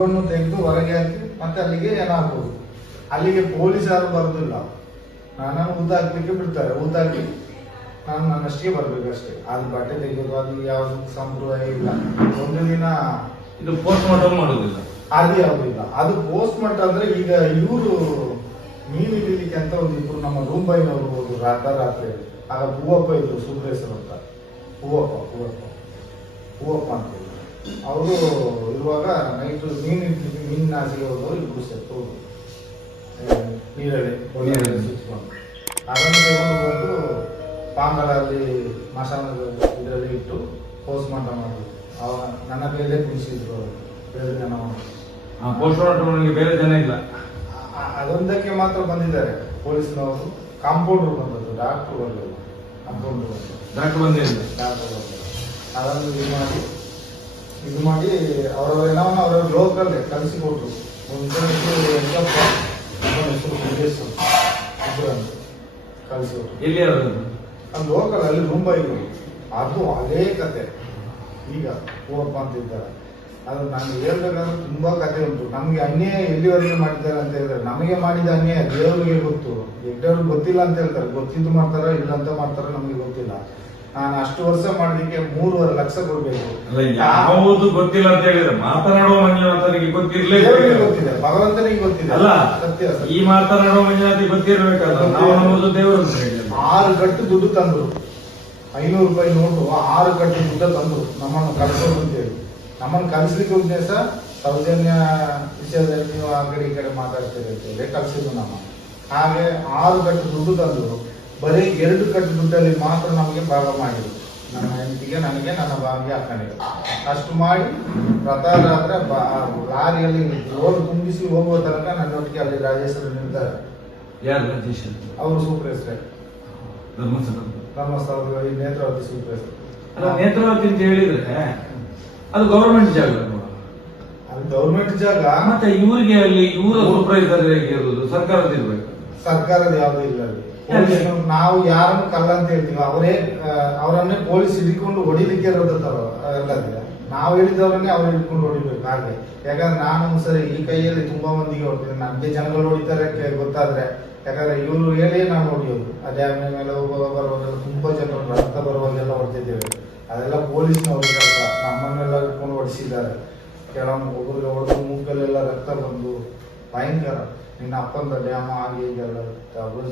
ತೆಗೆದು ಹೊರಗೆ ಹಾಕಿ ಮತ್ತೆ ಅಲ್ಲಿಗೆ ಏನಾಗ್ಬೋದು. ಅಲ್ಲಿಗೆ ಪೊಲೀಸ್ ಯಾರು ಬರೋದಿಲ್ಲ, ನನ್ನನ್ನು ಊತಾಕ್ಲಿಕ್ಕೆ ಬಿಡ್ತಾರೆ. ಊತಾಕಿ ನಾನು ನನ್ನಷ್ಟಿಗೆ ಬರ್ಬೇಕಷ್ಟೇ. ಅದು ಬಟ್ಟೆ ತೆಗೆಯೋದು ಅದು ಯಾವ್ದು ಸಂಪ್ರದಾಯ ಇಲ್ಲ. ಒಂದು ದಿನ ಇದು ಪೋಸ್ಟ್ ಮಾರ್ಟಮ್ ಮಾಡೋದಿಲ್ಲ, ಅದು ಯಾವ್ದು ಇಲ್ಲ. ಅದು ಪೋಸ್ಟ್ ಮಾರ್ಟಮ್ ಅಂದ್ರೆ ಈಗ ಇವರು ಮೀನು ಹಿಡಿಲಿಕ್ಕೆ ಅಂತ ಒಂದು ಇಬ್ರು ನಮ್ಮ ರೂಂಬೈನವರು ಹೋದ್ರು ರಾತ್ರಿ. ಆಗ ಹೂವಪ್ಪ ಇದ್ರು, ಸುಬ್ರೇಶ್ವರ ಅಂತ. ಹೂವಪ್ಪ ಅಂತ ಅವರು ಇರುವಾಗ ನೈಟ್ ಮೀನಿನ ಆಚೆಗೆ ಹೋದವರು ಇಬ್ರು ಸತ್ತು ನೀರಲ್ಲಿ ಸುಚ್ಕೊಂಡು. ಅದನ್ನು ತಗೊಂಡು ಬಂದು ಪಾಂಗಡಲ್ಲಿ ಮಸಾಲ ಇದರಲ್ಲಿ ಇಟ್ಟು ಪೋಸ್ಟ್ ಮಾರ್ಟಮ್ ಮಾಡಿದ್ರು. ನನ್ನ ಕೈಲೇ ಕುಣಿಸಿದ್ರು ಅವರು. ಬೇರೆ ಜನ ಪೋಸ್ಟ್ ಮಾರ್ಟಮ್ ಬೇರೆ ಜನ ಇಲ್ಲ, ಅದೊಂದಕ್ಕೆ ಮಾತ್ರ ಬಂದಿದ್ದಾರೆ ಪೊಲೀಸ್ನವರು. ಕಾಂಪೌಂಡರ್ ಬಂದದ್ದು, ಡಾಕ್ಟರ್ ಬರಲಿಲ್ಲ. ಕಾಂಪೌಂಡರ್ ಬಂದಿಲ್ಲ. ಅದನ್ನು ಇದು ಮಾಡಿ ಅವರವ್ರ ಏನವನ್ನ ಅವರವ್ರ ಲೋಕಲ್ಲೇ ಕಲಿಸಿಕೊಟ್ರು. ಒಂದು ಹೆಂಗಪ್ಪ ಇಬ್ಬರನ್ನು ಕಲಿಸಿಕೊಟ್ರು. ಎಲ್ಲಿ ಅದು ಲೋಕಲ್ ಅಲ್ಲಿ ಮುಂಬೈಗೆ. ಅದು ಅದೇ ಕತೆ. ಈಗ ಹೂವಪ್ಪ ಅಂತ ಇದ್ದಾರೆ. ಅದು ನಾನು ಹೇಳ್ಬೇಕಾದ್ರೆ ತುಂಬಾ ಕತೆ ಉಂಟು. ನಮ್ಗೆ ಅನ್ಯಾಯ ಎಲ್ಲಿವರೆಗೆ ಮಾಡಿದ್ದಾರೆ ಅಂತ ಹೇಳಿದ್ರೆ, ನಮಗೆ ಮಾಡಿದ ಅನ್ಯಾಯ ದೇವರಿಗೆ ಗೊತ್ತು, ಎಡ್ಡವ್ರಿಗೆ ಗೊತ್ತಿಲ್ಲ ಅಂತ ಹೇಳ್ತಾರೆ. ಗೊತ್ತಿದ್ದು ಮಾಡ್ತಾರ ಇಲ್ಲ ಅಂತ ಮಾಡ್ತಾರ ನಮ್ಗೆ ಗೊತ್ತಿಲ್ಲ. ನಾನು ಅಷ್ಟು ವರ್ಷ ಮಾಡಲಿಕ್ಕೆ 3.5 ಲಕ್ಷ ಕೊಡ್ಬೇಕು. ಯಾವುದು ಗೊತ್ತಿಲ್ಲ ಅಂತ ಹೇಳಿದ್ರೆ ಮಾತನಾಡುವ ಮಂಜುನಾಥನಿಗೆ ಗೊತ್ತಿರ್ಲೇ ಗೊತ್ತಿದೆ, ಭಗವಂತನಿಗೆ ಗೊತ್ತಿದೆ. ಅಲ್ಲ, ಸತ್ಯ. ಈ ಮಾತನಾಡುವ ಮಂಜುನಾಥಿಗೆ ಗೊತ್ತಿರ್ಬೇಕಲ್ಲ. ನಾವು ನಮ್ಮದು ದೇವರು 6 ಕಟ್ಟು ದುಡ್ಡು ತಂದ್ರು, 500 ರೂಪಾಯಿ ನೋಟು 6 ಕಟ್ಟು ದುಡ್ಡು ತಂದ್ರು ನಮ್ಮನ್ನು ಕಳಿಸೋದು ಅಂತೇಳಿ. ನಮ್ಮನ್ನು ಕಲಿಸ್ಲಿಕ್ಕೆ ಉದ್ದೇಶ ಸೌಜನ್ಯ ವಿಷಯದಲ್ಲಿ ನೀವು ಆ ಕಡೆ ಈ ಕಡೆ ಮಾತಾಡ್ತೀರಿ ಅಂತೇಳಿ ಕಲಿಸಿದ್ರು ನಮ್ಮ. ಹಾಗೆ 6 ಕಟ್ಟು ದುಡ್ಡು ತಂದ್ರು. ಬರೀ 2 ಕಟ್ಟು ದುಡ್ಡಲ್ಲಿ ಮಾತ್ರ ನಮಗೆ ಭಾಗ ಮಾಡಿದ್ರು. ನನ್ನ ಹೆಂಡತಿಗೆ, ನನಗೆ, ನನ್ನ ಬಾವಿಗೆ, ಅಕ್ಕನಿಗೆ ಅಷ್ಟು ಮಾಡಿ ರಾತ್ರಿ ಲಾರಿಯಲ್ಲಿ ಲೋಡ್ ತುಂಬಿಸಿ ಹೋಗುವ ತನಕ ನನ್ನೊಟ್ಟಿಗೆ ಅಲ್ಲಿ ರಾಜೇಶ್ವರ ನಿಲ್ತಾರೆ. ಅವರು ಸೂಪರ್ವೈಸರ್ ಧರ್ಮಸ್ಥಳದ ಈ ನೇತ್ರಾವತಿ ಸೂಪರ್ವೈಸರ್. ನೇತ್ರಾವತಿ ಅಂತ ಹೇಳಿದ್ರೆ ಅದು ಗವರ್ಮೆಂಟ್ ಜಾಗ, ಅದು ಗವರ್ಮೆಂಟ್ ಜಾಗ. ಮತ್ತೆ ಇವರಿಗೆ ಅಲ್ಲಿ ಇವರ ಸೂಪರ್ವೈಸರ್ ಇರೋದು ಸರ್ಕಾರದ ಇರ್ಬೇಕು. ಸರ್ಕಾರದ ಯಾವ್ದು ಇಲ್ಲ ಅಲ್ಲಿ. ನಾವು ಯಾರನ್ನು ಕಲ್ಲ ಅಂತ ಹೇಳ್ತೀವಿ, ಅವರನ್ನೇ ಪೊಲೀಸ್ ಹಿಡ್ಕೊಂಡು ಹೊಡಿಲಿಕ್ಕೆ ಇರೋದಲ್ಲ. ನಾವು ಹೇಳಿದವರನ್ನೇ ಅವ್ರು ಹಿಡ್ಕೊಂಡು ಹೊಡಿಬೇಕು. ಹಾಗೆ ಯಾಕಂದ್ರೆ ನಾನು ಸರಿ ಈ ಕೈಯಲ್ಲಿ ತುಂಬಾ ಮಂದಿಗೆ ಹೊಡ್ತೀನಿ. ನನಗೆ ಜನಗಳು ಹೊಡಿತಾರೆ ಗೊತ್ತಾದ್ರೆ, ಯಾಕಂದ್ರೆ ಇವರು ಹೇಳಿ ನಾನು ಹೊಡಿಯೋದು. ಅದೇ ಮೇಲೆ ಬರುವಾಗೆಲ್ಲ ತುಂಬಾ ಜನರು ರಕ್ತ ಬರುವಾಗೆಲ್ಲ ಹೊಡ್ತಿದ್ದೇವೆ. ಅದೆಲ್ಲ ಪೊಲೀಸ್ನವರು ಕೆಲಸ. ನಮ್ಮನ್ನೆಲ್ಲ ಇಟ್ಕೊಂಡು ಹೊಡಿಸಿದ್ದಾರೆ. ಒಬ್ಬರಿಗೆ ಹೊಡೆದು ಮೂಗಲ್ಲೆಲ್ಲ ರಕ್ತ ಬಂದು ಭಯಂಕರ. ನಿನ್ನ ಅಪ್ಪಂದ ಡ್ಯಾಮ ಆಗಿ ಈಗೆಲ್ಲ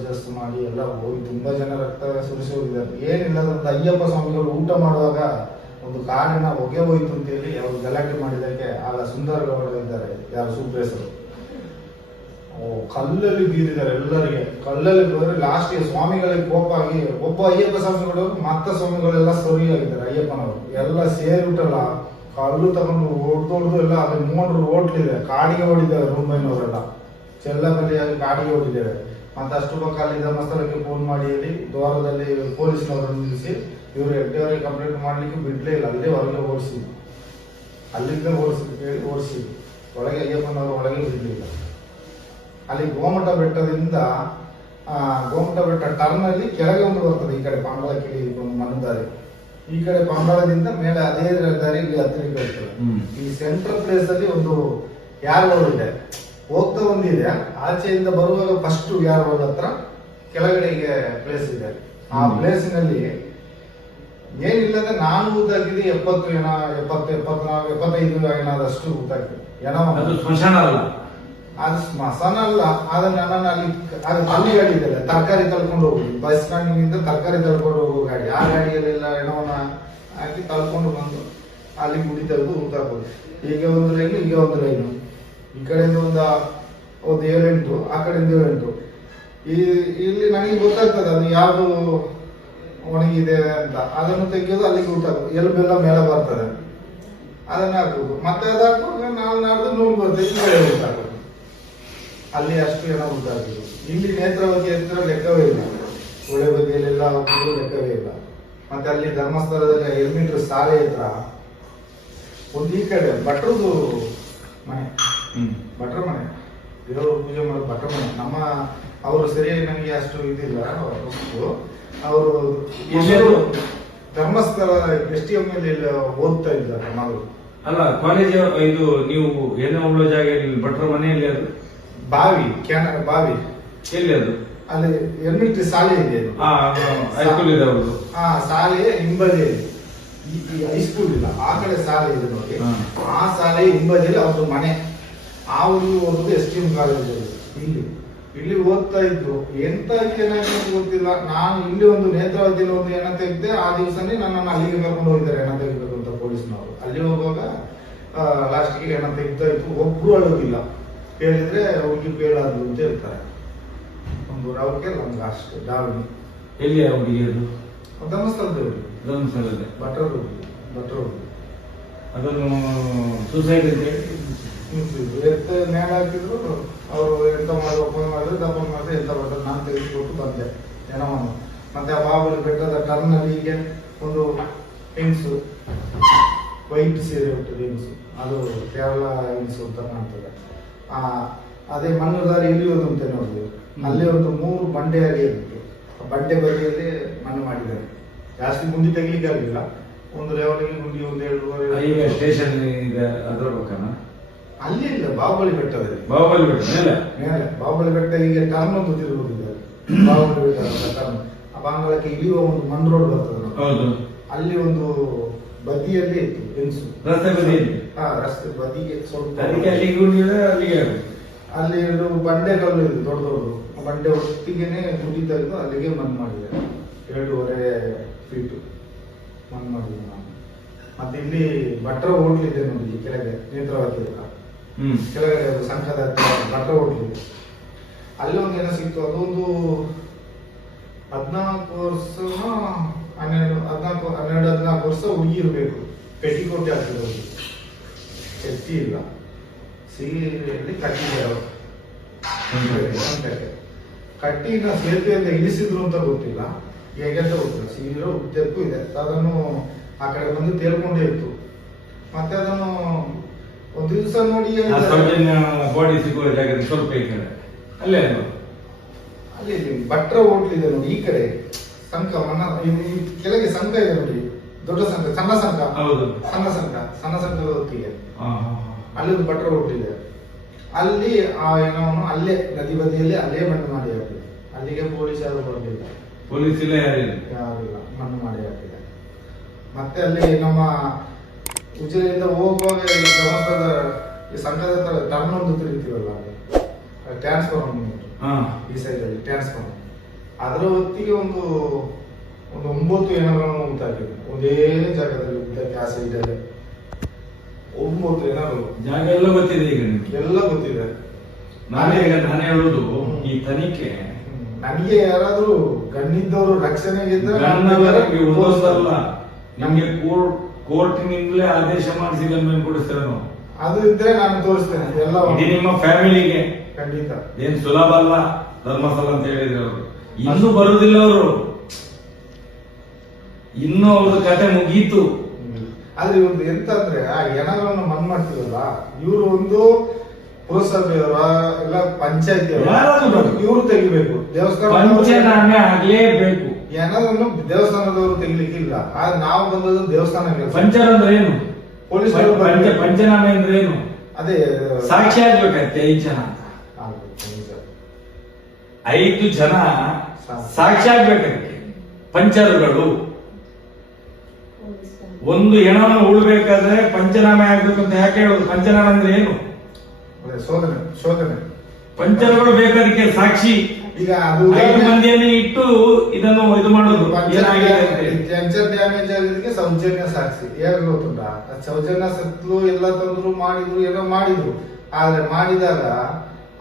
ಜಾಸ್ತಿ ಮಾಡಿ ಎಲ್ಲ ಹೋಗಿ ತುಂಬಾ ಜನ ರಕ್ತ ಸುರಿಸಿ ಹೋಗಿದ್ದಾರೆ. ಏನಿಲ್ಲ ಅಂದ್ರೆ ಅಯ್ಯಪ್ಪ ಸ್ವಾಮಿಗಳು ಊಟ ಮಾಡುವಾಗ ಒಂದು ಕಾರಿನ ಹೊಗೆ ಹೋಯ್ತು ಅಂತೇಳಿ ಅವರು ಗಲಾಟೆ ಮಾಡಿದಕ್ಕೆ ಆಗ ಸುಂದರ ಗೌಡ ಇದ್ದಾರೆ, ಯಾರು ಸೂಪರ್ವೈಸರ್, ಕಲ್ಲಲ್ಲಿ ಬೀರಿದ್ದಾರೆ ಎಲ್ಲರಿಗೆ. ಕಲ್ಲಲ್ಲಿ ಹೋದ್ರೆ ಲಾಸ್ಟ್ಗೆ ಸ್ವಾಮಿಗಳಿಗೆ ಕೋಪ ಆಗಿ ಒಬ್ಬ ಅಯ್ಯಪ್ಪ ಸ್ವಾಮಿಗಳು ಮತ್ತ ಸ್ವಾಮಿಗಳೆಲ್ಲ ಸರಿಯಾಗಿದ್ದಾರೆ. ಅಯ್ಯಪ್ಪನವರು ಎಲ್ಲ ಸೇರಿಬಿಟ್ಟಲ್ಲ, ಕಲ್ಲು ತಗೊಂಡು ಹೊಡೆದು ಎಲ್ಲ ಅಲ್ಲಿ 3 ಹೋಟ್ಲಿದೆ, ಕಾಡಿಗೆ ಹೊಡಿದ್ದಾರೆ. ರೂಂಬೈನವರೆಲ್ಲ ಚೆಲ್ಲಬಲಿಯಾಗಿ ಕಾಡಿಗೆ ಹೊಡಿದ್ದೇವೆ. ಮತ್ತೆ ಅಷ್ಟು ಪಕ್ಕ ಅಲ್ಲಿ ಧರ್ಮಸ್ಥಳಕ್ಕೆ ಫೋನ್ ಮಾಡಿ ಹೇಳಿ ದ್ವಾರದಲ್ಲಿ ಪೊಲೀಸ್ನವರನ್ನು ನಿಲ್ಲಿಸಿ ಇವರು ಎಡ್ಡೆಯವರಿಗೆ ಕಂಪ್ಲೇಂಟ್ ಮಾಡ್ಲಿಕ್ಕೆ ಬಿಡ್ಲೇ ಇಲ್ಲ. ಅಲ್ಲೇ ಹೊರಗೆ ಓಡಿಸಿ, ಅಲ್ಲಿಂದ ಓಡಿಸಿ ಒಳಗೆ ಅಯ್ಯಪ್ಪನವರು ಒಳಗೆ ಬಿಡ್ಲಿಲ್ಲ. ಅಲ್ಲಿ ಗೋಮಠ ಬೆಟ್ಟದಿಂದ ಗೋಮಠ ಬೆಟ್ಟ ಟರ್ನ್ ಅಲ್ಲಿ ಕೆಳಗೆ ಒಂದು ಬರ್ತದೆ. ಈ ಕಡೆ ಪಾಂಬಳ ಕಿಡಿ ಒಂದು ಮಣ್ಣು ದಾರಿ, ಈ ಕಡೆ ಪಾಂಬಳದಿಂದ ಮೇಲೆ ಅದೇ ದಾರಿ ಇಲ್ಲಿ ಹತ್ತಿರಕ್ಕೆ ಹೋಗ್ತದೆ. ಈ ಸೆಂಟ್ರಲ್ ಪ್ಲೇಸ್ ಅಲ್ಲಿ ಒಂದು ಯಾರು ಇದೆ, ಹೋಗ್ತಾ ಒಂದಿದೆ. ಆಚೆಯಿಂದ ಬರುವಾಗ ಫಸ್ಟ್ ಯಾರು ಹತ್ರ ಕೆಳಗಡೆಗೆ ಪ್ಲೇಸ್ ಇದೆ. ಆ ಪ್ಲೇಸಿನಲ್ಲಿ ಏನಿಲ್ಲದೆ ನಾನು ಊದಾಕಿದೆ 70 ಏನ 75 ಏನಾದಷ್ಟು ಊದಾಕಿದೆ. ಏನೋ ಸ್ಮಶಾನ ಅಲ್ಲ, ಅದು ಸ್ಮಶಾನ ಅಲ್ಲ. ಆದ್ರೆ ನನ್ನನ್ನು ಅಲ್ಲಿ ಅದು ಅಲ್ಲಿ ಗಾಡಿ ಇದೆ, ತರಕಾರಿ ತಳ್ಕೊಂಡು ಹೋಗುದು. ಬಸ್ ಸ್ಟ್ಯಾಂಡಿನಿಂದ ತರಕಾರಿ ತಳ್ಕೊಂಡು ಹೋಗೋ ಗಾಡಿ. ಆ ಗಾಡಿಯಲ್ಲೆಲ್ಲ ಹೆಣವನ್ನ ಹಾಕಿ ತಳ್ಕೊಂಡು ಬಂದು ಅಲ್ಲಿ ಗುಡಿ ತೆಗೆದು ಊತಾಕೋದು. ಈಗ ಒಂದು ಲೈನು, ಈಗ ಒಂದು ಲೈನು. ಈ ಕಡೆಯಿಂದ ಒಂದು 7-8, ಆ ಕಡೆಯಿಂದ 7-8. ಇಲ್ಲಿ ನನಗೆ ಗೊತ್ತಾಗ್ತದೆ ಅದು ಯಾವುದು ಒಣಗಿದೆ ಅಂತ. ಅದನ್ನು ತೆಗೆಯೋದು, ಅಲ್ಲಿಗೆ ಊಟಾಕೋದು. ಎಲುಬೆಲ್ಲ ಮೇಲೆ ಬರ್ತದೆ, ಅದನ್ನ ಹಾಕೋದು. ಮತ್ತೆ ಅದು ಹಾಕುವಾಗ ನಾಡ್ದು ನೂರು ಬರ್ತದೆ, ಈ ಕಡೆ ಊಟಾಕೋದು. ಅಲ್ಲಿ ಅಷ್ಟು ಏನೋ ಊಟಾಕೋದು. ಇಲ್ಲಿ ನೇತ್ರಾವತಿ ಹತ್ರ ಲೆಕ್ಕವೇ ಇಲ್ಲ, ಒಳ್ಳೆ ಬದಿಯಲ್ಲೆಲ್ಲ ಹೋಗೋದು ಲೆಕ್ಕವೇ ಇಲ್ಲ. ಮತ್ತೆ ಅಲ್ಲಿ ಧರ್ಮಸ್ಥಳದಲ್ಲಿ 2 ಮೀಟರ್ ಶಾಲೆ ಹತ್ರ ಒಂದು ಈ ಕಡೆ ಭಟ್ರದು ಮನೆ, ಭಟ್ರ ಮನೆ, ದೇವರು ಪೂಜೆ ಮಾಡೋ ಭಟ್ರ ಮನೆ. ನಮ್ಮ ಅವರು ಸರಿಯಾಗಿ ನನಗೆ ಅಷ್ಟು ಇದಿಲ್ಲ. ಅವರು ಧರ್ಮಸ್ಥಳ STM ಓದ್ತಾ ಇದ್ದಾರೆ ಮಗಳು. ಅಲ್ಲ ಕಾಲೇಜ್ ಇದು ನೀವು ಏನೋ ಉಳ್ಳೋ ಜಾಗ ಇಲ್ಲಿ ಭಟ್ರ ಮನೆಯಲ್ಲಿ ಅದು ಬಾವಿ ಬಾವಿ ಎಲ್ಲಿ ಅದು ಅಲ್ಲಿ ಎಲ್ಮಿಟ್ರಿ ಶಾಲೆ ಇದೆ ಅದು. ಹೈಸ್ಕೂಲ್ ಇದೆ ಅವ್ರದ್ದು. ಶಾಲೆ ಹಿಂಬದಿಯಲ್ಲಿ ಈ ಹೈಸ್ಕೂಲ್ ಇಲ್ಲ, ಆ ಕಡೆ ಶಾಲೆ ಇದೆ ನೋಡಿ. ಆ ಶಾಲೆ ಹಿಂಬದಿಯಲ್ಲಿ ಅವ್ರದ್ದು ಮನೆ. ಆ ಊರಿಗೆ ಹೋಗೋದು STM ಕಾಲೇಜ್ ಇಲ್ಲಿ ಓದ್ತಾ ಇದ್ರು. ಎಂತ ಏನಾಗಿದೆ ಗೊತ್ತಿಲ್ಲ. ನಾನು ಇಲ್ಲಿ ಒಂದು ನೇತ್ರಾವತಿಯಲ್ಲಿ ಒಂದು ಎಣ್ಣೆ ತೆಗೆದೆ. ಆ ದಿವಸನೇ ನನ್ನನ್ನು ಅಲ್ಲಿಗೆ ಕರ್ಕೊಂಡು ಹೋಗಿದ್ದಾರೆ ಎಣ್ಣೆ ತೆಗಿಬೇಕು ಅಂತ ಪೊಲೀಸ್ನವರು. ಅಲ್ಲಿ ಹೋಗುವಾಗ ಲಾಸ್ಟ್ಗೆ ಎಣ್ಣೆ ತೆಗ್ತಾ ಇತ್ತು. ಒಬ್ರು ಅಳೋದಿಲ್ಲ. ಹೇಳಿದ್ರೆ ಹುಡುಗಿ ಬೇಡಾದ್ರು ಅಂತ ಹೇಳ್ತಾರೆ. ಒಂದು ರವಕ್ಕೆ ನಮ್ಗೆ ಅಷ್ಟು ಡಾಲ್ಮಿ. ಎಲ್ಲಿ ಹುಡುಗಿ ಅದು ಧರ್ಮಸ್ಥಳದಲ್ಲಿ ಧರ್ಮಸ್ಥಳದಲ್ಲಿ ಭಟ್ರ ಹುಡುಗಿ. ಅದನ್ನು ಸೂಸೈಡ್ ಅಂತ ಹೇಳಿ ಎತ್ತ ನೇಣ ಹಾಕಿದ್ರು. ಅವರು ಎಂತ ಮಾಡಿ ಓಪನ್ ಮಾಡಿದ್ರೆ ದಪ್ಪನ್ ಮಾಡಿದ್ರೆ ಎಂತ ಬರ್ತದೆ ನಾನು ತೆಗೆದುಕೊಟ್ಟು ಬಂದೆ ಹೆಣವನ್ನು. ಮತ್ತೆ ಆ ಬಾಬುಲಿ ಬೆಟ್ಟದ ಟರ್ನಲ್ಲಿ ಹೀಗೆ ಒಂದು ಹೆಂಗ್ಸು ವೈಟ್ ಸೀರೆ ಉಂಟು ಹೆಂಗ್ಸು, ಅದು ಕೇರಳ ಹೆಂಗ್ಸು ಅಂತ ಕಾಣ್ತದೆ. ಅದೇ ಮಣ್ಣುದಾರಿ ಇಳಿಯೋದಂತೆ ನೋಡಿದ್ವಿ. ಅಲ್ಲಿ ಒಂದು 3 ಬಂಡೆಯಾಗಿ ಇತ್ತು. ಬಂಡೆ ಬದಿಯಲ್ಲಿ ಮಣ್ಣು ಮಾಡಿದ್ದಾರೆ. ಜಾಸ್ತಿ ಗುಂಡಿ ತೆಗಿಲಿಕ್ಕೆ ಆಗಲಿಲ್ಲ. ಒಂದು ಲೆವೆಲ್ಗೆ ಗುಂಡಿ ಒಂದು 2 ಈಗ ಸ್ಟೇಷನ್ ಇದೆ ಅದರ ಪಕ್ಕನ ಅಲ್ಲಿ ಇಲ್ಲ. ಬಾಹುಬಲಿ ಬೆಟ್ಟದಲ್ಲಿ ಬಾಹುಬಲಿ ಬೆಟ್ಟ ಮೇಲೆ ಬಾಹುಬಲಿ ಬೆಟ್ಟ ಈಗ ಟರ್ನ್ ಒಂದು ತಿರುಗುತ್ತಿದೆ. ಬಾಹುಬಲಿ ಬೆಟ್ಟ ಟರ್ನ್ ಆ ಬಾಂಗ್ಲಕ್ಕೆ ಇಳಿಯುವ ಒಂದು ಮಣ್ ರೋಡ್ ಬರ್ತದೆ ನೋಡಿ. ಹೌದು. ಅಲ್ಲಿ ಒಂದು ಬದಿಯಲ್ಲಿ ಇತ್ತು ಹೆಂಗ್ಸು. ರಸ್ತೆ ಬದಿಯಲ್ಲಿ ರಸ್ತೆ ಬದಿಗೆ ಸ್ವಲ್ಪ ಅದಕ್ಕೆ ಅಲ್ಲಿಗೆ ಗುಂಡಿದೆ ಅಲ್ಲಿಗೆ ಅಲ್ಲಿ 2 ಬಂಡೆಗಳು ಇದೆ ದೊಡ್ಡ ದೊಡ್ಡದು. ಬಂಡೆ ಒಟ್ಟಿಗೆನೆ ಗುಡಿ ತೆಗೆದು ಅಲ್ಲಿಗೆ ಮಣ್ಣು ಮಾಡಿದೆ. 2.5 ಫೀಟ್ ಮಣ್ಣು ಮಾಡಿದೆ ನಾನು. ಮತ್ತೆ ಇಲ್ಲಿ ಭಟ್ರ ಹೋಟ್ಲ್ ಇದೆ ನೋಡಿ ಕೆಳಗೆ ನೇತ್ರಾವತಿ ಕೆಳಗಡೆ ಸಂಘದ ಭಟ್ರ ಹೋಟ್ಲ್ ಇದೆ. ಅಲ್ಲಿ ಒಂದು ಏನೋ ಸಿಕ್ತು. ಅದೊಂದು 14 ವರ್ಷ 12-14 ವರ್ಷ ಹುಡುಗಿ ಇರಬೇಕು. ಪೆಟಿಕೋಟೆ ಆಗ್ತದೆ ಅವ್ರಿಗೆ. ಎತ್ತಿ ಇಲ್ಲ, ಸೀರೆಯಲ್ಲಿ ಕಟ್ಟಿದ್ದಾರೆ. ಕಟ್ಟಿನ ಸೇತುವೆಯಿಂದ ಇಳಿಸಿದ್ರು ಅಂತ ಗೊತ್ತಿಲ್ಲ, ಹೇಗೆ ಅಂತ ಗೊತ್ತಿಲ್ಲ. ಸೀರೆ ಉದ್ದಕ್ಕೂ ಇದೆ. ಅದನ್ನು ಆ ಕಡೆ ಬಂದು ತೇಲ್ಕೊಂಡೇ ಇತ್ತು. ಮತ್ತೆ ಅದನ್ನು ಒಂದು ದಿವಸ ನೋಡಿ ಬಾಡಿ ಸಿಗುವ ಜಾಗದಲ್ಲಿ ಸ್ವಲ್ಪ ಈ ಕಡೆ ಅಲ್ಲೇ ಅಲ್ಲಿ ಭಟ್ರ ಹೋಟ್ಲ್ ಇದೆ ನೋಡಿ. ಈ ಕಡೆ ಸಂಘ ಈ ಕೆಳಗೆ ಸಂಘ ಇದೆ ನೋಡಿ. ದೊಡ್ಡ ಸಂಘ, ಸಣ್ಣ ಸಂಘ. ಹೌದು, ಸಣ್ಣ ಸಂಘದ ಹೊತ್ತಿಗೆ ಅಲ್ಲಿ ಒಂದು ಭಟ್ರ ಹೋಟ್ಲ್ ಇದೆ. ಅಲ್ಲಿ ಆ ಏನವನ್ನು ಅಲ್ಲೇ ನದಿ ಬದಿಯಲ್ಲಿ ಅಲ್ಲೇ ಮಣ್ಣು ಮಾಡಿ ಹಾಕಿದೆ. ಅಲ್ಲಿಗೆ ಪೊಲೀಸ್ ಯಾರು ಬರಲಿಲ್ಲ. ಪೊಲೀಸ್ ಇಲ್ಲ, ಯಾರಿಲ್ಲ, ಮಣ್ಣು ಮಾಡಿ ಹಾಕಿದೆ. ಮತ್ತೆ ಅಲ್ಲಿ ನಮ್ಮ ಉಜಿರೆಯಿಂದ ಹೋಗುವಾಗ ಧರ್ಮಸ್ಥಳದ ಈ ಸಂಘದ ಹತ್ರ ಟರ್ನ್ ಒಂದು ತಿರುಗ್ತೀವಲ್ಲ, ಟ್ರಾನ್ಸ್ಫಾರ್ಮರ್ ಈ ಸೈಡ್ ಅಲ್ಲಿ ಟ್ರಾನ್ಸ್ಫಾರ್ಮರ್. ಅದರ ಹೊತ್ತಿಗೆ ಒಂದು 9 ಹೆಣಗಳನ್ನು ಉಂಟಾಗಿದೆ ಒಂದೇ ಜಾಗದಲ್ಲಿ. ಉದ್ದಕ್ಕೆ ಆ ಸೈಡ್ ಅಲ್ಲಿ 9 ಹೆಣಗಳು. ಜಾಗ ಎಲ್ಲ ಗೊತ್ತಿದೆ ಈಗ ನಿಮ್ಗೆ? ಎಲ್ಲ ಗೊತ್ತಿದೆ. ನಾನೇ ಹೇಳುದು ಈ ತನಿಖೆ ನನಗೆ ಯಾರಾದ್ರೂ ಗಣ್ಣಿದ್ದವರು ರಕ್ಷಣೆಗಿದ್ದರೆ ಒಂದೊಂದಲ್ಲ, ನಮ್ಗೆ ಕೋರ್ಟಿನಿಂದಲೇ ಆದೇಶ ಮಾಡಿಸಿ ಗನ್ಮೇಲೆ ಕೊಡಿಸ್ತಾರೆ ನಾವು. ಅದು ಇದ್ರೆ ನಾನು ತೋರಿಸ್ತೇನೆ ಎಲ್ಲ. ಇದು ನಿಮ್ಮ ಫ್ಯಾಮಿಲಿಗೆ ಖಂಡಿತ ಏನ್ ಸುಲಭ ಅಲ್ಲ. ಧರ್ಮಸ್ಥಳ ಅಂತ ಹೇಳಿದ್ರೆ ಅವರು ಇನ್ನೂ ಬರುದಿಲ್ಲ. ಅವರು ಇನ್ನೂ ಅವ್ರ ಕತೆ ಮುಗೀತು. ಆದ್ರೆ ಇವ್ರದ್ದು ಎಂತ ಅಂದ್ರೆ ಆ ಹೆಣಗಳನ್ನು ಮಣ್ಣು ಮಾಡ್ತಿರಲ್ಲ, ಇವರು ಒಂದು ಪುರಸಭೆಯವರ ಎಲ್ಲ ಪಂಚಾಯತಿ ಇವರು ತೆಗಿಬೇಕು. ದೇವಸ್ಥಾನ ಪಂಚನಾಮೆ ಆಗ್ಲೇಬೇಕು. ಹೆಣವನ್ನು ದೇವಸ್ಥಾನದವರು ತೆಗಿಲಿಕ್ಕಿಲ್ಲ. ಆದ್ರೆ ನಾವು ಬಂದದ್ದು ದೇವಸ್ಥಾನ. ಪಂಚರ ಅಂದ್ರೆ ಏನು? ಪೊಲೀಸ್ ಪಂಚನಾಮೆ ಅಂದ್ರೆ ಏನು? ಅದೇ ಸಾಕ್ಷಿ ಆಗ್ಬೇಕಂತೆ 5 ಜನ. 5 ಜನ ಸಾಕ್ಷಿ ಆಗ್ಬೇಕಂತೆ ಪಂಚರುಗಳು. ಒಂದು ಹೆಣವನ್ನು ಉಳ್ಬೇಕಾದ್ರೆ ಪಂಚನಾಮೆ ಆಗ್ಬೇಕು ಅಂತ ಯಾಕೆ ಹೇಳುದು? ಪಂಚನಾಮೆ ಅಂದ್ರೆ ಏನು? ಶೋಧನೆ. ಪಂಚರುಗಳು ಬೇಕಾದಕ್ಕೆ ಸಾಕ್ಷಿ. ಈಗ ಅದು 5 ಮಂದಿಯನ್ನು ಇಟ್ಟು ಇದನ್ನು ಇದು ಮಾಡೋದು. ಪಂಚರ್ ಡ್ಯಾಮೇಜ್ ಆಗಿದ್ದಕ್ಕೆ ಸೌಜನ್ಯ ಸಾಕ್ಷಿ. ಹೇಗೆ ಗೊತ್ತುಂಟಾ? ಸೌಜನ್ಯ ಸತ್ಲು ಎಲ್ಲ ತಂದ್ರು ಮಾಡಿದ್ರು ಏನೋ ಮಾಡಿದ್ರು. ಆದ್ರೆ ಮಾಡಿದಾಗ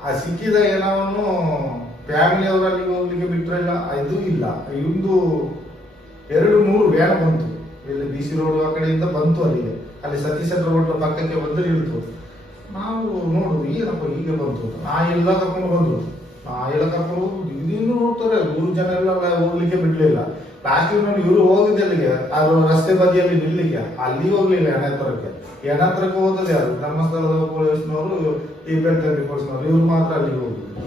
ಆ ಸಿಕ್ಕಿದ ಏನವನ್ನು ಫ್ಯಾಮಿಲಿ ಅವರಲ್ಲಿ ಹೋಗ್ಲಿಕ್ಕೆ ಬಿಟ್ರಲ್ಲ, ಇದು ಇಲ್ಲ. ಇವಂದು 2-3 ವ್ಯಾನ್ ಬಂತು. ಇಲ್ಲಿ BC ರೋಡ್ ಆ ಕಡೆಯಿಂದ ಬಂತು. ಅಲ್ಲಿ ಸತೀಶ್ ರೋಡ್ ಪಕ್ಕಕ್ಕೆ ಬಂದು ಇಳಿತು. ನಾವು ನೋಡುದು ಏನಪ್ಪ ಹೀಗೆ ಬಂತು. ನಾಯೆಲ್ಲ ಕರ್ಕೊಂಡು ಬಂದ್ರು. ನಾಯೆಲ್ಲ ಕರ್ಕೊಂಡು ಇದಿನ್ನು ನೋಡ್ತಾರೆ. 3 ಜನ ಎಲ್ಲ ಹೋಗ್ಲಿಕ್ಕೆ ಬಿಡ್ಲಿಲ್ಲ. ಲಾಸ್ಟ್ ನೋಡಿ ಇವರು ಹೋಗಿದ್ದೆ ಅಲ್ಲಿಗೆ, ಅದು ರಸ್ತೆ ಬದಿಯಲ್ಲಿ ನಿಲ್ಲಿಕ್ಕೆ. ಅಲ್ಲಿ ಹೋಗ್ಲಿಲ್ಲ. ಹೆಣ ಹತ್ರಕ್ಕೆ ಹೋದದ್ದು ಯಾರು? ಧರ್ಮಸ್ಥಳದ ಪೊಲೀಸ್ನವರು, ಈ ಬೆಳ್ತಂಗಡಿ ಪೊಲೀಸ್ನವರು. ಇವ್ರು ಮಾತ್ರ ಅಲ್ಲಿಗೆ ಹೋಗಿದ್ರು,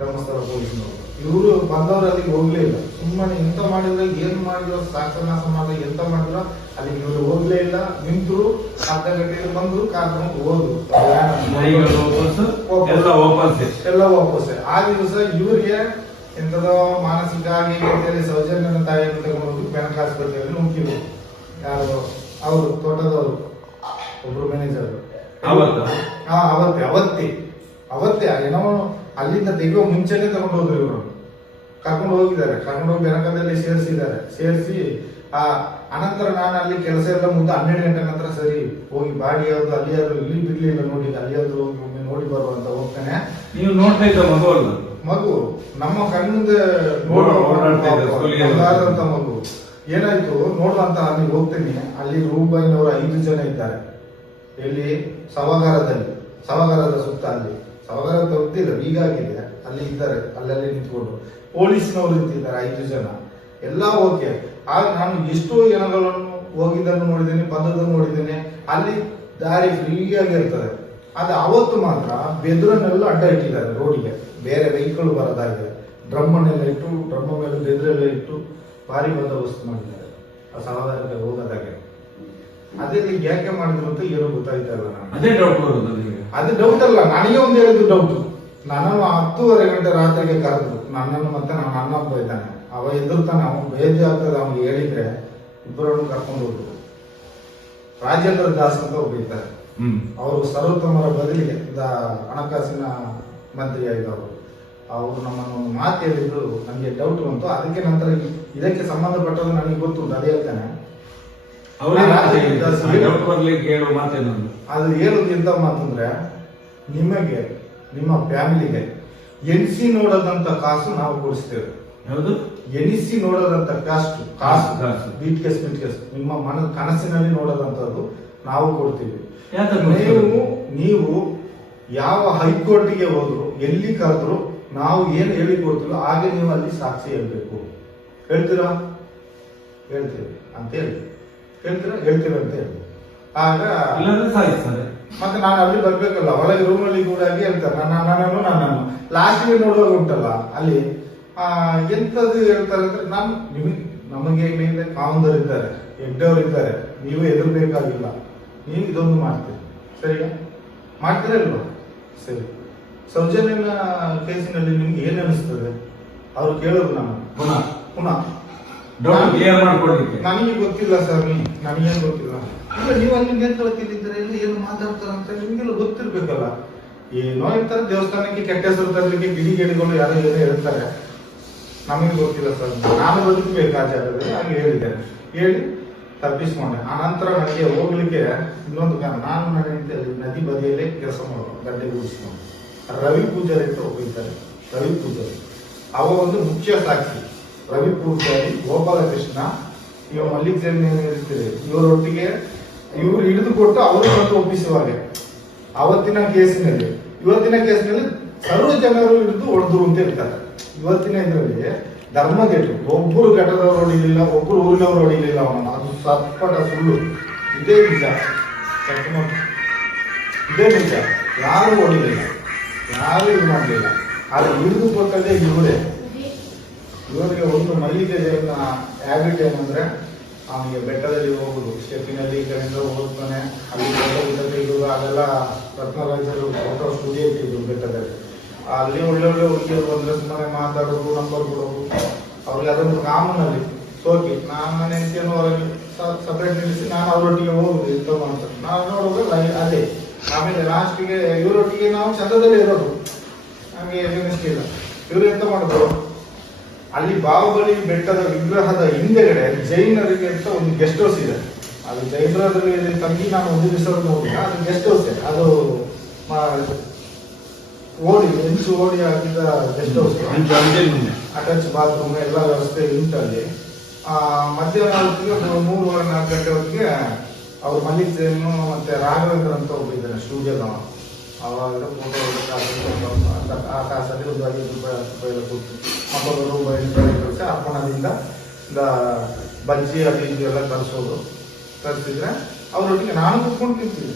ಧರ್ಮಸ್ಥಳ ಪೊಲೀಸ್ನವರು. ಇವರು ಬಂದವರು ಅಲ್ಲಿಗೆ ಹೋಗ್ಲೇ ಇಲ್ಲ. ಸುಮ್ಮನೆ ಎಂತ ಮಾಡಿದ್ರೆ ಏನ್ ಮಾಡಿದ್ರು ಶಾಸನಾಸ ಮಾಡಿದ್ರೆ ಎಂತ ಮಾಡಿದ್ರು ಅಲ್ಲಿಗೆ ಇವರು ಹೋಗ್ಲೇ ಇಲ್ಲ. ನಿಂತರು ಅರ್ಧ ಗಂಟೆಗೆ ಬಂದ್ರು ಕಾರ್ಯಕ್ರಮಕ್ಕೆ ಹೋದ್ರು. ಎಲ್ಲ ವಾಪಸ್. ಆ ದಿವಸ ಇವ್ರಿಗೆ ಎಂತದೋ ಮಾನಸಿಕ ಆಗಿ ಸೌಜನ್ಯನ ತಾಯಿಯನ್ನು ತಗೊಂಡು ಬೆನಕ ಆಸ್ಪತ್ರೆಯಲ್ಲಿ ನುಗ್ಗಿದ್ರು. ಯಾರು ಅವರು ತೋಟದವರು ಒಬ್ರು ಮ್ಯಾನೇಜರ್. ಅವತ್ತೇ ಏನೋ ಅಲ್ಲಿಂದ ತೆಗೆಯೋ ಮುಂಚೆನೆ ತಗೊಂಡು ಹೋದ್ರು ಇವರು. ಕರ್ಕೊಂಡು ಹೋಗಿದ್ದಾರೆ. ಕರ್ಕೊಂಡು ಹೋಗಿ ಬೆನಕದಲ್ಲಿ ಸೇರಿಸಿ ಆ ಅನಂತರ ನಾನು ಅಲ್ಲಿ ಕೆಲಸ ಎಲ್ಲ ಮುಂದೆ 12 ಗಂಟೆ ನಂತರ ಸರಿ ಹೋಗಿ ಬಾಡಿ ಯಾವ್ದು ಅಲ್ಲಿಯಾದ್ರು ಇಲ್ಲಿ ಬಿಡ್ಲಿಲ್ಲ ನೋಡಿ, ಅಲ್ಲಿಯಾದ್ರು ಹೋಗಿ ಒಮ್ಮೆ ನೋಡಿ ಬರುವಂತ ಹೋಗ್ತಾನೆ. ನೀವು ನೋಡ್ತಾ ಇದ್ದ ಮಗು ಅಲ್ಲ? ಮಗು ನಮ್ಮ ಕಣ್ಣಿಂದ ನೋಡುವಂತ ಮಗು. ಏನಾಯ್ತು ನೋಡುವಂತ ಅಲ್ಲಿ ಹೋಗ್ತೀನಿ. ಅಲ್ಲಿ ರೂಪಾಯಿನವರು 5 ಜನ ಇದ್ದಾರೆ. ಎಲ್ಲಿ? ಸವಗಾರದ ಸುತ್ತ. ಅಲ್ಲಿ ಸವಗಾರ ತಪ್ಪಿಲ್ಲ, ಹೀಗಾಗಿದೆ. ಅಲ್ಲಿ ಇದ್ದಾರೆ, ಅಲ್ಲಲ್ಲಿ ನಿಂತ್ಕೊಂಡು ಪೊಲೀಸ್ನವರು ನಿಂತಿದ್ದಾರೆ 5 ಜನ. ಎಲ್ಲ ಓಕೆ. ಆಗ ನಾನು ಎಷ್ಟೋ ಜನಗಳನ್ನು ಹೋಗಿದ್ದನ್ನು ನೋಡಿದ್ದೇನೆ, ಬಂದದನ್ನು ನೋಡಿದ್ದೇನೆ. ಅಲ್ಲಿ ದಾರಿ ಫ್ರೀಯಾಗಿ ಇರ್ತದೆ. ಆದ್ರೆ ಅವತ್ತು ಮಾತ್ರ ಬೆದರನ್ನೆಲ್ಲ ಅಡ್ಡ ಇಟ್ಟಿದ್ದಾರೆ ರೋಡಿಗೆ, ಬೇರೆ ವೆಹಿಕಲ್ ಬರೋದಾಗಿದೆ. ಡ್ರಮ್ಮನ್ನೆಲ್ಲ ಇಟ್ಟು, ಡ್ರಮ್ ಮೇಲೆ ಬೆದರೆಲ್ಲ ಇಟ್ಟು ಭಾರಿ ಬಂದೋಬಸ್ತ್ ಮಾಡಿದ್ದಾರೆ ಆ ಸಹೋದರಕ್ಕೆ ಹೋಗೋದಾಗೆ. ಅದೇ ಯಾಕೆ ಮಾಡಿದ್ರು ಅಂತ ಏನೋ ಗೊತ್ತಾಯ್ತಾ ಇಲ್ಲ. ಅದೇ ಡೌಟ್ ಅಲ್ಲ, ನನಗೆ ಒಂದು ಹೇಳಿದ್ದು ಡೌಟ್. ನನ್ನನ್ನು 10:30 ಗಂಟೆ ರಾತ್ರಿಗೆ ಕರೆದ್ರು ನನ್ನನ್ನು. ಮತ್ತೆ ನನ್ನ ಅಣ್ಣ ಒಬ್ಬ ಇದ್ದಾನೆ, ಅವ ಎದುರ್ತಾನೆ. ಅವನು ಬೇಜ ಆಗ್ತದೆ ಅವ್ನಿಗೆ ಹೇಳಿದ್ರೆ. ಇಬ್ಬರನ್ನು ಕರ್ಕೊಂಡು ಹೋದ್ರು. ರಾಜೇಂದ್ರ ದಾಸ್ ಅಂತ ಒಬ್ಬ ಇದ್ದಾರೆ. ಅವರು ಸರ್ವೋತ್ತಮರ ಬದಲಿಗೆ ಹಣಕಾಸಿನ ಮಂತ್ರಿ ಆಗಿದ್ದವರು. ಅವರು ನಮ್ಮನ್ನು ಒಂದು ಮಾತು ಹೇಳಿದ್ರು, ನನಗೆ ಡೌಟ್ ಬಂತು. ಅದಕ್ಕೆ ನಂತರ ಇದಕ್ಕೆ ಸಂಬಂಧಪಟ್ಟದ್ದು ನನಗೆ ಗೊತ್ತುಂಟು, ಅದೇ ಹೇಳ್ತಾನೆ. ಅದು ಹೇಳುದು ಎಂತ ಮಾತಂದ್ರೆ, ನಿಮಗೆ ನಿಮ್ಮ ಫ್ಯಾಮಿಲಿಗೆ ಎಣಿಸಿ ನೋಡೋದಂತ ಕಾಸು ನಾವು ಕೊಡಿಸ್ತೇವೆ. ಯಾವುದು? ಎಣಿಸಿ ನೋಡೋದಂತ ಕಾಸು ಬೀಟ್ ಕೇಸ್ ನಿಮ್ಮ ಕನಸಿನಲ್ಲಿ ನೋಡೋದಂತದ್ದು ನಾವು ಕೊಡ್ತೀವಿ. ನೀವು ಯಾವ ಹೈಕೋರ್ಟ್ಗೆ ಹೋದ್ರು, ಎಲ್ಲಿ ಕರೆದ್ರು, ನಾವು ಏನು ಹೇಳಿ ಕೊಡ್ತೀವೋ ಹಾಗೆ ನೀವು ಅಲ್ಲಿ ಸಾಕ್ಷಿ ಹೇಳ್ಬೇಕು. ಹೇಳ್ತೀರಾ? ಹೇಳ್ತೀವಿ ಅಂತ ಹೇಳಿ. ಹೇಳ್ತೀರ ಅಂತ ಹೇಳಿ. ಆಗ ಮತ್ತೆ ನಾನು ಅಲ್ಲಿ ಬರ್ಬೇಕಲ್ಲ, ಒಳಗೆ ರೂಮಲ್ಲಿ ಕೂಡ ಹೇಳ್ತಾರೆ ನನ್ನನ್ನು ಲಾಸ್ಟ್ಗೆ ನೋಡುವಾಗ ಉಂಟಲ್ಲ ಅಲ್ಲಿ ಎಂತದ್ದು ಹೇಳ್ತಾರೆ ಅಂದ್ರೆ, ನಮಗೆ ಮೇಲೆ ಕಾಮಂದರು ಇದ್ದಾರೆ, ಹೆಗ್ಡೆಯವರು ಇದ್ದಾರೆ, ನೀವು ಎದುರ್ಬೇಕಾಗಿಲ್ಲ, ನೀವು ಇದೊಂದು ಮಾಡ್ತೀರಿ. ಸರಿಯಾ? ಮಾಡ್ತೀರಾ ಇಲ್ವಾ? ಸರಿ. ಸೌಜನ್ಯನ ಕೇಸಿನಲ್ಲಿ ನಿಮ್ಗೆ ಏನ್ ಅನಿಸ್ತದೆ? ಅವ್ರು ಕೇಳೋದು ನಾನು ಪುನಃ ನನಗೆ ಗೊತ್ತಿಲ್ಲ ಸರ್, ನನಗೇನು ಗೊತ್ತಿಲ್ಲ. ಇಲ್ಲ, ನೀವು ಅಲ್ಲಿ ನೇತೃತ್ವದಿದ್ದಾರೆ, ಏನು ಮಾತಾಡ್ತಾರಂತ ನಿಮ್ಗೆಲ್ಲ ಗೊತ್ತಿರ್ಬೇಕಲ್ಲ. ಏನೋ ಇರ್ತಾರೆ, ದೇವಸ್ಥಾನಕ್ಕೆ ಕೆಟ್ಟ ಹೆಸರು ತರಲಿಕ್ಕೆ ಗಿಡಿಗೇಡಿಗಳು ಯಾರೋ ಏನೋ ಹೇಳ್ತಾರೆ, ನಮಗೆ ಗೊತ್ತಿಲ್ಲ ಸರ್. ನಾನು ಬದುಕಬೇಕು ಆ ಜಾಗದಲ್ಲಿ, ಹಾಗೆ ಹೇಳಿದ್ದೇನೆ. ಹೇಳಿ ತಪ್ಪಿಸ್ಕೊಂಡೆ. ಆನಂತರ ನನಗೆ ಹೋಗ್ಲಿಕ್ಕೆ ಇನ್ನೊಂದು ಕಾರಣ, ನಾನು ನನ್ನ ನದಿ ಬದಿಯಲ್ಲೇ ಕೆಲಸ ಮಾಡೋದು, ಗಡ್ಡೆ ಗುಡಿಸ್ಕೊಂಡು. ರವಿ ಪೂಜಾರಿ ಅಂತ ಹೋಗಿದ್ದಾರೆ. ರವಿ ಪೂಜಾರಿ ಅವ ಒಂದು ಮುಖ್ಯ ಸಾಕ್ಷಿ. ರವಿ ಪೂಜಾರಿ, ಗೋಪಾಲಕೃಷ್ಣ, ಇವ ಮಲ್ಲಿಕಾರ್ಜುನ ಇರ್ತೀರಿ, ಇವರೊಟ್ಟಿಗೆ ಇವರು ಹಿಡಿದುಕೊಟ್ಟು ಅವರು ಬಂದು ಒಪ್ಪಿಸುವಾಗ ಇವತ್ತಿನ ಕೇಸಿನಲ್ಲಿ ಸರ್ವ ಜನರು ಹಿಡಿದು ಹೊಡೆದ್ರು ಅಂತ ಹೇಳ್ತಾರೆ. ಇವತ್ತಿನ ಇದರಲ್ಲಿ ಧರ್ಮದೇಟು ಒಬ್ಬರು ಘಟದವರು ಹೊಡಿಲಿಲ್ಲ, ಒಬ್ಬರು ಊರಿನವರು ಹೊಡಿಲಿಲ್ಲ ಅವನನ್ನು. ಅದು ಸಪ್ಪಟ ಸುಳ್ಳು. ಇದೇ ನಿಜ, ಇದೇ ನಿಜ. ಯಾರು ಹೊಡಿಲಿಲ್ಲ, ಯಾರು ಇದು ಮಾಡಲಿಲ್ಲ. ಆದ್ರೆ ಹಿಡಿದು ಕೊಟ್ಟದೇ ಇವರಿಗೆ ಒಂದು ಮಲ್ಲಿಗೆ ಜೈನ ಹ್ಯಾಬಿಟ್ ಏನಂದ್ರೆ, ಅವನಿಗೆ ಬೆಟ್ಟದಲ್ಲಿ ಹೋಗುದು, ಸ್ಟೆಪ್ಪಿನಲ್ಲಿ ಈ ಕಡೆಯಿಂದ ಹೋಗ್ತಾನೆ, ಅಲ್ಲಿ ಫೋಟೋ ತೆಗೆದು, ಅದೆಲ್ಲ ರತ್ನರಾಜರು ಫೋಟೋ ಸ್ಟುಡಿಯೋ ಇಟ್ಟಿದ್ರು ಬೆಟ್ಟದಲ್ಲಿ. ಅಲ್ಲಿ ಒಳ್ಳೆ ಹುಡುಗಿಯರು ಬಂದ್ರೆ ಸುಮ್ಮನೆ ಮಾತಾಡೋದು, ನಂಬರ್ ಕೊಡೋದು, ಅವ್ರಿಗೆ ಅದೊಂದು ಕಾಮನ್ ಅಲ್ಲಿ ಸೋಕಿ. ನಾನು ನನ್ನ ಹೆಂಡತಿಯನ್ನು ಹೊರಗೆ ಸಪ್ರೇಟ್ ನಿಲ್ಲಿಸಿ ನಾನು ಅವರೊಟ್ಟಿಗೆ ಹೋಗುದು ಇಂಥ ಅಂತ ನಾವು ನೋಡೋದು ಅದೇ. ಆಮೇಲೆ ಲಾಸ್ಟಿಗೆ ಇವರೊಟ್ಟಿಗೆ ನಾವು ಚಂದದಲ್ಲಿ ಇರೋದು, ನಮಗೆ ಏನಿಷ್ಟಿಲ್ಲ. ಇವರು ಎಂತ ಮಾಡೋದು, ಅಲ್ಲಿ ಬಾಹುಬಲಿ ಬೆಟ್ಟದ ವಿಗ್ರಹದ ಹಿಂದೆಗಡೆ ಜೈನರಿಗೆ ಅಂತ ಒಂದು ಗೆಸ್ಟ್ ಹೌಸ್ ಇದೆ. ಅದು ಜೈನರಲ್ಲಿ ತಂಗಿ ನಾನು ಒಂದು ದಿವಸ ನೋಡಿಲ್ಲ, ಅದು ಗೆಸ್ಟ್ ಹೌಸ್. ಅದು ಹೆಂಚು ಓಡಿ ಹಾಕಿದ ಗೆಸ್ಟ್ ಹೌಸ್, ಅಟ್ಯಾಚ್ ಬಾತ್ರೂಮ್ ಎಲ್ಲ ವ್ಯವಸ್ಥೆ ಉಂಟಲ್ಲಿ. ಮಧ್ಯಾಹ್ನ ಹೊತ್ತಿಗೆ 3-4 ಗಂಟೆ ಹೊತ್ತಿಗೆ ಅವ್ರು ಮಲ್ಲಿಕಾರ್ಜುನ ಮತ್ತೆ ರಾಘವೇಂದ್ರ ಅಂತ ಹೋಗಿದ್ದಾನೆ ಸ್ಟುಡಿಯೋದವ. ಅವಾಗ ಫೋಟೋ ಆ ಕಾಸಲ್ಲಿ ಒಂದು 5 ರೂಪಾಯಿ 10 ರೂಪಾಯಿ ಎಲ್ಲ ಕೊಟ್ಟು ಮಕ್ಕಳು ಕಳಿಸಿ ಅರ್ಪಣದಿಂದ ಬಜ್ಜಿ ಅದು ಇದು ಎಲ್ಲ ತರಿಸಿದ್ರೆ ಅವರೊಟ್ಟಿಗೆ ನಾನು ಕೂತ್ಕೊಂಡು ತಿಂತೀವಿ.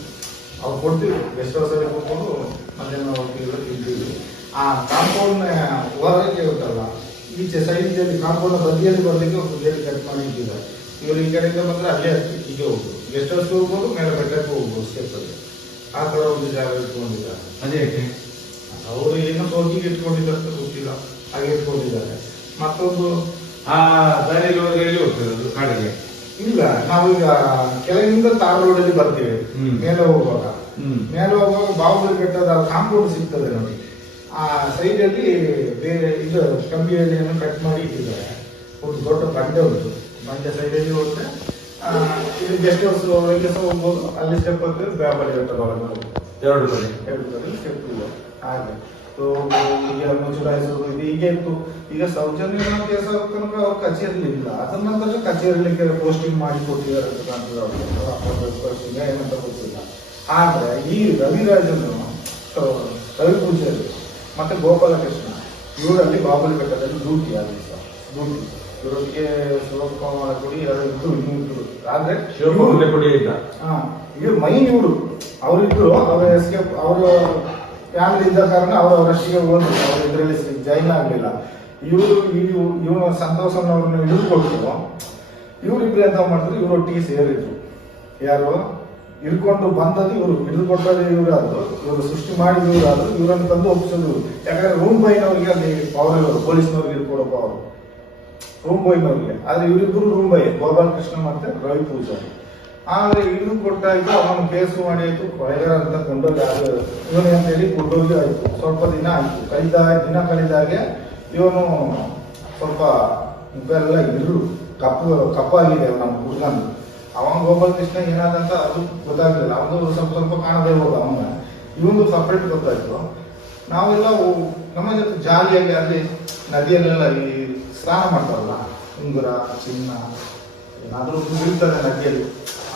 ಅವ್ರು ಕೊಡ್ತೀವಿ, ಗೆಸ್ಟ್ ಹೌಸಲ್ಲಿ ಕೂತ್ಕೊಂಡು ಮಧ್ಯಾಹ್ನ ಹೊತ್ತಿಗೆಲ್ಲ ತಿಂತೀವಿ. ಆ ಕಾಂಪೌಂಡ್ ಹೊರಗೆ ಇರುತ್ತಲ್ಲ ಈಚೆ ಸೈಡ್ ಕಾಂಪೌಂಡ್ ಬದಿಯಲ್ಲಿ ಬರ್ಲಿಕ್ಕೆ ಒಂದು ಗೇಟ್ ಕಟ್ ಮಾಡಿ ಇಟ್ಟಿದ್ದಾರೆ. ಇವರು ಈ ಕಡೆಯಿಂದ ಬಂದ್ರೆ ಅಲ್ಲೇ ಹೀಗೆ ಹೋಗ್ಬೋದು, ಗೆಸ್ಟ್ ಹೌಸ್ಗೆ ಹೋಗ್ಬೋದು, ಮೇಲೆ ಬೆಟ್ಟಕ್ಕೆ ಹೋಗ್ಬೋದು ಸ್ಟೆಪ್ ಅಲ್ಲಿ. ಆ ತರ ಒಂದು ಜಾಗ ಇಟ್ಕೊಂಡಿದ್ದಾರೆ. ಅದೇ ಅವರು ಏನೋ ಸೋಕಿಗೆ ಇಟ್ಕೊಂಡಿದ್ದಾರೆ ಅಂತ ಗೊತ್ತಿಲ್ಲ, ಹಾಗೆ ಇಟ್ಕೊಂಡಿದ್ದಾರೆ. ಮತ್ತೊಂದು ಆ ದಾರಿಯಲ್ಲಿ ಹೋದ್ರೆ ಎಲ್ಲಿ ಹೋಗ್ತದೆ ಅದು ಕಾಡಿಗೆ? ಇಲ್ಲ, ನಾವೀಗ ಕೆಳಗಿಂದ ತಾರ್ ರೋಡ್ ಅಲ್ಲಿ ಬರ್ತೀವಿ. ಮೇಲೆ ಹೋಗುವಾಗ ಬಾಹುಬಲಿ ಬೆಟ್ಟದ ಕಾಂಪೌಂಡ್ ಸಿಗ್ತದೆ ನೋಡಿ, ಆ ಸೈಡ್ ಅಲ್ಲಿ ಬೇರೆ ಇದು ಕಂಬಿಯನ್ನು ಕಟ್ ಮಾಡಿ ಇಟ್ಟಿದ್ದಾರೆ. ಒಂದು ದೊಡ್ಡ ಬಂಡೆ ಉಂಟು, ಬಂಡೆ ಸೈಡ್ ಅಲ್ಲಿ ಹೋದ್ರೆ ಇಲ್ಲಿ ಗೆಸ್ಟ್ ಹೌಸ್ ಒಳಗೆ ಸಹ ಹೋಗ್ಬೋದು. ಅಲ್ಲಿ ಸ್ಟೆಪ್ ಹಾಕಿದ್ರೆ ಬಾಹುಬಲಿ ಬೆಟ್ಟದ ಒಳಗೆ ಎರಡು ಕಡೆ ಸ್ಟೆಪ್ ಇದೆ. ಹಾಗೆ ಈಗ ಚುನಾಯಿಸೋದು ಇದು ಹೀಗೆ ಇತ್ತು. ಈಗ ಸೌಜನ್ಯ ಕೇಸ ತನಕ ಅವ್ರ ಕಚೇರಿ ಇಲ್ಲ, ಅದ್ರ ನಂತರ ಕಚೇರಿಲಿಕ್ಕೆ ಪೋಸ್ಟಿಂಗ್ ಮಾಡಿ ಕೊಟ್ಟಿದ್ದಾರೆ ಅಂತ ಕಾಣ್ತದೆ. ಏನಂತ ಗೊತ್ತಿಲ್ಲ. ಆದ್ರೆ ಈ ರವಿರಾಜನು, ರವಿ ಪೂಜಾರಿ ಮತ್ತೆ ಗೋಪಾಲಕೃಷ್ಣ ಇವರಲ್ಲಿ ಬಾಹುಬಲಿ ಬೆಟ್ಟದಲ್ಲಿ ಡ್ಯೂಟಿ ಆಗಿತ್ತು. ಡ್ಯೂಟಿ ಇವರಿಗೆ ಶಿವಕುಮಾರ ಕೊಡಿ ಇದ್ರು, ಇನ್ನಿದ್ರು. ಆದ್ರೆ ಶಿವಕುಮಾರ ಕೊಡಿ ಆಯ್ತಾ? ಇವ್ರು ಮೈನ್ ಇವರು ಅವರಿದ್ರು. ಅವ್ರ ಎಸ್ಕೇಪ್ ಅವರು ಫ್ಯಾಮಿಲಿ ಇದ್ದ ಕಾರಣ ಅವರಷ್ಟಿಗೆ ಹೋದ್ರು. ಅವ್ರು ಇದರಲ್ಲಿ ಜಾಯಿನ್ ಆಗಲಿಲ್ಲ. ಇವನು ಸಂತೋಷನವ್ರನ್ನ ಹಿಡಿದುಕೊಟ್ಟು ಇವರಿಬ್ರು ಎಂತ ಮಾಡಿದ್ರು, ಇವರೊಟ್ಟಿಗೆ ಸೇರಿದ್ರು. ಯಾರು ಹಿಡ್ಕೊಂಡು ಬಂದದ್ದು ಇವರು, ಹಿಡಿದುಕೊಟ್ಟದ್ದು ಇವರಾದ್ರು, ಇವರು ಸೃಷ್ಟಿ ಮಾಡಿದ್ರು ಇವರಾದ್ರು. ಇವರನ್ನು ತಂದು ಒಪ್ಪಿಸಿದ್ರು. ಯಾಕಂದ್ರೆ ರೂಮ್ ಬಾಯ್ನವ್ರಿಗೆ ಅಲ್ಲಿ ಪವರ್ ಇವರು, ಪೊಲೀಸ್ನವ್ರಿಗೆ ಇರ್ಕೊಡೋ ಪವರ್ ರೂಮ್ ಬಾಯ್ನವ್ರಿಗೆ. ಆದ್ರೆ ಇವರಿಬ್ರು ರೂಮ್ ಬಾಯ್, ಗೋಪಾಲಕೃಷ್ಣ ಮತ್ತೆ ರವಿ ಪೂಜಾರಿ. ಆದ್ರೆ ಹಿಡಿದು ಕೊಟ್ಟಾಯ್ತು, ಅವನು ಕೇಸು ಮಾಡಿ ಆಯ್ತು, ಕೊಲೆಗಾರ ಅಂತ ಕೊಂಡೋಗಿ ಇವನು ಅಂತ ಹೇಳಿ ಕೊಂಡೋಗಿ ಆಯ್ತು. ಸ್ವಲ್ಪ ದಿನ ಆಯ್ತು. ಕಳೆದಾಗೆ ಇವನು ಸ್ವಲ್ಪ ಮುಖ ಎಲ್ಲ ಇರು ಕಪ್ಪಾಗಿದೆ ನಮ್ಮ ಹುಡುಗಂದು. ಅವನ ಗೋಪಾಲಕೃಷ್ಣ ಏನಾದಂತ ಅದು ಗೊತ್ತಾಗ್ಲಿಲ್ಲ. ಅವನು ಸ್ವಲ್ಪ ಕಾಣದೇ ಹೋದ. ಅವನ ಇವನು ಸಪ್ರೇಟ್ ಗೊತ್ತಾಯ್ತು. ನಾವೆಲ್ಲ ನಮ್ಮ ಜೊತೆ ಜಾಲಿಯಾಗಿ ಅಲ್ಲಿ ನದಿಯಲ್ಲೆಲ್ಲ ಈ ಸ್ನಾನ ಮಾಡ್ತಾರಲ್ಲ, ಉಂಗುರ ಚಿನ್ನ ಏನಾದ್ರೂ ಬೀಳ್ತದೆ ನದಿಯಲ್ಲಿ,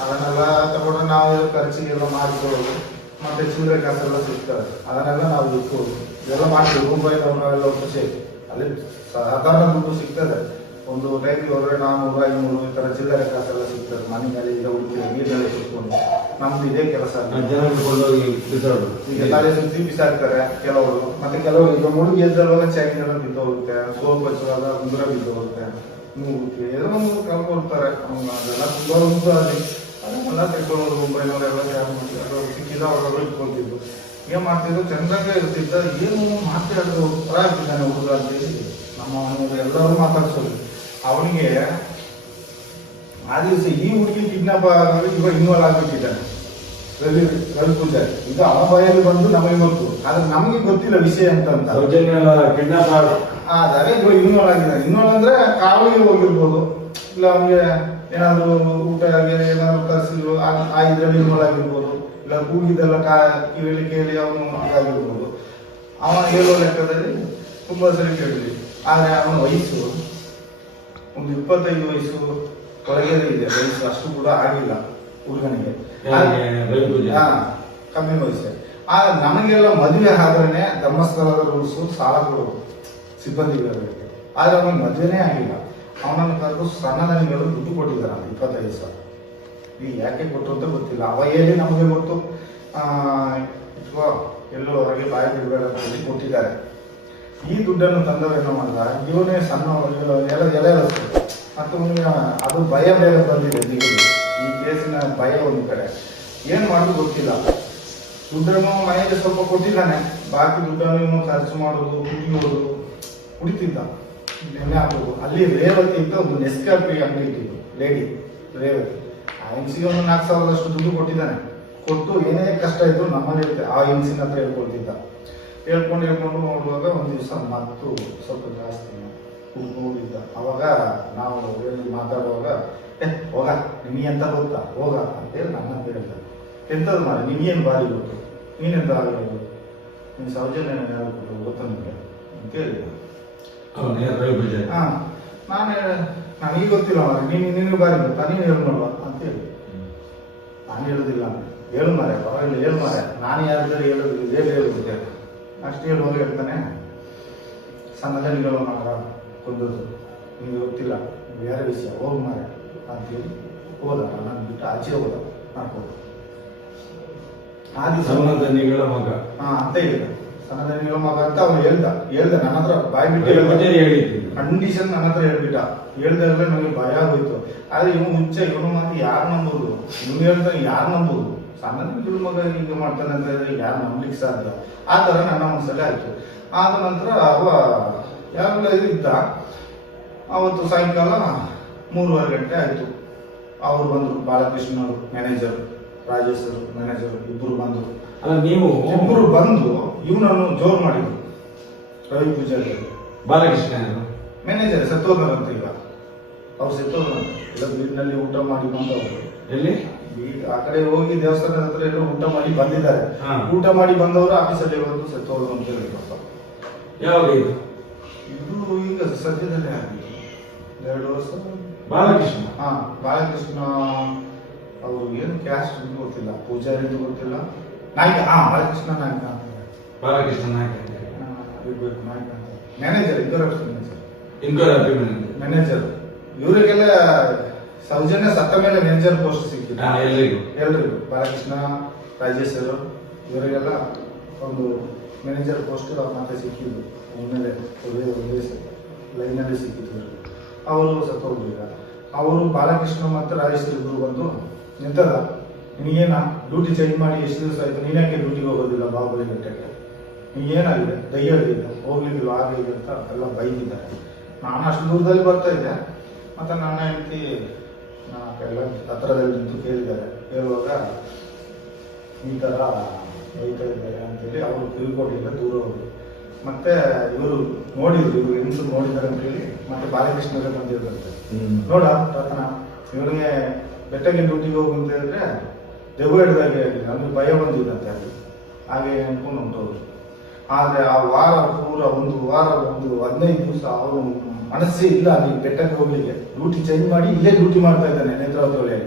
ಅದನ್ನೆಲ್ಲ ತಗೊಂಡು ನಾವು ಖರ್ಚಿಗೆಲ್ಲ ಮಾಡಿಕೊಳ್ಳೋದು. ಮತ್ತೆ ಚಿಲ್ಲರೆ ಕಾಸೆಲ್ಲ ಸಿಗ್ತದೆ, ಅದನ್ನೆಲ್ಲ ನಾವು ಇಟ್ಕೊಳ್ಳೋದು. ಇದೆಲ್ಲ ಮಾಡ್ತೀವಿ. ಮುಂಬೈ ನಾವೆಲ್ಲ ಖುಷಿ. ಅಲ್ಲಿ ಸಾಧಾರಣ ದುಡ್ಡು ಸಿಗ್ತದೆ. ಒಂದು ಟೈಮ್ಗೆ ಹೋದ್ರೆ 400, 500 ಈ ತರ ಚಿಲ್ಲರೆ ಕಾಸೆಲ್ಲ ಸಿಗ್ತದೆ. ಮನೆ ಮೇಲೆ ಈಗ ಹುಡುಕಿ ನೀರಲ್ಲೇ ಸಿಕ್ಕೊಂಡು ನಮ್ದು ಇದೇ ಕೆಲಸ. ಈಗ ತಲೆ ಸುತ್ತಿ ಬಿಸಾಡ್ತಾರೆ ಕೆಲವರು. ಮತ್ತೆ ಕೆಲವರು ಈಗ ಮುಳುಗಿ ಎದ್ರವಾಗ ಚೈನ್ ಎಲ್ಲ ಬಿದ್ದು ಹೋಗುತ್ತೆ, ಸೋಪ್ ಹಚ್ಚುವಾಗ ಉಂಗುರ ಬಿದ್ದು ಹೋಗುತ್ತೆ, ಮೂಗುತಿ ಏನೋ ಒಂದು ಕಳ್ಕೊಳ್ತಾರೆ. ಅದೆಲ್ಲ ತುಂಬಾ ಉಂಟು. ಅಲ್ಲಿ ಅದನ್ನೆಲ್ಲ ತೆಕ್ಕೊಳ್ಳೋದು. ಮುಂಬೈನವರೆಲ್ಲ ಸಿಕ್ಕಿದ ಅವರೆಲ್ಲ ಇಟ್ಕೊಳ್ತಿದ್ರು. ಏನ್ ಮಾಡ್ತಿದ್ರು, ಚಂದ್ರಂಗ ಇರ್ತಿದ್ದ. ಏನು ಮಾತಾಡಿದ್ರು ತರ ಆಗ್ತಿದ್ದಾನೆ ಹುಡುಗ ಅಂತ ಹೇಳಿ ನಮ್ಮ ಮನೆಯವರು ಎಲ್ಲರೂ ಮಾತಾಡ್ಸೋದು. ಅವನಿಗೆ ಆ ದಿವಸ ಈ ಹುಡುಗಿ ಕಿಡ್ನಾಪ್ ಆಗಿ ಇವಾಗ ಇನ್ವಾಲ್ವ್ ಆಗ್ಬಿಟ್ಟಿದ್ದಾನೆ ರವಿ ಪೂಜಾರಿ. ಈಗ ಅವನ ಬಾಯಲ್ಲಿ ಬಂದು ನಮಗೆ ಗೊತ್ತು, ಆದ್ರೆ ನಮಗೆ ಗೊತ್ತಿಲ್ಲ ವಿಷಯ ಅಂತ. ಕಿಡ್ನಾಪ್ ಆದರೆ ಇನ್ವಾಲ್ವ್ ಆಗಿದ್ದಾನೆ. ಇನ್ವಾಲ್ವ್ ಅಂದ್ರೆ ಕಾವಲಿಗೆ ಹೋಗಿರ್ಬೋದು, ಇಲ್ಲ ಅವನಿಗೆ ಏನಾದ್ರು ಊಟ ಏನಾದ್ರು ತರಿಸಿದ್ರು ಆ ಇದ್ರಲ್ಲಿ ಇನ್ವಾಲ್ವ್ ಆಗಿರ್ಬೋದು, ಇಲ್ಲ ಕೂಗಿದ್ದೆಲ್ಲ ಕಿವಿಲಿ ಕೇಳಿ ಅವನು ಆಗಿರ್ಬೋದು. ಅವನ ಹೇಳೋ ಲೆಕ್ಕದಲ್ಲಿ ತುಂಬಾ ಸರಿ ಕೇಳಿದ್ವಿ. ಆದ್ರೆ ಅವನ ವಯಸ್ಸು ಒಂದು 25 ವಯಸ್ಸು ಒಳಗೆ ಇದೆ. ವಯಸ್ಸು ಅಷ್ಟು ಕೂಡ ಆಗಿಲ್ಲ ಹುಡುಗನಿಗೆ, ಕಮ್ಮಿ ವಯಸ್ಸು. ಆದ್ರೆ ನಮಗೆಲ್ಲ ಮದುವೆ ಆದ್ರೇನೆ ಧರ್ಮಸ್ಥಳದ ರೂಲ್ಸ್ ಸಾಲ ಕೊಡೋದು ಸಿಬ್ಬಂದಿಗಳಿಗೆ. ಆದ್ರೆ ಅವನಿಗೆ ಮದುವೆನೇ ಆಗಿಲ್ಲ. ಅವನನ್ನು ಕರೆದು ಸಣ್ಣದನಿಗಳು ದುಡ್ಡು ಕೊಟ್ಟಿದ್ದಾರೆ 25 ಸಾವಿರ. ಈ ಯಾಕೆ ಕೊಟ್ಟು ಅಂತ ಗೊತ್ತಿಲ್ಲ. ಅವ ಹೇಳಿ ನಮಗೆ ಗೊತ್ತು, ಎಲ್ಲೋ ಹೊರಗೆ ಬಾಯಿ ಬಿಡಬೇಡ ಅಂತ ಹೇಳಿ ಕೊಟ್ಟಿದ್ದಾರೆ. ಈ ದುಡ್ಡನ್ನು ತಂದವೇನೋ ಮಾಡಿದ ಇವನೇ ಸಣ್ಣ ಎಲೆ ಮತ್ತು ಅದು ಭಯ ಬೇರೆ ಬಂದಿದೆ ನಿಮಗೆ. ಈ ಕೇಸಿನ ಭಯ ಒಂದು ಕಡೆ ಏನ್ ಮಾಡೋದು ಗೊತ್ತಿಲ್ಲ. ದುಡ್ಡನ್ನು ಮನೆಗೆ ಸ್ವಲ್ಪ ಕೊಟ್ಟಿದ್ದಾನೆ, ಬಾಕಿ ದುಡ್ಡನ್ನು ಇವನು ಖರ್ಚು ಮಾಡೋದು, ಕುಡಿಯೋದು, ಕುಡಿತಿದ್ದ, ನೆನ್ನೆ ಹಾಕೋದು. ಅಲ್ಲಿ ರೇವತಿ ಅಂತ ಒಂದು ನೆಸ್ಕಾಫಿ ಅಂಗಡಿ ಇಟ್ಟಿದ್ದು, ಲೇಡಿ ರೇವತಿ. ಆ ಹೆಂಗಸಿಗೆ ಒಂದು 4,000 ದುಡ್ಡು ಕೊಟ್ಟಿದ್ದಾನೆ. ಕೊಟ್ಟು ಏನೇ ಕಷ್ಟ ಇದ್ರು ನಮ್ಮಲ್ಲಿ ಇರುತ್ತೆ. ಆ ಹೆಂಗಸಿನ ಹತ್ರ ಹೇಳ್ಕೊಳ್ತಿದ್ದ. ಹೇಳ್ಕೊಂಡು ನೋಡುವಾಗ ಒಂದು ದಿವಸ ಮತ್ತು ಸ್ವಲ್ಪ ಜಾಸ್ತಿ ಹೋಗಿದ್ದ. ಅವಾಗ ನಾವು ಮಾತಾಡುವಾಗ ಹೋಗ ನೀ ಎಂತ ಗೊತ್ತಾ ಹೋಗ ಅಂತೇಳಿ ನನ್ನಂತ ಹೇಳ್ತಾರೆ. ಎಂಥದ್ದು ಮಾಡಿ ನಿಮಗೇನು ಬಾರಿ ಗೊತ್ತು, ನೀನೆಂತ ಆಗಿರ್ಬೋದು, ನೀನು ಸೌಜನ್ಯ ಯಾರು ಕೊಟ್ಟು ಗೊತ್ತಾ ನಿಮಗೆ ಅಂತ ಹೇಳಿದ. ನನಗೆ ಗೊತ್ತಿಲ್ಲ ಮಾರೆ, ನಿನಗೆ ಬಾರಿ ಗೊತ್ತಾ, ನೀನು ಹೇಳ್ನಲ್ವ ಅಂತ ಹೇಳಿ. ನಾನು ಹೇಳುದಿಲ್ಲ ಅಂತ ಹೇಳು ಮಾರೆ, ಪರವಾಗಿಲ್ಲ ಹೇಳು ಮಾರೆ, ನಾನು ಯಾರಿದ್ದಾರೆ ಹೇಳುದಿಲ್ಲ ಅಷ್ಟು ಹೇಳುವಾಗ ಹೇಳ್ತಾನೆ, ಸಣ್ಣ ಜನಗಳು ಕೊಂದದ್ದು ನಿಮಗೆ ಗೊತ್ತಿಲ್ಲ, ಬೇರೆ ವಿಷಯ ಹೋಗಿ ಮಾರೆ ಅಂತೇಳಿ ಹೋದ. ನಾನು ಬಿಟ್ಟು ಆಚೆ ಹೋದ ಮಾಡ್ಕೊಂಡು ಆ ದಿವಸ ಮಗ ಅಂತ ಹೇಳಿದ. ಸಣ್ಣದನಿಗಳ ಮಗ ಅಂತ ಅವ್ನು ಹೇಳ್ದ ನನ್ನ ಹತ್ರ ಬಾಯಿ ಬಿಟ್ಟು ಕಂಡೀಷನ್ ನನ್ನ ಹತ್ರ ಹೇಳ್ಬಿಟ್ಟ. ಹೇಳ್ದಾಗಲೇ ನನಗೆ ಭಯ ಆಗೋಯ್ತು. ಆದ್ರೆ ಇವನು ಮುಂಚೆ ಇವನು ಮಾತು ಯಾರು ನಂಬೋದು, ಇವನು ಹೇಳ್ತಾನೆ ಯಾರು ನಂಬೋದು, ಸಣ್ಣದನಿಗಳ ಮಗ ಈಗ ಮಾಡ್ತಾನೆ ಅಂತ ಹೇಳಿದ್ರೆ ಯಾರು ನಂಬಲಿಕ್ಕೆ ಸಾಧ್ಯ? ಆ ತರ ನನ್ನ ಮನಸ್ಸಲ್ಲಿ ಆಯ್ತು. ಆದ ನಂತರ ಅವ ಯಾವೆಲ್ಲ ಇದ್ದ. ಅವತ್ತು ಸಾಯಂಕಾಲ 3:30 ಗಂಟೆ ಆಯ್ತು. ಅವ್ರು ಬಂದ್ರು, ಬಾಲಕೃಷ್ಣ ಅವರು ಮ್ಯಾನೇಜರ್, ರಾಜೇಶ್ ಅವರು ಮ್ಯಾನೇಜರ್, ಇಬ್ಬರು ಬಂದ್ರು. ಅಲ್ಲ ನೀವು ಇಬ್ಬರು ಬಂದು ಇವನನ್ನು ಜೋರ್ ಮಾಡಿದ್ರು. ರವಿ ಪೂಜಾರಿ ಬಾಲಕೃಷ್ಣ ಮ್ಯಾನೇಜರ್ ಸತ್ತೋದ್ರಂತ. ಈಗ ಅವ್ರು ಸತ್ತೋದ್ರಂತ. ಎಲ್ಲ ಬೀರಿನಲ್ಲಿ ಊಟ ಮಾಡಿ ಬಂದವರು. ಎಲ್ಲಿ ಆ ಕಡೆ ಹೋಗಿ ದೇವಸ್ಥಾನದ ಹತ್ರ ಎಲ್ಲ ಊಟ ಮಾಡಿ ಬಂದಿದ್ದಾರೆ. ಊಟ ಮಾಡಿ ಬಂದವರು ಆಫೀಸಲ್ಲಿ ಬಂದು ಸತ್ತೋದ್ರು ಅಂತ ಹೇಳಿದ್ರಪ್ಪ. ಯಾವಾಗ ಇದು? ಇದು ಈಗ ಸದ್ಯದಲ್ಲೇ ಆಗಿದೆ, 2 ವರ್ಷ. ಬಾಲಕೃಷ್ಣ ಬಾಲಕೃಷ್ಣ ಅವರು ಏನು ಕ್ಯಾಸ್ಟ್ ಗೊತ್ತಿಲ್ಲ, ಪೂಜಾರಿ ಗೊತ್ತಿಲ್ಲ, ನಾಯಕ. ಬಾಲಕೃಷ್ಣ ನಾಯಕ, ಬಾಲಕೃಷ್ಣ ನಾಯಕ ಇರ್ಬೇಕು, ನಾಯಕ ಅಂತ. ಮ್ಯಾನೇಜರ್, ಇಬ್ಬರು ಮ್ಯಾನೇಜರ್. ಇವರಿಗೆಲ್ಲ ಸೌಜನ್ಯ ಸತ್ತ ಮೇಲೆ ಮ್ಯಾನೇಜರ್ ಪೋಸ್ಟ್ ಸಿಕ್ಕಿದೆ ಎಲ್ರಿಗೂ. ಬಾಲಕೃಷ್ಣ, ರಾಜೇಶ್ ಇವರಿಗೆಲ್ಲ ಒಂದು ಮ್ಯಾನೇಜರ್ ಪೋಸ್ಟ್ ಮತ್ತೆ ಸಿಕ್ಕಿದ್ದು. ಒಮ್ಮೆಲೆ ಒಂದೇ ಲೈನಲ್ಲಿ ಸಿಕ್ಕಿದ್ರು. ಅವರು ಸತ್ತೋಗ್ರು. ಈಗ ಅವರು ಬಾಲಕೃಷ್ಣ ಮತ್ತು ರಾಜೇಶ್ ಇಬ್ಬರು ಬಂದು ನಿಂತದ, ನಿನಗೇನ ಡ್ಯೂಟಿ ಚೇಂಜ್ ಮಾಡಿ ಎಷ್ಟು ದಿವಸ ಆಯ್ತು, ನೀನ್ಯಾಕೆ ಡ್ಯೂಟಿಗೆ ಹೋಗೋದಿಲ್ಲ ಬಾಹುಬಲಿ ಗಂಟೆಗೆ, ನೀಗೇನಾಗಿದೆ, ದಯ್ಯಾಗಿದೆ, ಹೋಗ್ಲಿಕ್ಕಿಲ್ಲ, ಆಗಿದೆ ಅಂತ ಎಲ್ಲ ಬೈದಿದ್ದಾರೆ. ನಾನು ಅಷ್ಟು ದೂರದಲ್ಲಿ ಬರ್ತಾ ಇದ್ದೆ. ಮತ್ತೆ ನನ್ನ ಹೆಂಡತಿ ಎಲ್ಲ ಹತ್ರದಲ್ಲಿ ನಿಂತು ಕೇಳಿದ್ದಾರೆ. ಕೇಳುವಾಗ ಈ ಥರ ಬೈತಾ ಇದ್ದಾರೆ ಅಂತೇಳಿ ಅವರು ತಿಳ್ಕೊಟ್ಟಿಲ್ಲ, ದೂರ ಹೋಗಿ. ಮತ್ತೆ ಇವರು ನೋಡಿದ್ರು, ಇವರು ಹೆಂಗಸರು ನೋಡಿದ್ದಾರೆ ಅಂತ ಹೇಳಿ ಮತ್ತೆ ಬಾಲಕೃಷ್ಣರೇ ಬಂದಿರುತ್ತೆ. ನೋಡ ರತ್ನ, ಇವನಿಗೆ ಬೆಟ್ಟಗೆ ಡ್ಯೂಟಿಗೆ ಹೋಗು ಅಂತ ಹೇಳಿದ್ರೆ ದೆವ್ವ ಹಿಡ್ದಾಗೆ ಆಗಿದೆ, ನಮ್ಗೆ ಭಯ ಬಂದಿದ್ದಂತೆ ಅದು. ಹಾಗೆ ಅನ್ಕೊಂಡು ಹೊಂಟೋದ್ರು. ಆದ್ರೆ ಆ ವಾರ ಪೂರ ಒಂದು 15 ದಿವಸ ಅವರು ಮನಸ್ಸೇ ಇಲ್ಲ ಅಲ್ಲಿ ಬೆಟ್ಟಕ್ಕೆ ಹೋಗ್ಲಿಕ್ಕೆ. ಡ್ಯೂಟಿ ಚೇಂಜ್ ಮಾಡಿ ಇಲ್ಲೇ ಡ್ಯೂಟಿ ಮಾಡ್ತಾ ಇದ್ದಾನೆ ನೇತ್ರಾವತಿಯಲ್ಲಿ.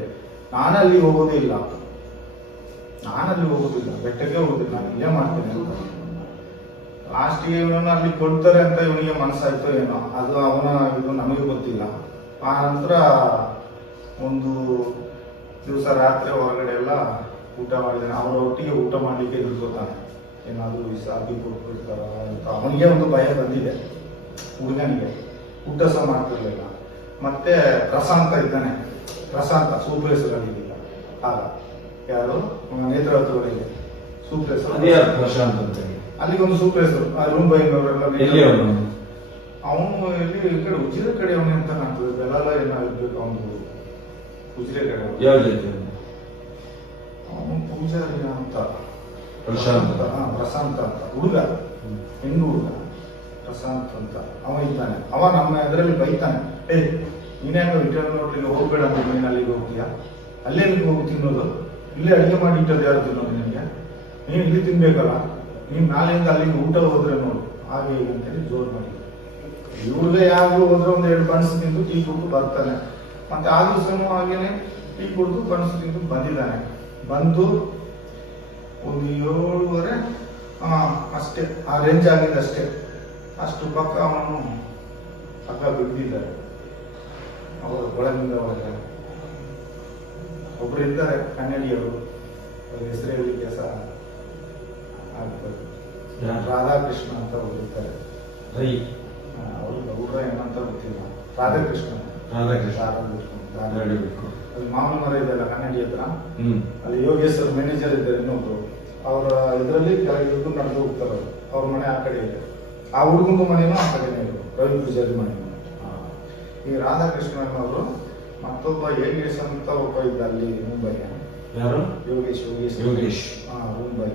ನಾನಲ್ಲಿ ಹೋಗೋದೇ ಇಲ್ಲ, ಬೆಟ್ಟಕ್ಕೆ ಹೋಗುದಿಲ್ಲ, ನಾನು ಇಲ್ಲೇ ಮಾಡ್ತೇನೆ ಅಂತ. ಲಾಸ್ಟಿಗೆ ಇವನನ್ನು ಅಲ್ಲಿ ಕೊಡ್ತಾರೆ ಅಂತ ಇವನಿಗೆ ಮನಸ್ಸಾಯ್ತೋ ಏನೋ, ಅದು ಅವನ ಇದು ನಮಗೆ ಗೊತ್ತಿಲ್ಲ. ಆ ನಂತರ ಒಂದು ದಿವಸ ರಾತ್ರಿ ಹೊರಗಡೆ ಎಲ್ಲ ಊಟ ಮಾಡಿದ್ದಾನೆ. ಅವರ ಒಟ್ಟಿಗೆ ಊಟ ಮಾಡ್ಲಿಕ್ಕೆ ಎದುರ್ಕೋತಾನೆ, ಏನಾದ್ರು ಸಾಕಿ ಕೊಟ್ಬಿಡ್ತಾರ ಅಂತ ಅವನಿಗೆ ಒಂದು ಭಯ ಬಂದಿದೆ. ಹುಡುಗನಿಗೆ ಊಟ ಸಹ ಮಾಡ್ತಿರ್ಲಿಲ್ಲ. ಮತ್ತೆ ಪ್ರಶಾಂತ ಇದ್ದಾನೆ, ಪ್ರಶಾಂತ ಸೂಪರ್ ಹೆಸರಾಗಿದ್ದಿಲ್ಲ ಆಗ. ಯಾರು ನೇತ್ರಾವತಿ ಒಳಗೆ ಸೂಪರ್ ಹೆಸರು ಪ್ರಶಾಂತ್ ಅಂತ, ಅಲ್ಲಿಗೆ ಒಂದು ಸೂಪರ್ ಹೆಸರು. ರೂಮ್ ಬೈನವರೆಲ್ಲ ಅವನು ಎಲ್ಲಿ ಈ ಕಡೆ ಉಜಿರೆ ಕಡೆ ಅವನೇ ಅಂತ ಕಾಣ್ತದೆ. ಬೆಲ್ಲ ಏನಾಗಿರ್ಬೇಕು ಅವನು ಉಜಿರೆ ಕಡೆ. ಅವನು ಪೂಜಾರಿ ಅಂತ ಪ್ರಶಾಂತ ಅಂತ ಹುಡುಗ, ಹೆಣ್ಣು ಹುಡುಗ ಪ್ರಶಾಂತ್ ಅಂತ ಅವ ಇದ್ದಾನೆ. ಅವ ನಮ್ಮ ಇದರಲ್ಲಿ ಬೈತಾನೆ, ನೀನ್ಯಾಕ ರಿಟರ್ನ್ ನೋಡ್ಲಿಕ್ಕೆ ಹೋಗ್ಬೇಡ ಅಂತ, ನೀನು ಅಲ್ಲಿಗೆ ಹೋಗ್ತೀಯಾ, ಅಲ್ಲೇ ನಿಮ್ಗೆ ಹೋಗಿ ತಿನ್ನೋದು, ಇಲ್ಲೇ ಅಡಿಗೆ ಮಾಡಿ ಇಟ್ಟದ್ದು ಯಾರು ತಿನ್ನೋದು ನಿನಗೆ, ನೀನು ಇಲ್ಲಿ ತಿನ್ಬೇಕಲ್ಲ, ನೀನು ನಾಳೆಯಿಂದ ಅಲ್ಲಿಗೆ ಊಟ ಹೋದ್ರೆ ನೋಡು, ಹಾಗೆ ಹೀಗೆ ಅಂತೇಳಿ ಜೋರು ಮಾಡಿ. ಇವ್ರಿಗೆ ಯಾರು ಹೋದ್ರೆ ಒಂದು 2 ಬಣ್ಸ್ ತಿಂದು ಟೀ ಕುಡಿದು ಬರ್ತಾನೆ. ಮತ್ತೆ ಆ ದಿವಸನೂ ಹಾಗೇನೆ ಟೀ ಕುಡಿದು ಬಣ್ಸ್ ತಿಂದು ಬಂದಿದ್ದಾನೆ. ಬಂದು ಒಂದು 7:30 ಅಷ್ಟೇ, ಆ ರೇಂಜ್ ಆಗಿದೆ ಅಷ್ಟೇ. ಅಷ್ಟು ಪಕ್ಕ ಅವನು ಪಕ್ಕ ಬಿದ್ದಿದ್ದಾರೆ. ಅವರು ಒಳಗಿಂದ ಒಳಗೆ ಒಬ್ರು ಇದ್ದಾರೆ ಕನ್ನಡಿಯವರು, ಅವ್ರ ಹೆಸರು ಹೇಳಲಿಕ್ಕೆ ಸಹ ಆಗ್ತದೆ. ರಾಧಾಕೃಷ್ಣ ಅಂತ ಒಬ್ರು ಇದ್ದಾರೆ. ಅವರು ಗೌಡ್ರ ಏನಂತ ಗೊತ್ತಿಲ್ಲ, ರಾಧಾಕೃಷ್ಣ ಅಲ್ಲಿ ಮಾಮೂಲು ಮರ ಇದೆಯಲ್ಲ ಕನ್ನಡಿ ಹತ್ರ, ಅಲ್ಲಿ ಯೋಗೇಶ್ವರ್ ಮ್ಯಾನೇಜರ್ ಇದ್ದಾರೆ ಇನ್ನೊಬ್ರು. ಅವರ ಇದರಲ್ಲಿ ಕೆಳಗೆ ನಡೆದು ಹೋಗ್ತಾರೆ. ಅವ್ರ ಮನೆ ಆ ಕಡೆ ಇದೆ, ಆ ಹುಡುಗನ ಮನೆಯೂ ಆ ಕಡೆನೇ ಇದೆ, ರವಿ ಪೂಜಾರಿ ಮನೆ. ಈ ರಾಧಾಕೃಷ್ಣನವರು ಮತ್ತೊಬ್ಬ ಯೋಗೇಶ್ ಅಂತ ಒಬ್ಬ ಇದ್ದ ಅಲ್ಲಿ ಮುಂಬೈ. ಯಾರು? ಯೋಗೇಶ್ ಮುಂಬೈ.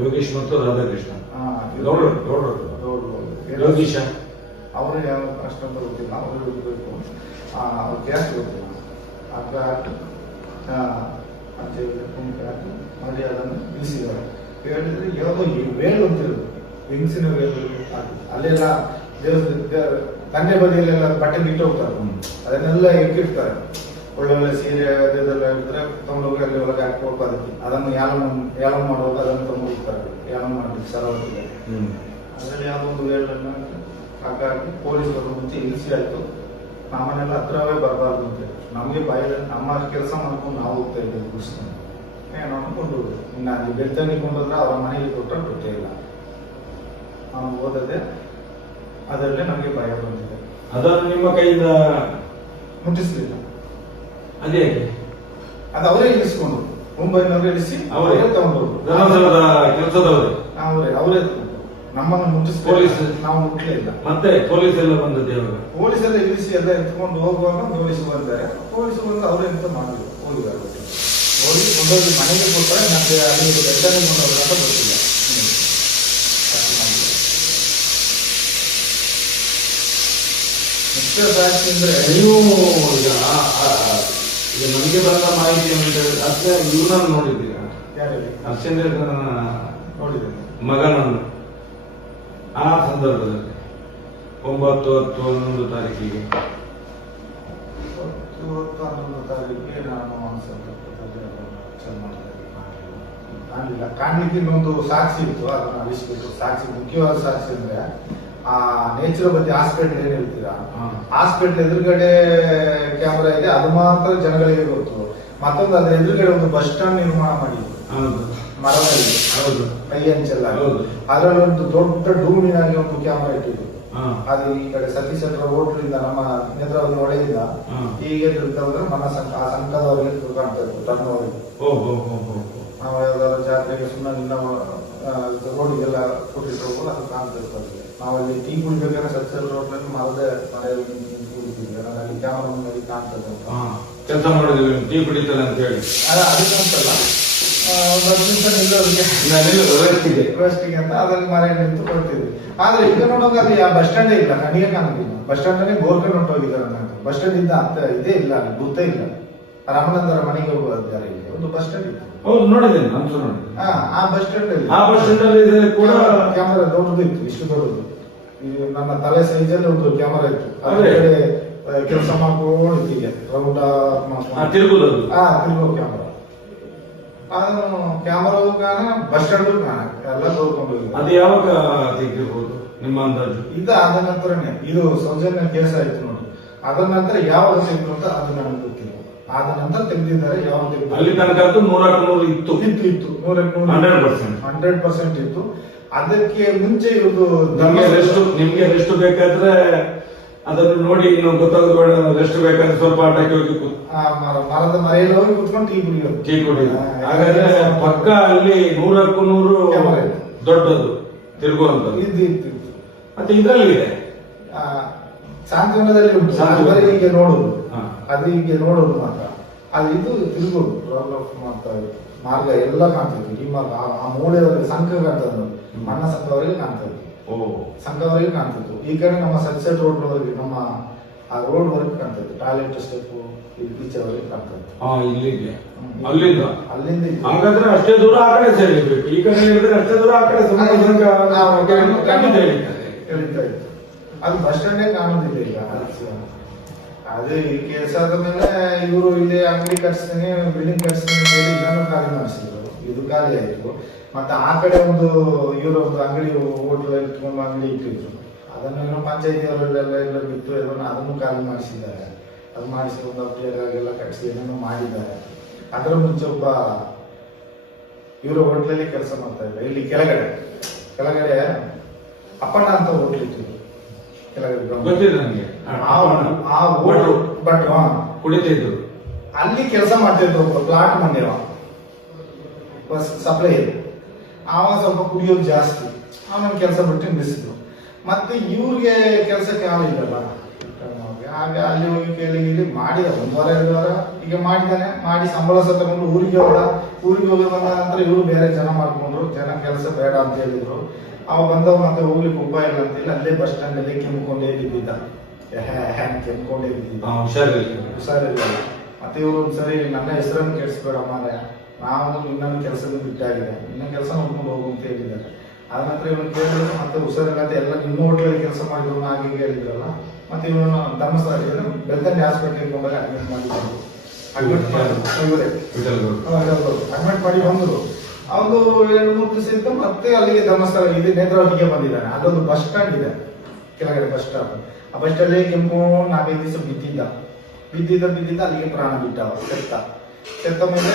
ಯೋಗೇಶ್ ಮತ್ತು ರಾಧಾಕೃಷ್ಣ ಯೋಗೀಶ ಅವರು ಯಾವ ಅಷ್ಟಂತ ಗೊತ್ತಿಲ್ಲ, ಅವರು ಗೊತ್ತಿರಬೇಕು. ಅವ್ರ ಕ್ಯಾಸ್ಟ್ ಗೊತ್ತಿಲ್ಲ. ಆಗ ಮಾಡಿ ಅದನ್ನು ನಿಲ್ಲಿಸಿದ್ದಾರೆ. ಹೇಳಿದ್ರೆ ಯಾವುದೋ ವೇಳು ಅಂತ ಇರೋದು, ಹೆಂಗಸಿನ ವೇಳು. ಅಲ್ಲೆಲ್ಲ ತಂದೆ ಬದಿಯಲ್ಲೆಲ್ಲ ಬಟ್ಟೆ ಬಿಟ್ಟು ಹೋಗ್ತಾರೆ, ಅದನ್ನೆಲ್ಲ ಎಕ್ಕಿರ್ತಾರೆ. ಒಳ್ಳೊಳ್ಳೆ ಸೀರೆ ಅದೆಲ್ಲ ಇದ್ರೆ ತಗೊಂಡೋಗಿ ಅಲ್ಲಿ ಒಳಗೆ ಹಾಕ್ಬೇಕು. ಅದನ್ನು ಯಾಲಂ ಮಾಡುವಾಗ ಅದನ್ನು ತಗೊಂಡು ಹೋಗ್ತಾರೆ, ಯಾಲಂ ಮಾಡ್ಲಿಕ್ಕೆ ಸರಳತಿದೆ. ಅದರಲ್ಲಿ ಯಾವುದೋ ಒಂದು ವೇಳನ್ನು ಹಾಗಾಗಿ ಪೊಲೀಸರು ಮುಂಚೆ ಇಳಿಸಿ ಆಯ್ತು. ನಮ್ಮನೆಲ್ಲ ಹತ್ರವೇ ಬರಬಾರ್ದು ಅಂತ ನಮಗೆ ಭಯ. ನಮ್ಮ ಕೆಲಸ ಮಾಡ್ಕೊಂಡು ನಾವು ಹೋಗ್ತಾ ಇದ್ದೇವೆ ಗುಡಿಸ್ಕೊಂಡು ಏನೋ ಅನ್ಕೊಂಡು. ಇನ್ನು ಅಲ್ಲಿ ಬೆಳ್ತಂಗಿ ಕೊಂಡೋದ್ರೆ ಅವರ ಮನೆಗೆ ಕೊಟ್ಟರೆ ಗೊತ್ತೇ ಇಲ್ಲ. ಹೋದದೆ ಅದರಲ್ಲೇ ನಮಗೆ ಭಯ ಬಂದಿದೆ. ಅದನ್ನು ನಿಮ್ಮ ಕೈಯಿಂದ ಮುಟ್ಟಿಸ್ಲಿಲ್ಲ. ಅದೇ ಅದು ಅವರೇ ಇಳಿಸ್ಕೊಂಡು ಮುಂಬೈನವರೇ ಇಳಿಸಿ ಅವರೇ ತಗೊಂಡು ಧರ್ಮಸ್ಥಳದ ಕೆಲಸದವರೇ ಅವರೇ ನಮ್ಮನ್ನು ಮುಟ್ಟಿಸ್ ಪೊಲೀಸ್ ನಾವು ಮುಟ್ಲೇ ಇಲ್ಲ. ಮತ್ತೆ ಪೊಲೀಸ್ ಎಲ್ಲ ಬಂದದ್ದು ಯಾವಾಗ? ಪೊಲೀಸ್ ಎಲ್ಲ ಇಳಿಸಿ ಎಲ್ಲ ಎತ್ಕೊಂಡು ಹೋಗುವಾಗ ಪೊಲೀಸ್ ಬಂದರೆ ಪೊಲೀಸ್ ಬಂದು ಅವರೇ ಎಂತ ಮಾಡಿದ್ರು ಹೋಗಿದ್ದಾರೆ. ಹೋಗಿ ಕೊಂಡೋಗಿ ಮನೆಗೆ ಕೊಟ್ಟರೆ ಮತ್ತೆ ಅಲ್ಲಿ ಬೆಟ್ಟನೇ ಕೊಂಡೋಗ್ರ ಅಂತ ಗೊತ್ತಿಲ್ಲ. ಮುಖ್ಯ ಸಾಕ್ಷಿ ಅಂದ್ರೆ ನೀವು ಈಗ ನಮಗೆ ಬಂದ ಮಾಹಿತಿ ಅಷ್ಟೇ ಇವ್ರನ್ನ ನೋಡಿದ್ದೀರಾ? ಯಾರಿಗೆ ಅರ್ಚಂದ್ರ ನೋಡಿದ್ದೇನೆ ಮಗನನ್ನು ಆ ಸಂದರ್ಭದಲ್ಲಿ 9/10/11 ತಾರೀಕಿಗೆ 11 ತಾರೀಕಿಗೆ ನಾನು ಕಾಣ್ಲಿಕ್ಕೆ ಇನ್ನೊಂದು ಸಾಕ್ಷಿ ಇತ್ತು, ಅದನ್ನ ಅಳಿಸ್ಬೇಕು. ಸಾಕ್ಷಿ ಮುಖ್ಯವಾದ ಸಾಕ್ಷಿ ಅಂದ್ರೆ ಆ ನೇಚುರೋಪತಿ ಹಾಸ್ಪಿಟಲ್ ಏನ್ ಹೇಳ್ತೀರಾ, ಹಾಸ್ಪಿಟಲ್ ಎದುರುಗಡೆ ಕ್ಯಾಮ್ರಾ ಇದೆ, ಅದು ಮಾತ್ರ ಜನಗಳಿಗೆ ಗೊತ್ತು. ಮತ್ತೊಂದು ಅದ್ರ ಎದುರುಗಡೆ ಒಂದು ಬಸ್ ಸ್ಟಾಂಡ್ ನಿರ್ಮಾಣ ಮಾಡಿದ್ರು ಮರದಲ್ಲಿ, ಹೌದು ಕೈ ಹಂಚಲ್ಲ, ಹೌದು. ಅದರಲ್ಲಿ ಒಂದು ದೊಡ್ಡ ಡೂಮಿನಾಗಿ ಒಂದು ಕ್ಯಾಮ್ರಾ ಇಟ್ಟಿದ್ರು. ಹಾ. ಅದು ಈ ಕಡೆ ಸತೀಶ್ ಚಂದ್ರ ಹೋಟ್ಲಿಂದ ನಮ್ಮ ನೇತ್ರಾವತಿ ಒಳಗಿಂದ ಹೀಗೆ ತಿಳ್ಕೊಂಡ್ರೆ ನನ್ನ ಸಂಘ ಆ ಸಂಘದವರಿಗೆ ಕಾಣ್ತಾ ಇತ್ತು ತನ್ನವರಿಗೆ. ನಾವು ಯಾವ್ದಾದ್ರು ಜಾತ್ರೆಗೆ ಸುಮ್ಮನೆ ನಿನ್ನ ರೋಡಿಗೆಲ್ಲ ಕೊಟ್ಟಿಟ್ಟು ಅದು ಕಾಣ್ತಾ ಇರ್ತದೆ. ನಾವಲ್ಲಿ ಟೀ ಕುಡಿಬೇಕಾದ್ರೆ ಸತ್ಸಲ್ ರೋಡ್ನಲ್ಲಿ ಮರದ ಮನೆಯಲ್ಲಿ ಕುಡಿತೀವಿ, ಅಲ್ಲಿ ಕ್ಯಾಮ್ರಾ ಮುಂದೆ ಕಾಣ್ತದೆ. ಕೆಲಸ ಮಾಡಿದ್ವಿ ಟೀ ಕುಡಿತಲ್ಲ ಅಂತ ಹೇಳಿ ಅದಕ್ಕಂತಲ್ಲ, ಒಂದು 10 ನಿಮಿಷ ನಿಲ್ಲೋದಕ್ಕೆ ವ್ಯವಸ್ಥೆಗೆ ಅಂತ ಅದರಲ್ಲಿ ಮರ ನಿಂತು ಕೊಡ್ತಿದ್ವಿ. ಆದ್ರೆ ಈಗ ನೋಡುವಾಗ ಅಲ್ಲಿ ಆ ಬಸ್ ಸ್ಟ್ಯಾಂಡೇ ಇಲ್ಲ, ಕಣ್ಣಿಗೆ ಕಾಣೋದಿಲ್ಲ. ಬಸ್ ಸ್ಟ್ಯಾಂಡ್ ಬೋರ್ಕನ್ ಹೊಂಟೋಗಿದ್ದಾರೆ. ಬಸ್ ಸ್ಟ್ಯಾಂಡ್ ಇಂದ ಅಂತ ಇದೇ ಇಲ್ಲ, ಅಲ್ಲಿ ಗೊತ್ತೇ ಇಲ್ಲ. ರಮಣಂದರ ಮನೆಗೆ ಹೋಗುವ ಇಲ್ಲಿ ಒಂದು ಬಸ್ ಸ್ಟ್ಯಾಂಡ್ ಇತ್ತು. ಹೌದು, ನೋಡಿದ್ದೇನೆ. ಆ ಬಸ್ ಸ್ಟ್ಯಾಂಡ್ ಆ ಬಸ್ ಸ್ಟ್ಯಾಂಡ್ ಅಲ್ಲಿ ಕೂಡ ಕ್ಯಾಮರಾ ದೊಡ್ಡದು ಇತ್ತು, ಇಷ್ಟು ದೊಡ್ಡದು, ನನ್ನ ತಲೆ ಸೈಜಲ್ಲಿ ಒಂದು ಕ್ಯಾಮರಾ ಇತ್ತು. ಅದೇ ಕೆಲಸ ಮಾಡ್ಕೊಂಡಿದ್ದೀಗೆ ರೌಂಡ್ ತಿರುಗುದು ತಿರುಗೋ ಕ್ಯಾಮರಾ. ಅದನ್ನು ಕ್ಯಾಮರಾವು ಕಾಣ, ಬಸ್ ಸ್ಟ್ಯಾಂಡ್ ಕಾಣ, ಎಲ್ಲ ತೋರ್ಕೊಂಡು ಹೋಗಿ. ಅದು ಯಾವಾಗ ತೆಗೆದಿರ್ಬೋದು ನಿಮ್ಮ ಅಂದಾಜು? ಇದು ಆದ ನಂತರನೇ ಇದು ಸೌಜನ್ಯ ಕೇಸ್ ಆಯ್ತು ನೋಡಿ. ಅದ ನಂತರ ಯಾವಾಗ ತೆಗೆದ್ರು ಅಂತ ಅದು ನನಗೆ ಗೊತ್ತಿಲ್ಲ. ಆದ ನಂತರ ತೆಗೆದಿದ್ದಾರೆ. ಯಾವಾಗ ತೆಗೆದು ಅಲ್ಲಿ ತನಕ 100 ಇತ್ತು 100% ಇತ್ತು. ಅದಕ್ಕೆ ಮುಂಚೆ ಇರುವುದು ನಿಮ್ಗೆ ರೆಸ್ಟ್ ಬೇಕಾದ್ರೆ ಅದನ್ನು ನೋಡಿ ಇನ್ನು ಗೊತ್ತಾಗಬೇಡ, ರೆಸ್ಟ್ ಬೇಕಾದ್ರೆ ಸ್ವಲ್ಪ ಆಟಕ್ಕೆ ಹೋಗಿ ಮರದ ಮರೆಯಲ್ಲಿ ಹೋಗಿ ಕುತ್ಕೊಂಡು ಟೀ ಕುಡಿಯೋದು. ಹಾಗಾದ್ರೆ ಪಕ್ಕ ಅಲ್ಲಿ 100ಕ್ಕೂ 100 ದೊಡ್ಡದು ತಿರುಗುವಂತದ್ದು ಇತ್ತು. ಮತ್ತೆ ಇದರಲ್ಲಿ ಸಾಂತ್ವನದಲ್ಲಿ ಉಂಟು, ಹೀಗೆ ನೋಡುದು, ಅದು ಹೀಗೆ ನೋಡುದು ಮಾತ್ರ. ಅದು ಇದು ತಿರುಗುದು ಮಾರ್ಗ ಎಲ್ಲ ಕಾಣ್ತಿತ್ತು. ಈ ಮಾರ್ಗ ಆ ಮೂಳೆಯವರೆಗೆ ಸಂಘ ಕಾಣ್ತದೆ, ಮಣ್ಣ ಸಂಘವರೆಗೆ ಕಾಣ್ತದೆ, ಸಂಘವರೆಗೆ ಕಾಣ್ತಿತ್ತು. ಈ ಕಡೆ ನಮ್ಮ ಸನ್ಸೆಟ್ ರೋಡ್ ವರೆಗೆ, ನಮ್ಮ ಆ ರೋಡ್ ವರೆಗೆ ಕಾಣ್ತದೆ. ಟಾಯ್ಲೆಟ್ ಸ್ಟೆಪ್ ಈಚೆವರೆಗೆ ಕಾಣ್ತದೆ. ಅಲ್ಲಿಂದ ಹಾಗಾದ್ರೆ ಅಷ್ಟೇ ದೂರ ಆ ಕಡೆ ಸೇರಿರ್ಬೇಕು. ಈ ಕಡೆ ಹೇಳಿದ್ರೆ ಅಷ್ಟೇ ದೂರ ಆ ಕಡೆ ಹೇಳ್ತಾ ಇತ್ತು. ಅದು ಬಸ್ ಸ್ಟ್ಯಾಂಡೇ ಕಾಣೋದಿಲ್ಲ ಈಗ. ಅದೇ ಈ ಕೇಸ್ ಆದ ಮೇಲೆ ಇವರು ಇಲ್ಲಿ ಅಂಗಡಿ ಕಟ್ಸ್ತೀನಿ, ಬಿಲ್ಡಿಂಗ್ ಕಟ್ಸ್ತೀನಿ ಹೇಳಿ ಇದನ್ನು ಖಾಲಿ ಮಾಡಿಸಿದ್ರು. ಇದು ಖಾಲಿ ಆಯ್ತು. ಮತ್ತೆ ಆ ಕಡೆ ಒಂದು ಇವರು ಒಂದು ಅಂಗಡಿ ಹೋಟೆಲ್ ಇಟ್ಕೊಂಡು ಅಂಗಡಿ ಇಟ್ಟಿದ್ರು. ಅದನ್ನೇನೋ ಪಂಚಾಯತಿಯವರೆಲ್ಲ ಎಲ್ಲ ಬಿಟ್ಟು ಅದನ್ನು ಖಾಲಿ ಮಾಡಿಸಿದ್ದಾರೆ. ಅದು ಮಾಡಿಸಿ ಒಂದು ಅಪ್ಡೇಟ್ ಕಟ್ಸಿ ಏನೇನೋ ಮಾಡಿದ್ದಾರೆ. ಅದರ ಮುಂಚೆ ಒಬ್ಬ ಇವರು ಹೋಟ್ಲಲ್ಲಿ ಕೆಲಸ ಮಾಡ್ತಾ ಇದ್ದಾರೆ. ಇಲ್ಲಿ ಕೆಳಗಡೆ ಅಪ್ಪಣ್ಣ ಅಂತ ಹೋಟ್ಲ್ ಇಟ್ಟಿದ್ರು. ಕುಡಿತಿದ್ರು, ಅಲ್ಲಿ ಕೆಲಸ ಮಾಡ್ತಿದ್ರು. ಒಬ್ಬ ಪ್ಲಾಟ್ ಮಂಡ್ಯವ ಸಪ್ಲೈ ಇದೆ. ಅವ ಸ್ವಲ್ಪ ಕುಡಿಯೋದು ಜಾಸ್ತಿ, ಅವನ ಕೆಲಸ ಬಿಟ್ಟು ನಿಲ್ಲಿಸಿದ್ರು. ಮತ್ತೆ ಇವ್ರಿಗೆ ಕೆಲಸಕ್ಕೆ ಆಗಿಲ್ಲಲ್ಲ, ಆಗ ಅಲ್ಲಿ ಹೋಗಿ ಕೇಳಿ ಮಾಡಿದ 1 ವಾರ 2 ವಾರ ಈಗ ಮಾಡಿದಾನೆ. ಮಾಡಿ ಸಂಬಳ ಸಹ ತಗೊಂಡು ಊರಿಗೆ ಹೋದ. ಊರಿಗೆ ಹೋಗಿ ಬಂದ ನಂತರ ಇವರು ಬೇರೆ ಜನ ಮಾಡ್ಕೊಂಡ್ರು. ಜನ ಕೆಲಸ ಬೇಡ ಅಂತ ಹೇಳಿದ್ರು. ಅವ ಬಂದವ ಮತ್ತೆ ಹೋಗ್ಲಿಕ್ಕೆ ಉಪಾಯ ಇಲ್ಲ ಅಂತಿಲ್ಲ. ಅಲ್ಲೇ ಬಸ್ ಸ್ಟ್ಯಾಂಡ್ ಅಲ್ಲಿ ಕೆಮ್ಕೊಂಡೇ ಬಿದ್ದಿದ್ದ. ಕೆಮ್ಕೊಂಡೇ ಬಿದ್ದಿದ್ದ, ಹುಷಾರಿಲ್ಲ. ಮತ್ತೆ ಇವರು ಒಂದ್ಸರಿ ನನ್ನ ಹೆಸರನ್ನು ಕೆಡಿಸ್ಬೇಡ ಮಾರೆ, ನಾವು ಇನ್ನೊಂದು ಕೆಲಸದ ಬಿಟ್ಟಾಗಿದೆ, ಇನ್ನೊಂದು ಕೆಲಸ ನೋಡ್ಕೊಂಡು ಹೋಗು ಅಂತ ಹೇಳಿದ್ದಾರೆ. ಅದ ನಂತರ ಇವನು ಕೇಳಿದ್ರು. ಮತ್ತೆ ಹುಷಾರಿಲ್ಲ ಎಲ್ಲ ನಿಮ್ಮ ಹೋಟ್ಲಲ್ಲಿ ಕೆಲಸ ಮಾಡಿದ್ರು ಹಾಗೆ ಹೇಳಿದ್ರಲ್ಲ. ಮತ್ತೆ ಇವನು ಧರ್ಮಸ್ಥಳ ಬೆಳ್ತಂಡಿ ಹಾಸ್ಪಿಟಲ್ ಕೊಂಡಾಗ ಅಡ್ಮಿಟ್ ಮಾಡಿದ್ರು. ಅಡ್ಮಿಟ್ ಮಾಡಿ ಬಂದ್ರು. ಅವನು 2-3 ದಿವಸ ಇತ್ತು. ಮತ್ತೆ ಅಲ್ಲಿಗೆ ಧರ್ಮಸ್ಥಳ ಇದೆ ನೇತ್ರಾವತಿಗೆ ಬಂದಿದ್ದಾನೆ. ಅದೊಂದು ಬಸ್ ಸ್ಟ್ಯಾಂಡ್ ಇದೆ ಕೆಳಗಡೆ, ಬಸ್ ಸ್ಟಾಪ್. ಆ ಬಸ್ ಸ್ಟ್ಯಾಂಡ್ ಕೆಂಪುಕೊಂಡು 4-5 ದಿವಸ ಬಿದ್ದಿದ್ದ ಅಲ್ಲಿಗೆ ಪ್ರಾಣ ಬಿಟ್ಟವ. ಸತ್ತ ಮೇಲೆ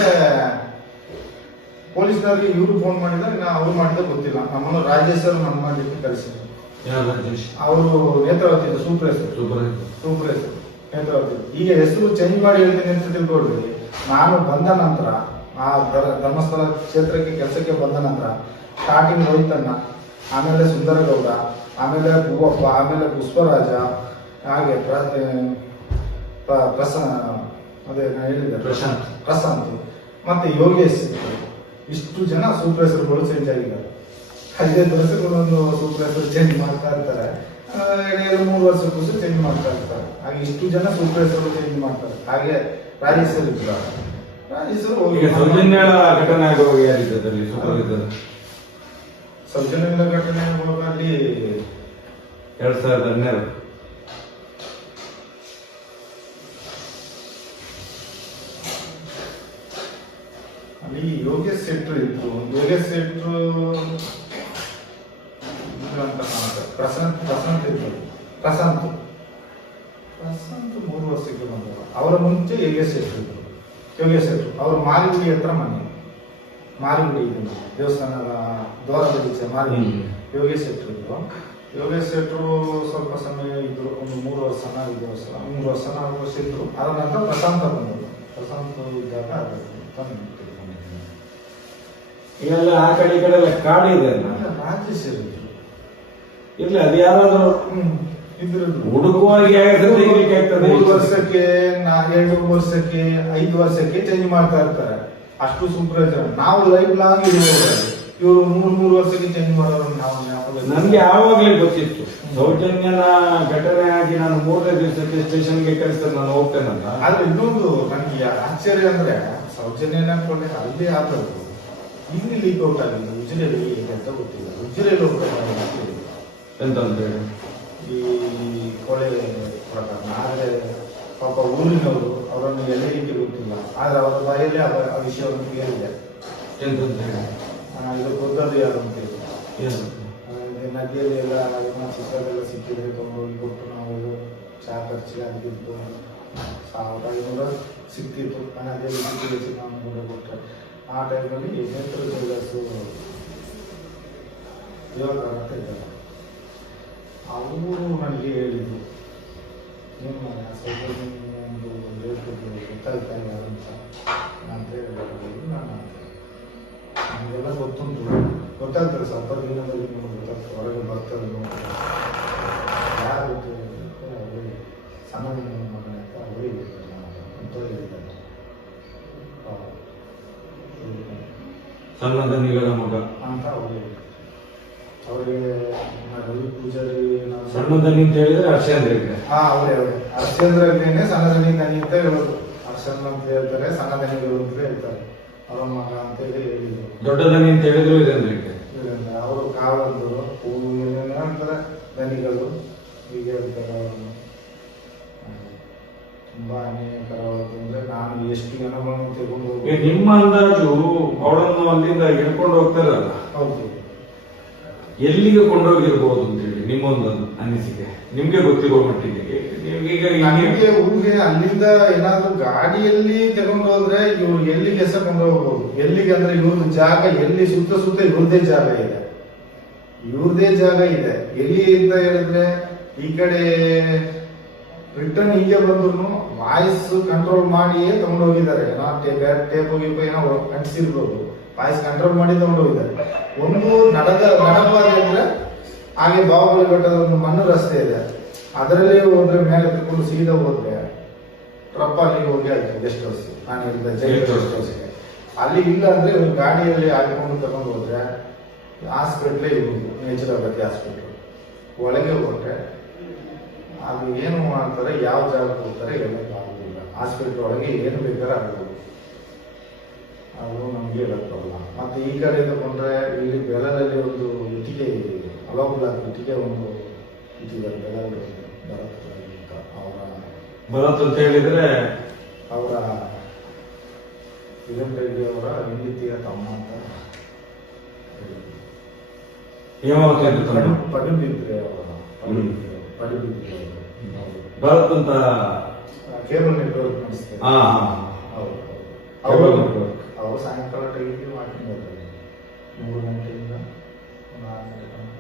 ಪೊಲೀಸ್ನವ್ರಿಗೆ ಇವರು ಫೋನ್ ಮಾಡಿದ್ರೆ ಅವ್ರು ಮಾಡಿದ ಗೊತ್ತಿಲ್ಲ. ನಮ್ಮನ್ನು ರಾಜೇಶ್ ಅವರು ನಮ್ಮ ಮಾಡಲಿಕ್ಕೆ ಕಳಿಸಿದ್ರು. ಯಾರು ರಾಜೇಶ್? ಅವರು ನೇತ್ರಾವತಿ ಸೂಪರ್ ಹೆಸರು ನೇತ್ರಾವತಿ. ಈಗ ಹೆಸರು ಚೇಂಜ್ ಮಾಡಿ ಹೇಳ್ತೀನಿ ಅಂತ ತಿಳ್ಕೊಳ್ರಿ. ನಾನು ಬಂದ ನಂತರ ಆ ಧರ್ಮಸ್ಥಳ ಕ್ಷೇತ್ರಕ್ಕೆ ಕೆಲಸಕ್ಕೆ ಬಂದ ನಂತರ ಸ್ಟಾರ್ಟಿಂಗ್ ರೋಹಿತಣ್ಣ, ಆಮೇಲೆ ಸುಂದರಗೌಡ, ಆಮೇಲೆ ಭೂವಪ್ಪ, ಆಮೇಲೆ ಪುಷ್ಪರಾಜ, ಹಾಗೆ ಅದೇ ನಾನು ಹೇಳಿದ್ದೆ ಪ್ರಶಾಂತ್ ಮತ್ತೆ ಯೋಗೇಶ್, ಇಷ್ಟು ಜನ ಸೂಪರ್ ಹೆಸರುಗಳು ಚೇಂಜ್ ಆಗಿದ್ದಾರೆ. 15 ವರ್ಷಕ್ಕೊಂದೊಂದು ಸೂಪರ್ ಹೆಸರು ಚೇಂಜ್ ಮಾಡ್ತಾ ಇರ್ತಾರೆ. 3 ವರ್ಷಕ್ಕೂ ಚೇಂಜ್ ಮಾಡ್ತಾ ಇರ್ತಾರೆ. ಹಾಗೆ ಇಷ್ಟು ಜನ ಸೂಪರ್ ಹೆಸರು ಚೇಂಜ್ ಮಾಡ್ತಾರೆ. ಹಾಗೆ ರಾಜೇಶ್ವರ್ ಇದ್ದಾರೆ. ಈಗ ಸೌಜನ್ಯ ಘಟನೆ ಆಗುವಾಗ ಯಾರಿದ್ದದಲ್ಲಿ ಸೌಜನ್ಯ ಘಟನೆ ಆಗುವಾಗ ಅಲ್ಲಿ 2012 ಅಲ್ಲಿ ಯೋಗೇಶ್ ಶೆಟ್ರು ಇತ್ತು. ಯೋಗೇಶ್ ಶೆಟ್ರು ಅಂತ ಪ್ರಶಾಂತ್ ಇತ್ತು. ಪ್ರಶಾಂತ್ 3 ವರ್ಷಕ್ಕೆ ಬಂದವರು. ಅವರ ಮುಂಚೆ ಯೋಗೇಶ್ ಶೆಟ್ರು ಇದ್ರು. ಯೋಗೇಶ್ ಶೆಟ್ರು ಅವರು ಮಾರಿಗುಡಿ ಹತ್ರ ಮನೆ, ಮಾರಿಗುಡಿ ದೇವಸ್ಥಾನದ ದ್ವಾರ ಬೀಚ ಮಾರಿಗುಡಿ. ಯೋಗೇಶ್ ಶೆಟ್ರು ಇದ್ರು. ಯೋಗೇಶ್ ಶೆಟ್ರು ಸ್ವಲ್ಪ ಸಮಯ ಇದ್ರು, ಒಂದು 3 ವರ್ಷ 4 ವರ್ಷ ಇದ್ರು. ಅದ ನಂತರ ಪ್ರಶಾಂತ್ ಬಂದರು. ಪ್ರಶಾಂತ್ ಇದ್ದಾಗ ಇವೆಲ್ಲ ಆ ಕಡೆ ಈ ಕಡೆ ಎಲ್ಲ ಕಾಡು ಇದೆ. ರಾಜೇಶ್ ಇಲ್ಲ ಅದು ಯಾರಾದ್ರೂ ಹುಡುಕುವಾಗಿ 3 ವರ್ಷಕ್ಕೆ 2 ವರ್ಷಕ್ಕೆ 5 ವರ್ಷಕ್ಕೆ ಚೇಂಜ್ ಮಾಡ್ತಾ ಇರ್ತಾರೆ. ಅಷ್ಟು ಸೂಪರ್ ಜನ. ನಾವು ಲೈಫ್ ಲಾಂಗ್ ಇವರು 3 ವರ್ಷಕ್ಕೆ ಚೇಂಜ್ ಮಾಡೋರು. ನಾವು ನನ್ಗೆ ಯಾವಾಗ್ಲೇ ಗೊತ್ತಿತ್ತು ಸೌಜನ್ಯನ ಘಟನೆ ಆಗಿ ನಾನು 3ನೇ ದಿವಸಕ್ಕೆ ಸ್ಟೇಷನ್ಗೆ ಕಳಿಸಿದ್ರೆ ನಾನು ಹೋಗ್ತೇನಂತ. ಆದ್ರೆ ಇನ್ನೊಂದು ನನಗೆ ಆಶ್ಚರ್ಯ ಅಂದ್ರೆ ಸೌಜನ್ಯನ ಅನ್ಕೊಂಡೆ ಅಲ್ಲಿ ಆದದ್ದು ಇಲ್ಲಿ ಲೀಕ್ ಔಟ್ ಆಗಿದೆ. ಉಜಿರೆಯಲ್ಲಿ ಅಂತ ಗೊತ್ತಿಲ್ಲ. ಉಜಿರೆಯಲ್ಲಿ ಎಂತ ಅಂತ ಹೇಳಿ ಈ ಕೊಲೆ ಪ್ರಕರಣ. ಆದ್ರೆ ಪಾಪ ಊರಿನವರು ಅವರನ್ನು ಎಲ್ಲ ರೀತಿ ಗೊತ್ತಿಲ್ಲ. ಆದ್ರೆ ಅವರ ಬಾಯಲ್ಲಿ ಆ ವಿಷಯವನ್ನು ಕೇಳಿದೆ. ಎಂತಂತ ಹೇಳಿ ಇದು ಗೊತ್ತದ್ದು ಯಾರು ಅಂತ ಹೇಳಿ ನದಿಯಲ್ಲಿ ಎಲ್ಲ ಚಿತ್ರಗಳೆಲ್ಲ ಸಿಕ್ಕಿದ್ರೆ ತಗೊಂಡೋಗಿ ಕೊಟ್ಟು ನಾವು ಚಹಾ ಖರ್ಚಿಗೆ ಆಗಿದ್ದು 1500 ಸಿಕ್ತಿತ್ತು. ನದಿಯಲ್ಲಿ ಸಿಕ್ಕಿದ್ದು ನಾವು ಕೂಡ ಕೊಟ್ಟರೆ ಆ ಟೈಮಲ್ಲಿ ನೇತ್ರ ಜೈಲರ್ಸು ಇವಾಗ ಅಂತ ಇದ್ದಾರೆ. ಅವರು ನನಗೆ ಹೇಳಿದ್ರು, ನಿಮ್ಮ ಒಂದು ಗೊತ್ತಾಗ್ತಾ ಇಲ್ಲ ಅಂತ ಹೇಳಿದ್ರು. ನಮಗೆಲ್ಲ ಗೊತ್ತುಂಟು, ಗೊತ್ತಾಗ್ತದೆ. ಸ್ವಲ್ಪ ದಿನದಲ್ಲಿ ನಿಮಗೆ ಗೊತ್ತಾಗ್ತದೆ, ಹೊರಗೆ ಬರ್ತದೆ. ಯಾರು ಸಣ್ಣ ಮಗನ ಅಂತ ಅವರಿಗೆ ಅಂತ ಹೇಳಿದ್ದಾರೆ. ಸಣ್ಣದ ನಿಗಳ ಮಗ ಅಂತ ಅವರಿಗೆ ರವಿ ಪೂಜಾರಿ ಸಣ್ಣದನಿ ಅಂತ ಹೇಳಿದ್ರೆ ಹರ್ಷೇಂದ್ರಗೆ. ಅವರೇ ಹರ್ಷೇಂದ್ರಗ್ನೇನೆ ಸಣ್ಣದನಿ ದನಿ ಅಂತ ಹೇಳೋದು. ಹರ್ಷನ್ ಅಂತ ಹೇಳ್ತಾರೆ, ಸಣ್ಣದನಿಗಳು ಅಂತ ಹೇಳ್ತಾರೆ. ಅವರ ಮಗ ಅಂತ ಹೇಳಿದ್ರು. ದೊಡ್ಡದನಿ ಅಂತ ಹೇಳಿದ್ರು ಇದಂದ್ರಿಗೆ. ಅವರು ಕಾವಂದರು ಅಂತಾರೆ, ದನಿಗಳು ಹೀಗೆ ಹೇಳ್ತಾರೆ. ಅವರನ್ನು ತುಂಬಾ ಅನೇಕರವಾದ ಅಂದ್ರೆ ನಾನು ಎಷ್ಟು ಜನಗಳನ್ನು ತಗೊಂಡು ನಿಮ್ಮ ಅಂದಾಜು ಅವಳನ್ನು ಅಲ್ಲಿಂದ ಹಿಡ್ಕೊಂಡು ಹೋಗ್ತಾರಲ್ಲ, ಹೌದು, ಎಲ್ಲಿಗೆ ಕೊಂಡೋಗಿರ್ಬೋದು ಅಂತ ಹೇಳಿ ನಿಮ್ಮೊಂದು ಅನಿಸಿಕೆ, ನಿಮ್ಗೆ ಗೊತ್ತಿರುವ ಮಟ್ಟಿಗೆ. ನನಗೆ ಊರಿಗೆ ಅಲ್ಲಿಂದ ಏನಾದ್ರು ಗಾಡಿಯಲ್ಲಿ ತಗೊಂಡು ಹೋದ್ರೆ ಇವ್ರು ಎಲ್ಲಿಗೆ ಸಹ ಕೊಂಡು ಹೋಗ್ಬೋದು. ಎಲ್ಲಿಗೆ ಅಂದ್ರೆ ಇವ್ರದ್ದು ಜಾಗ ಎಲ್ಲಿ ಸುತ್ತ ಇವ್ರದೇ ಜಾಗ ಇದೆ. ಎಲ್ಲಿ ಅಂತ ಹೇಳಿದ್ರೆ ಈ ಕಡೆ ರಿಟರ್ನ್ ಹೀಗೆ ಬಂದ್ರು ವಾಯ್ಸ್ ಕಂಟ್ರೋಲ್ ಮಾಡಿಯೇ ತಗೊಂಡು ಹೋಗಿದ್ದಾರೆ. ಟೇಪ್ ಗೀಪ ಏನೋ ಅಂಟಿಸಿರ್ಬೋದು, ವಾಯ್ಸ್ ಕಂಟ್ರೋಲ್ ಮಾಡಿ ತಗೊಂಡು ಹೋಗಿದ್ದಾರೆ. ಒಂದು ನಡಪಾದೆ ಅಂದ್ರೆ ಹಾಗೆ ಬಾಹುಬಲಿ ಬೆಟ್ಟದ ಒಂದು ಮಣ್ಣು ರಸ್ತೆ ಇದೆ, ಅದರಲ್ಲಿ ಹೋದ್ರೆ ಮೇಲೆ ತಿಳ್ಕೊಂಡು ಸೀದಾ ಹೋದ್ರೆ ಟ್ರಪ್ಪಲ್ಲಿ ಹೋಗಿ ಆಯ್ತು ಗೆಸ್ಟ್ ಹೌಸ್. ನಾನು ಹೇಳಿದ ಜೈಲ್ ಗೆಸ್ಟ್ ಹೌಸ್ಗೆ ಅಲ್ಲಿ ಇಲ್ಲ ಅಂದ್ರೆ ಇವ್ರು ಗಾಡಿಯಲ್ಲಿ ಹಾಕಿಕೊಂಡು ತಗೊಂಡು ಹೋದ್ರೆ ಹಾಸ್ಪಿಟ್ಲೇ ಇರುವುದು, ನೇಚುರೋಪತಿ ಹಾಸ್ಪಿಟ್ಲ್. ಒಳಗೆ ಹೋಗ್ರೆ ಅದು ಏನು ಮಾಡ್ತಾರೆ, ಯಾವ ಜಾಗಕ್ಕೆ ಹೋಗ್ತಾರೆ ಹೇಳಕ್ ಆಗುದಿಲ್ಲ. ಹಾಸ್ಪಿಟ್ಲ್ ಒಳಗೆ ಏನು ಬೇಕಾದ್ರೆ ಆಗ್ಬೋದು, ಅದು ನಮ್ಗೆ ಹೇಳಕ್ ಬರಲ್ಲ. ಮತ್ತೆ ಈ ಕಡೆ ತಗೊಂಡ್ರೆ ಇಲ್ಲಿ ಬೆಳದಲ್ಲಿ ಒಂದು ಇಟ್ಟಿಗೆ ಅಲೋಬ್ಲಾಕ್ ಇಟ್ಟಿಗೆ ಒಂದು ಇಟ್ಟಿದ್ದಾರೆ ಬೆಳಗ್ಗೆ ಭರತ್ ಅಂತ ಹೇಳಿದ್ರೆ ಅವರ ಕಿರಣ್ ರೆಡ್ಡಿ ಅವರ ಹೆಂಡತಿಯ ತಮ್ಮ ಅಂತ ಪಡುಬಿದ್ರೆ ಭರತ್ ಅಂತ ಕೇಬಲ್ ನೆಟ್ವರ್ಕ್ ನಡೆಸ್ತಾರೆ. ಅವರು ಸಾಯಂಕಾಲ ಟೈಮಿಗೆ ಮಾಡ್ಕೊಂಡು 3 ಗಂಟೆಯಿಂದ 4 ಗಂಟೆ ತನಕ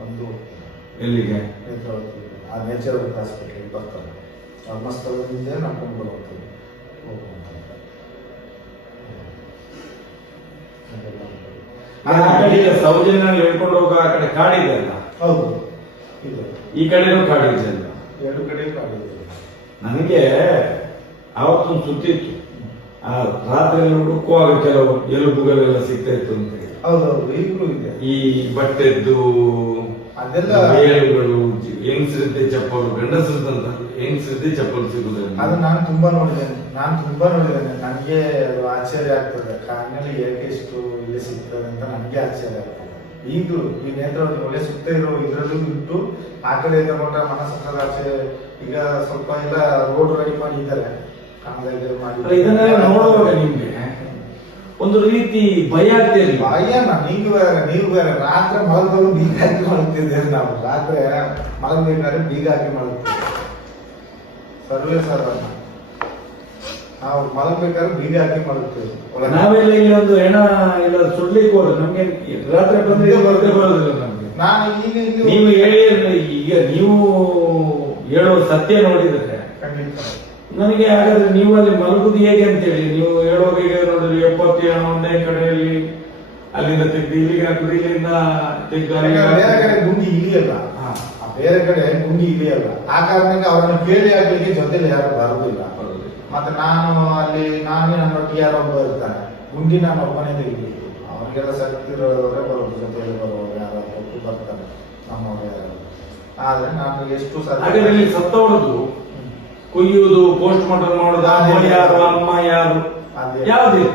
ಬಂದು ಹೋಗ್ತಾರೆ. ಎಲ್ಲಿಗೆ? ನೇತ್ರಾವತಿ ಆ ನೇಚರ್ ಹಾಸ್ಪಿಟಲ್ ಬರ್ತಾರೆ, ಧರ್ಮಸ್ಥಳದಿಂದ ನಡ್ಕೊಂಡು ಬರುವಂಥದ್ದು ಆ ಕಡೆ ಸೌಜನ್ಯ ಹೇಳ್ಕೊಂಡು ಹೋಗೋ ಆ ಕಡೆ ಕಾಡಿದೆ ಅಲ್ಲ? ಹೌದು, ಇದೆ. ಈ ಕಡೆನೂ ಕಾಡಿದೆ ಅಲ್ಲ? ಎರಡು ಕಡೆ ಕಾಡಿದೆ. ನನಗೆ ಆವತ್ತೊಂದು ಸುದ್ದಿ ಇತ್ತು, ಆ ರಾತ್ರಿ ಹುಡುಕುವಾಗ ಕೆಲವು ಎಲುಬುಗಳೆಲ್ಲ ಸಿಗ್ತಾ ಇತ್ತು ಅಂತ ಹೇಳಿ. ಹೌದೌದು, ಈಗಲೂ ಇದೆ. ಈ ಬಟ್ಟೆದ್ದು ಅದೆಲ್ಲ ಬೇರುಗಳು, ಹೆಂಗಸರಿದ್ದೆ ಚಪ್ಪಲು, ಗಂಡಸರದಂತ ಹೆಂಗಸರಿದ್ದೆ ಚಪ್ಪಲು ಸಿಗುದಿಲ್ಲ. ಅದು ನಾನು ತುಂಬಾ ನೋಡಿದ್ದೇನೆ. ನನಗೆ ಅದು ಆಶ್ಚರ್ಯ ಆಗ್ತದೆ, ಕಾರಿನಲ್ಲಿ ಏಕೆ ಇಷ್ಟು ಇಲ್ಲಿ ಸಿಗ್ತದೆ ಅಂತ ನನಗೆ ಆಶ್ಚರ್ಯ ಆಗ್ತದೆ. ಈಗಲೂ ಈ ನೇತ್ರಾವತಿ ಒಳ್ಳೆ ಸುತ್ತ ಇರೋ ಇದರಲ್ಲೂ ಬಿಟ್ಟು ಆ ಕಡೆ ತಗೊಂಡ ಮನಸ್ಸದ ಆಚೆ ಈಗ ಸ್ವಲ್ಪ ಎಲ್ಲ ರೋಡ್ ರೆಡಿ ಮಾಡಿದ್ದಾರೆ, ಇದನ್ನೆಲ್ಲ ನೋಡುವಾಗ ನಿಮ್ಗೆ ಒಂದು ರೀತಿ ಭಯ ಆಗ್ತದೆ. ಭಯನ ನೀವು ಬೇರೆ ರಾತ್ರಿ ಮಲಗಲು ಬೀಗ ಹಾಕಿ ಮಲಗ್ತಿದ್ದೇವೆ. ನಾವು ರಾತ್ರಿ ಮಲಗಬೇಕಾದ್ರೆ ಬೀಗ ಹಾಕಿ ಮಲಗ್ತೀವಿ. ಸರ್ವೇ ಸರ್ ನಾವು ಮಲಗಬೇಕಾದ್ರೆ ಬೀಗ ಹಾಕಿ ಮಲಗ್ತೀವಿ. ನಾವೆಲ್ಲ ಇಲ್ಲಿ ಒಂದು ಹೆಣ ಎಲ್ಲ ಸುಡ್ಲಿಕ್ಕೆ ಹೋದ್ರೆ ನಮ್ಗೆ ರಾತ್ರಿ ಬಂದ್ರೆ ಬರದೇ ಬರೋದಿಲ್ಲ ನಮ್ಗೆ. ನಾನು ಈಗ ನೀವು ಹೇಳಿ ಈಗ ನೀವು ಹೇಳುವ ಸತ್ಯ ನೋಡಿದ್ರೆ ಖಂಡಿತ ನನಗೆ ಹಾಗಾದ್ರೆ ನೀವು ಅಲ್ಲಿ ಮಲಗುದು ಹೇಗೆ ಅಂತೇಳಿ ನೀವು ಹೇಳುವಾಗ ಈಗ ನೋಡಿದ್ರೆ 70 ಹೆಣ ಒಂದೇ ಕಡೆಯಲ್ಲಿ ಅಲ್ಲಿಂದ ತೆಗೆದು ಇಲ್ಲಿಗೆ ಹಾಕುದು, ಇಲ್ಲಿಂದ ತೆಗೆದು ಬೇರೆ ಕಡೆ ಗುಂಡಿ ಇಳಿಯಲ್ಲ. ಬೇರೆ ಕಡೆ ಗುಂಡಿ ಇಳಿಯಲ್ಲ. ಆ ಕಾರಣಕ್ಕೆ ಅವರನ್ನು ಕೇಳಿ ಹಾಕಲಿಕ್ಕೆ ಜೊತೆಲಿ ಯಾರು ಬರುವುದಿಲ್ಲ. ಮತ್ತೆ ನಾನೇ ನನ್ನೊಟ್ಟಿಗೆ ಯಾರೋ ಒಬ್ಬ ಇರ್ತಾನೆ, ಗುಂಡಿ ನಾನು ಒಬ್ಬನೇ ತೆಗಿಬೇಕು. ಅವ್ರಿಗೆಲ್ಲ ಶಕ್ತಿ ಇರೋದ್ರೆ ಬರೋದು, ಜೊತೆಯಲ್ಲಿ ಬರೋರು ಯಾರು ಬರ್ತಾರೆ ನಮ್ಮವ್ರು ಯಾರು. ಆದ್ರೆ ನಾನು ಎಷ್ಟು ಹಾಗಾದ್ರೆ ಸತ್ತವರದು ಕೊಯ್ಯುವುದು, ಪೋಸ್ಟ್ ಮಾರ್ಟಮ್ ಮಾಡೋದು, ಅಮ್ಮ ಯಾರು ಅಮ್ಮ ಯಾರು ಯಾವುದಿಲ್ಲ.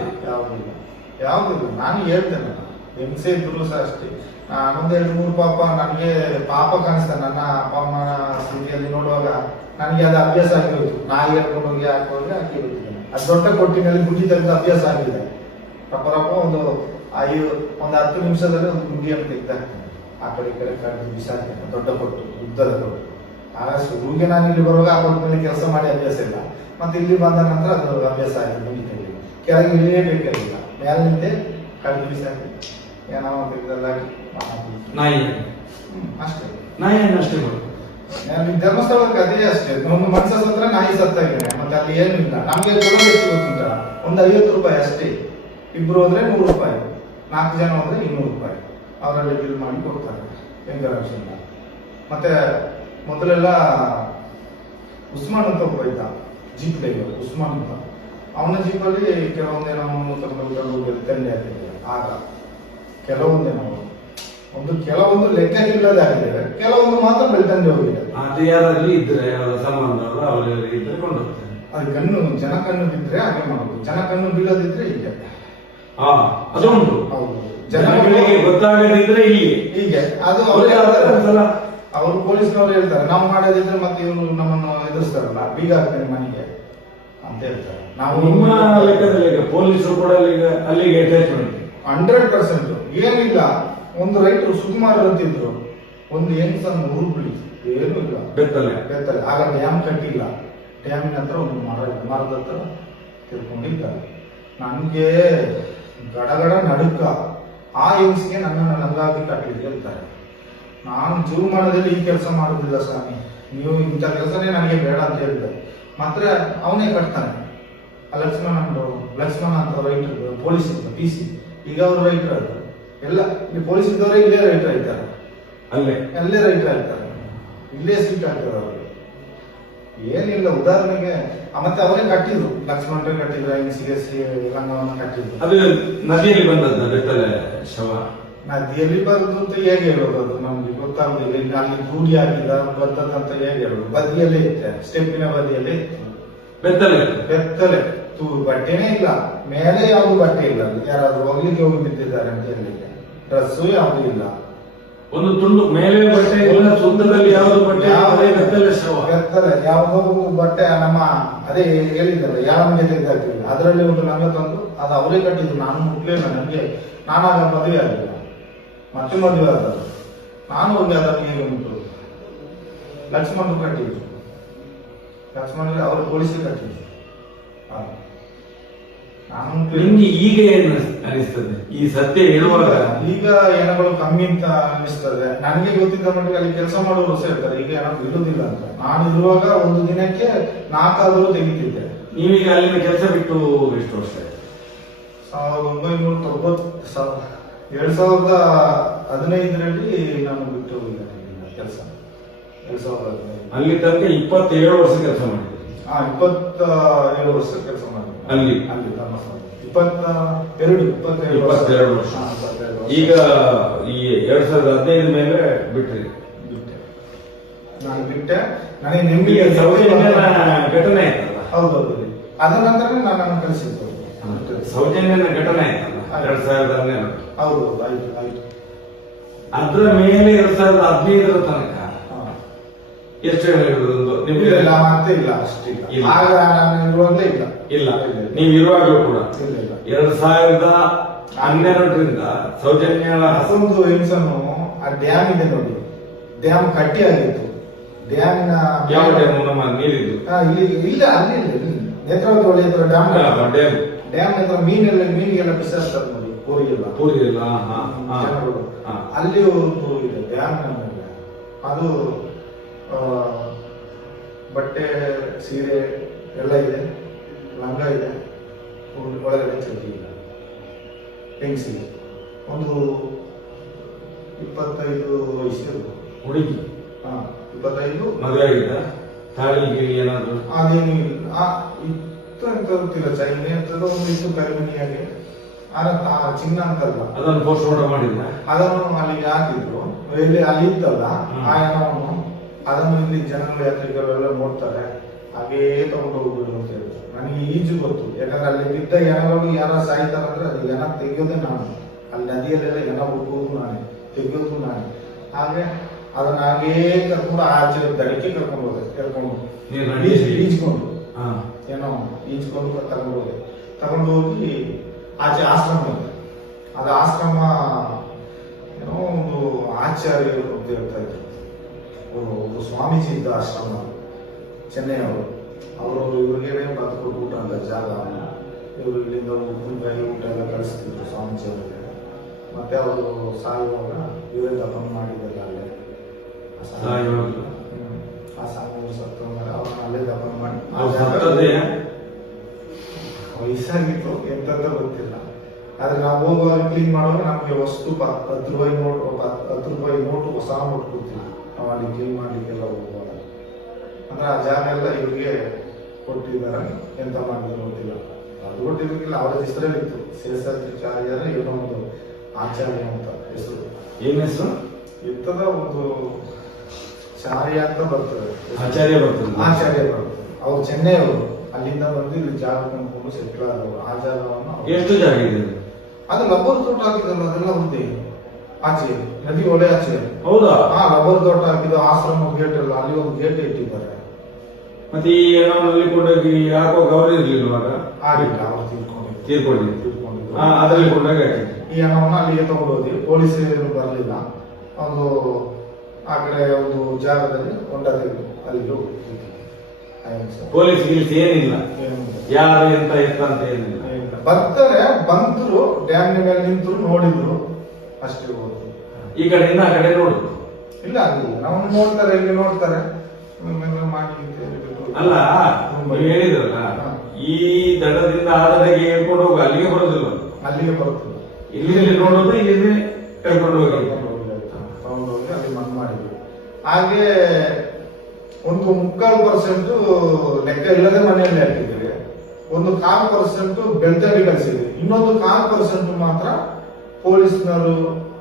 ನಾನು ಹೇಳ್ತೇನೆ, ಹಿಂಸೆ ಇದ್ರು ಸಹ ಅಷ್ಟೇ. ನಾನೊಂದ್ 2-3 ಪಾಪ ನನಗೆ ಪಾಪ ಕಾಣಿಸ್ತೇನೆ. ನನ್ನ ಅಪ್ಪ ಅಮ್ಮನ ಸ್ಥಿತಿಯಲ್ಲಿ ನೋಡುವಾಗ ನನಗೆ ಅದು ಅಭ್ಯಾಸ ಆಗಿರೋದು. ನಾಯಿ ಹೇಳ್ಕೊಂಡು ಹೋಗಿ ಹಾಕೋದ್ರೆ ಹಾಕಿ ಬಿಡ್ತಿದ್ದೇನೆ. ಅದು ದೊಡ್ಡ ಕೊಟ್ಟಿನಲ್ಲಿ ಗುಂಡಿ ತೆಗೆದು ಅಭ್ಯಾಸ ಆಗಿದೆ. ರಪ್ಪ ಒಂದು 10 ನಿಮಿಷದಲ್ಲಿ ಒಂದು ಗುಂಡಿಯನ್ನು ತೆಗೆದಾಕ್ತೇನೆ. ಆ ಕಡೆ ಈ ಕಡೆ ಕಳೆದು ಬಿಸಾಕ್ತೇನೆ. ದೊಡ್ಡ ಕೊಟ್ಟು, ಉದ್ದದ ಕೊಟ್ಟು. ಶುರುವಿಗೆ ನಾನು ಇಲ್ಲಿ ಬರುವಾಗ ಆ ಕೊಟ್ಟ ಮೇಲೆ ಕೆಲಸ ಮಾಡಿ ಅಭ್ಯಾಸ ಇಲ್ಲ. ಮತ್ತೆ ಇಲ್ಲಿ ಬಂದ ನಂತರ ಅದು ಅಭ್ಯಾಸ ಆಗಿದೆ. ಗುಂಡಿ ತೆಗೆದು ಕೆಳಗೆ ಇಳಿಯಬೇಕಾಗಿಲ್ಲ, ಮೇಲೆ ನಿಂತೆ ಕಳೆದು ಬಿಸಾಕಿ ಏನೋ ನಾಯಿ ಅಷ್ಟೇ. ನಾಯಿಯನ್ನು ಅಷ್ಟೇ ಮಾಡೋದು. ಧರ್ಮಸ್ಥಳಕ್ಕೆ ಅದೇ ಅಷ್ಟೇ. ಒಂದು ಮನುಷ್ಯ ಸತ್ರ ನಾಯಿ ಸತ್ತಾಗಿದೆ. ಮತ್ತೆ ಅಲ್ಲಿ ಏನು ಇಲ್ಲ. ನಮ್ಗೆ ಕೊಡೋದು ಎಷ್ಟು ಗೊತ್ತುಂಟ? ಒಂದು 50 ರೂಪಾಯಿ ಅಷ್ಟೇ. ಇಬ್ರು ಹೋದ್ರೆ 100 ರೂಪಾಯಿ, 4 ಜನ ಹೋದ್ರೆ 200 ರೂಪಾಯಿ ಅವರಲ್ಲಿ ಬಿಲ್ ಮಾಡಿ ಕೊಡ್ತಾರೆ ಹೆಂಗರಕ್ಷಣ. ಮತ್ತೆ ಮೊದಲೆಲ್ಲ ಉಸ್ಮಾನ್ ಅಂತ ಒಬ್ಬ ಇದ್ದ, ಜೀಪ್ ಡ್ರೈವರ್ ಉಸ್ಮಾನ್ ಅಂತ. ಅವನ ಜೀಪಲ್ಲಿ ಕೆಲವೊಂದೇನೋ ತಂದೆ ಆಗ್ತಿದೆ. ಆಗ ಕೆಲವೊಂದು ಲೆಕ್ಕ ಇಲ್ಲದಾಗಿದೆ, ಕೆಲವೊಂದು ಮಾತ್ರ ಬೆಳ್ತಂಡೆ ಹೋಗಿದೆ. ಅದು ಯಾರಲ್ಲಿ ಇದ್ರೆ ಅವರ ಸಂಬಂಧ ಅವರಲ್ಲಿ ಇದ್ರೆ ಕೊಂಡೋಗ್ತಾರೆ. ಅದು ಜನ ಕಣ್ಣು ಬಿದ್ದರೆ ಹಾಗೆ ಮಾಡೋದು, ಜನ ಕಣ್ಣು ಬೀಳದಿದ್ರೆ ಹೀಗೆ. ಅದೊಂದು ಹೌದು, ಜನಗಳಿಗೆ ಗೊತ್ತಾಗದಿದ್ರೆ ಹೀಗೆ. ಅದು ಅವರು ಪೊಲೀಸ್ನವ್ರು ಹೇಳ್ತಾರೆ, ನಾವು ಮಾಡೋದಿದ್ರೆ ಮತ್ತೆ ಇವರು ನಮ್ಮನ್ನು ಎದುರಿಸ್ತಾರಲ್ಲ, ಬೀಗ ಹಾಕ್ತೇನೆ ಮನೆಗೆ ಅಂತ ಹೇಳ್ತಾರೆ. ನಾವು ನಿಮ್ಮ ಲೆಕ್ಕದಲ್ಲಿ ಪೊಲೀಸರು ಕೂಡ ಅಲ್ಲಿಗೆ ಅಟ್ಯಾಚ್ಮೆಂಟ್ 100%. ಏನಿಲ್ಲ, ಒಂದು ರೈತರು ಸುಕುಮಾರ್ ಅಂತಿದ್ರು, ಒಂದು ಹೆಂಗಸನ್ನು ಉರುಳಿ ಏನೂ ಇಲ್ಲ, ಬೆತ್ತಲೆ. ಆಗ ಡ್ಯಾಮ್ ಕಟ್ಟಿಲ್ಲ. ಡ್ಯಾಮಿನ ಹತ್ರ ಒಂದು ಮರದ ಹತ್ರ ತಿಳ್ಕೊಂಡಿದ್ದಾರೆ. ನನಗೆ ಗಡಗಡ ನಡುಕ. ಆ ಹೆಂಗಸಿಗೆ ನನ್ನನ್ನು ನಲ್ಲಾಗಿ ಕಟ್ಟಲಿಕ್ಕೆ ಹೇಳ್ತಾರೆ. ನಾನು ಜೀವಮಾನದಲ್ಲಿ ಈ ಕೆಲಸ ಮಾಡುದಿಲ್ಲ ಸ್ವಾಮಿ, ನೀವು ಇಂಥ ಕೆಲಸನೇ ನನಗೆ ಬೇಡ ಅಂತ ಹೇಳಿದೆ. ಮಾತ್ರ ಅವನೇ ಕಟ್ತಾನೆ. ಲಕ್ಷ್ಮಣ ಅಂತ ರೈಟರ್, ಪೊಲೀಸ್ PC. ಈಗ ಅವರು ರೈಟರ್ ಅದು ಎಲ್ಲ ಪೊಲೀಸ್ ಇದ್ದವರೇ ಇಲ್ಲೇ ರೈಟರ್ ಆಯ್ತಾರೆ, ಅಲ್ಲೇ ರೈಟರ್ ಆಯ್ತಾರೆ, ಇಲ್ಲೇ ಸೀಟ್ ಆಗ್ತದೆ ಅವ್ರಿಗೆ. ಏನಿಲ್ಲ, ಉದಾಹರಣೆಗೆ ಮತ್ತೆ ಅವರೇ ಕಟ್ಟಿದ್ರು, ಲಕ್ಷ್ಮಣರೇ ಕಟ್ಟಿದ್ರು, ಹೆಂಗಸಿಗೆ ರಂಗವನ್ನು ಕಟ್ಟಿದ್ರು. ಅದು ನದಿಯಲ್ಲಿ ಬಂದದ್ದು ಬೆತ್ತಲೆ ಶವ. ನದಿಯಲ್ಲಿ ಬರುದು ಹೇಗೆ ಹೇಳೋದು? ಅದು ನಮ್ಗೆ ಗೊತ್ತಾಗುದಿಲ್ಲ. ಈಗ ಅಲ್ಲಿ ರೂಢಿ ಆಗಿಲ್ಲ ಬರ್ತದಂತ ಹೇಗೆ ಹೇಳೋದು? ಬದಿಯಲ್ಲೇ ಇತ್ತೆ, ಸ್ಟೆಪ್ಪಿನ ಬದಿಯಲ್ಲೇ ಇತ್ತು ಬೆತ್ತಲೆ. ಬಟ್ಟೆನೇ ಇಲ್ಲ, ಮೇಲೆ ಯಾವ್ದು ಬಟ್ಟೆ ಇಲ್ಲ. ಯಾರಾದ್ರೂ ಹೋಗ್ಲಿಕ್ಕೆ ಹೋಗಿ ಬಿದ್ದಿದ್ದಾರೆ ಅಂತ ಹೇಳಲಿಕ್ಕೆ ಡ್ರೆಸ್ಸು ಯಾವ್ದು ಇಲ್ಲ, ಒಂದು ತುಂಡು ಮೇಲೆ ಬಟ್ಟೆ ಇಲ್ಲ, ಸುತ್ತದಲ್ಲಿ ಯಾವ್ದು ಬಟ್ಟೆ ಬೆತ್ತಲೆ. ಯಾವುದೋ ಬಟ್ಟೆ ನಮ್ಮ ಅದೇ ಹೇಳಿದ್ದಲ್ಲ, ಯಾರಿಗೆ ತೆಗೆದಾಕಿಲ್ಲ, ಅದರಲ್ಲಿ ಒಂದು ನಂಗೆ ತಂದು ಅದು ಅವರೇ ಕಟ್ಟಿದ್ರು. ನಾನು ಮುಟ್ಲಿಲ್ಲ, ನನಗೆ ನಾನಾಗ ಮದುವೆ ಆಗಿಲ್ಲ, ಮತ್ತೆ ಮದುವೆ ಆದದ್ದು. ನಾನು ಹೋಗಿ ಅದನ್ನು ಹೇಗೆ ಉಂಟು ಲಕ್ಷ್ಮಣರು ಕಟ್ಟಿದ್ರು. ಲಕ್ಷ್ಮಣರಿಗೆ ಅವರು ಪೊಲೀಸರು ಕಟ್ಟಿದ್ರು. ನಾನು ನಿಮ್ಗೆ ಈಗ ಏನು ಅನಿಸ್ತದೆ ಈ ಸತ್ಯ ಹೇಳುವಾಗ? ಈಗ ಹೆಣಗಳು ಕಮ್ಮಿ ಅಂತ ಅನಿಸ್ತದೆ. ನನಗೆ ಗೊತ್ತಿದ್ದ ಮಟ್ಟಿಗೆ ಅಲ್ಲಿ ಕೆಲಸ ಮಾಡೋರು ಸಹ ಇರ್ತಾರೆ, ಈಗ ಹೆಣ ಇರುವುದಿಲ್ಲ ಅಂತ. ನಾನು ಇರುವಾಗ ಒಂದು ದಿನಕ್ಕೆ 4 ಆದರೂ ತೆಗಿತಿದ್ದೆ. ನೀವೀಗ ಅಲ್ಲಿನ ಕೆಲಸ ಬಿಟ್ಟು ಎಷ್ಟು ವರ್ಷ ಆಯ್ತು? 2015ರಲ್ಲಿ ನಾನು ಬಿಟ್ಟು ಹೋಗಿದ್ದೇನೆ ಕೆಲಸ. 2015 ಅಲ್ಲಿ ತನಕ 27 ವರ್ಷ ಕೆಲಸ ಮಾಡಿದ್ರಿ? 27 ವರ್ಷ ಕೆಲಸ ಮಾಡಿದ್ದೆ ಅಲ್ಲಿ ಧರ್ಮಸ್ಥಳ. 22 ವರ್ಷ. ಈಗ ಈ 2015 ಮೇಲೆ ಬಿಟ್ರಿ? ನಾನು ಬಿಟ್ಟೆ. ನನಗೆ ನಿಮ್ಗೆ ಸೌಜನ್ಯನ ಘಟನೆ ಆಯ್ತಲ್ಲ? ಹೌದೌದು. ಅದ ನಂತರ ನಾನು ಕಳಿಸಿದ್ದು ಸೌಜನ್ಯನ ಘಟನೆ ಆಯ್ತಲ್ಲ 2012. ಹೌದು, ಆಯ್ತು. ಅದ್ರ ಮೇಲೆ 2015 ತನಕ ಎಷ್ಟು ಹೇಳಿರೋದು ನಿಮ್ಗೆ? ಮತ್ತೆ ಇಲ್ಲ, ಅಷ್ಟಿಲ್ಲ. ಆಗ ನಾನು ಇರುವಾಗಲೇ ಇಲ್ಲ. ನೀವು ಇರುವಾಗಲೂ ಕೂಡ ಇಲ್ಲ. 2012ರಿಂದ ಸೌಜನ್ಯ ಅದೊಂದು ಹೆಂಗಸನ್ನು ಆ ಡ್ಯಾಮ್ ಇದೆ ನೋಡಿ, ಡ್ಯಾಮ್ ಕಟ್ಟಿ ಆಗಿತ್ತು. ಡ್ಯಾಮಿನ ಯಾವ ಡ್ಯಾಮ್? ನಮ್ಮ ನೀರಿದ್ದು ಇಲ್ಲ, ಅಲ್ಲಿ ನೇತ್ರಾವತಿ ಹೊಳೆ ಹತ್ರ ಡ್ಯಾಮ್ ಹತ್ರ ಮೀನಿಗೆಲ್ಲ ಬಿಸಾಡ್ತಾರೆ ನೋಡಿ, ಪೂರಿಗೆಲ್ಲ ಜನಗಳು. ಅಲ್ಲಿ ಒಂದು ಇದೆ ಡ್ಯಾಮ್. ಅದು ಬಟ್ಟೆ, ಸೀರೆ ಎಲ್ಲ ಇದೆ, ಲಂಗ ಇದೆ, ಒಳಗಡೆ ಚಡ್ಡಿ ಇಲ್ಲ. ಹೆಂಗಸಿಗೆ ಒಂದು 25 ವಯಸ್ಸು ಹುಡುಗಿ. 25. ಮದುವೆ ಆಗಿದ್ದ? ತಾಳಿ ಗಿಳಿ ಏನಾದ್ರು? ಅದೇನು ಇಲ್ಲ. ಇತ್ತು ಅಂತ ಗೊತ್ತಿಲ್ಲ. ಚೈನೆ ಅಂತದ್ದು ಒಂದು ಇತ್ತು ಕರಿಮಣಿಯಾಗಿ. ಚಿನ್ನ ಅಂತಲ್ಲ, ಅದನ್ನು ಪೋಸ್ಟ್ ಮಾರ್ಟಮ್ ಮಾಡಿದ್ದ? ಅದನ್ನು ಅಲ್ಲಿಗೆ ಹಾಕಿದ್ರು. ಅಲ್ಲಿ ಇತ್ತಲ್ಲ ಆ ಹೆಣವನ್ನು, ಅದನ್ನು ಇಲ್ಲಿ ಜನಗಳು, ಯಾತ್ರಿಕರು ಎಲ್ಲ ನೋಡ್ತಾರೆ. ಹಾಗೇ ತಗೊಂಡು ಹೋಗ್ಬಿಡು ಅಂತ ಹೇಳಿದ್ರು. ನನಗೆ ಈಜು ಗೊತ್ತು, ಯಾಕಂದ್ರೆ ಅಲ್ಲಿ ಬಿದ್ದ ಹೆಣಗಳು ಯಾರ ಸಾಯ್ತಾರಂದ್ರೆ ಅದು ಹೆಣ ತೆಗೆಯೋದೇ ನಾನು. ಅಲ್ಲಿ ನದಿಯಲ್ಲೆಲ್ಲ ಹೆಣ ಹುಟ್ಟುವುದು ನಾನೇ, ತೆಗೆಯೋದು ನಾನೇ. ಹಾಗೆ ಅದನ್ನ ಹಾಗೇ ಕರ್ಕೊಂಡು ಆಚೆ ದಡಕ್ಕೆ ಕರ್ಕೊಂಡು ಹೋದೆ. ಈಜ್ಕೊಂಡು ಏನೋ ಈಜ್ಕೊಂಡು ತಗೊಂಡು ಹೋಗಿ ಆಚೆ ಆಶ್ರಮ ಇದೆ. ಅದು ಆಶ್ರಮ ಏನೋ ಒಂದು ಆಚಾರ್ಯರು ಅಂತ ಹೇಳ್ತಾ ಇದ್ರು. ಒಂದು ಸ್ವಾಮೀಜಿ ಇದ್ದ ಆಶ್ರಮ, ಚೆನ್ನೈಯವರು. ಅವರು ಇವ್ರಿಗೆ ಬದುಕೊಟ್ಟು ಊಟ ಅಂತ ಜಾಗ, ಇವರು ಇಲ್ಲಿಂದ ಉಪ್ಪಿನಕಾಯಿ ಊಟ ಎಲ್ಲ ಕಳಿಸ್ತಿದ್ರು ಸ್ವಾಮೀಜಿ ಅವರಿಗೆ. ಮತ್ತೆ ಅವರು ಸಾಯುವಾಗ ಇವರೇ ದಫನ ಮಾಡಿದ್ದಲ್ಲ ಅಲ್ಲೇ. ಆ ಸಾವು ಸತ್ತ ಅವ್ರನ್ನ ಅಲ್ಲೇ ದಫನ ಮಾಡಿ. ವಯಸ್ಸಾಗಿತ್ತು, ಎಂತಂತ ಗೊತ್ತಿಲ್ಲ. ಆದ್ರೆ ನಾವು ಹೋಗುವಾಗ ಕ್ಲೀನ್ ಮಾಡುವಾಗ ನಮ್ಗೆ ವಸ್ತು 10 ರೂಪಾಯಿ ನೋಟು ಹೊಸ ನೋಟ್ ಕೊಡ್ತೀವಿ ನಾವು ಅಲ್ಲಿ ಕ್ಲೀನ್ ಮಾಡ್ಲಿಕ್ಕೆಲ್ಲ ಹೋಗುವಾಗ. ಅಂದ್ರೆ ಆ ಜಾಗ ಎಲ್ಲ ಇವ್ರಿಗೆ ಕೊಟ್ಟಿದ್ದಾರೆ. ಎಂತ ಮಾಡಿದ್ರು ಗೊತ್ತಿಲ್ಲ. ಅದು ಕೊಟ್ಟಿರ್ಲಿಕ್ಕಿಲ್ಲ, ಅವರ ಹೆಸರಲ್ಲಿತ್ತು ಶೇಷಾಚಾರ್ಯರ ಏನೋ ಒಂದು ಆಚಾರ್ಯ ಅಂತ ಹೆಸರು. ಏನ್ ಹೆಸರು ಇರ್ತದ? ಒಂದು ಚಾರ್ಯ ಅಂತ ಬರ್ತದೆ, ಆಚಾರ್ಯ ಬರ್ತದೆ. ಅವ್ರು ಚೆನ್ನೈಯವರು. ಅಲ್ಲಿಂದ ಬಂದು ಇಲ್ಲಿ ಜಾಗ ಕೊಂಡ್ಕೊಂಡು ಸೆಟ್ಲ್ ಆದವರು. ಆ ಜಾಗವನ್ನು ಎಷ್ಟು ಜಾಗ ಇದೆ? ಅದು ಲಬ್ಬರ್ ತೋಟ ಹಾಕಿದಲ್ಲ, ಅದೆಲ್ಲ ಒಂದೇ. ಆಚೆ ನದಿ ಒಳ್ಳೆ ಆಚೆ. ಹೌದಾ? ಲಬ್ಬರ್ ತೋಟ ಹಾಕಿದ ಆಶ್ರಮ ಗೇಟ್ ಎಲ್ಲ, ಅಲ್ಲಿ ಒಂದು ಗೇಟ್ ಇಟ್ಟಿದ್ದಾರೆ. ಮತ್ತೆ ಈ ಹೆಣವನ್ನು ಕೊಂಡೋಗಿ ಹಾಕೋ ಗೌರಿ ಇರ್ಲಿಲ್ವಾಗ? ಆಗಿಲ್ಲ, ಅವ್ರು ತೀರ್ಕೊಂಡಿದ್ರು. ಅದರಲ್ಲಿ ಕೊಂಡೋಗಿ ಈ ಹಣವನ್ನು ಅಲ್ಲಿಗೆ ತಗೊಂಡೋಗಿ ಪೊಲೀಸರು ಬರಲಿಲ್ಲ. ಒಂದು ಆ ಕಡೆ ಒಂದು ಜಾಗದಲ್ಲಿ ಕೊಂಡೋಗಿ ಅಲ್ಲಿಗೆ ಪೊಲೀಸ್ ಗಿಲ್ಸ್ ಏನಿಲ್ಲ, ಯಾರು ಎಂತ ಅಂತ ಏನಿಲ್ಲ. ಬರ್ತಾರೆ, ಬಂದ್ರು ಡ್ಯಾಮ್ ಮೇಲೆ ನಿಂತರು, ನೋಡಿದ್ರು ಅಷ್ಟೇ. ಹೋದ್ರು ಈ ಕಡೆಯಿಂದ ಆ ಕಡೆ ನೋಡುದು ಇಲ್ಲ, ಆಗಿಲ್ಲ. ನಾವು ನೋಡ್ತಾರೆ, ಇಲ್ಲಿ ನೋಡ್ತಾರೆ ಮಾಡಿ. ಅಲ್ಲ, ನೀವು ಹೇಳಿದ್ರಲ್ಲ ಈ ದಡದಿಂದ ಆ ದಡಗೆ ಹೇಳ್ಕೊಂಡು ಹೋಗಿ ಅಲ್ಲಿಗೆ ಬರೋದಿಲ್ಲ. ಅಲ್ಲಿಗೆ ಬರುತ್ತಿಲ್ಲ. ಇಲ್ಲಿ ನೋಡೋದು, ಇಲ್ಲಿ ಕರ್ಕೊಂಡು ಹೋಗಿ ಅಲ್ಲಿ ಮಣ್ಣು ಮಾಡಿದ್ವಿ. ಹಾಗೆ ಒಂದು 3/4% ಲೆಕ್ಕ ಇಲ್ಲದೆ ಮನೆಯಲ್ಲಿ ಹಾಕಿದ್ದೀವಿ. ಒಂದು 4% ಬೆಳ್ತಂಡಿ ಕಳಿಸಿದ್ವಿ. ಇನ್ನೊಂದು 4% ಮಾತ್ರ ಪೊಲೀಸ್ನವರು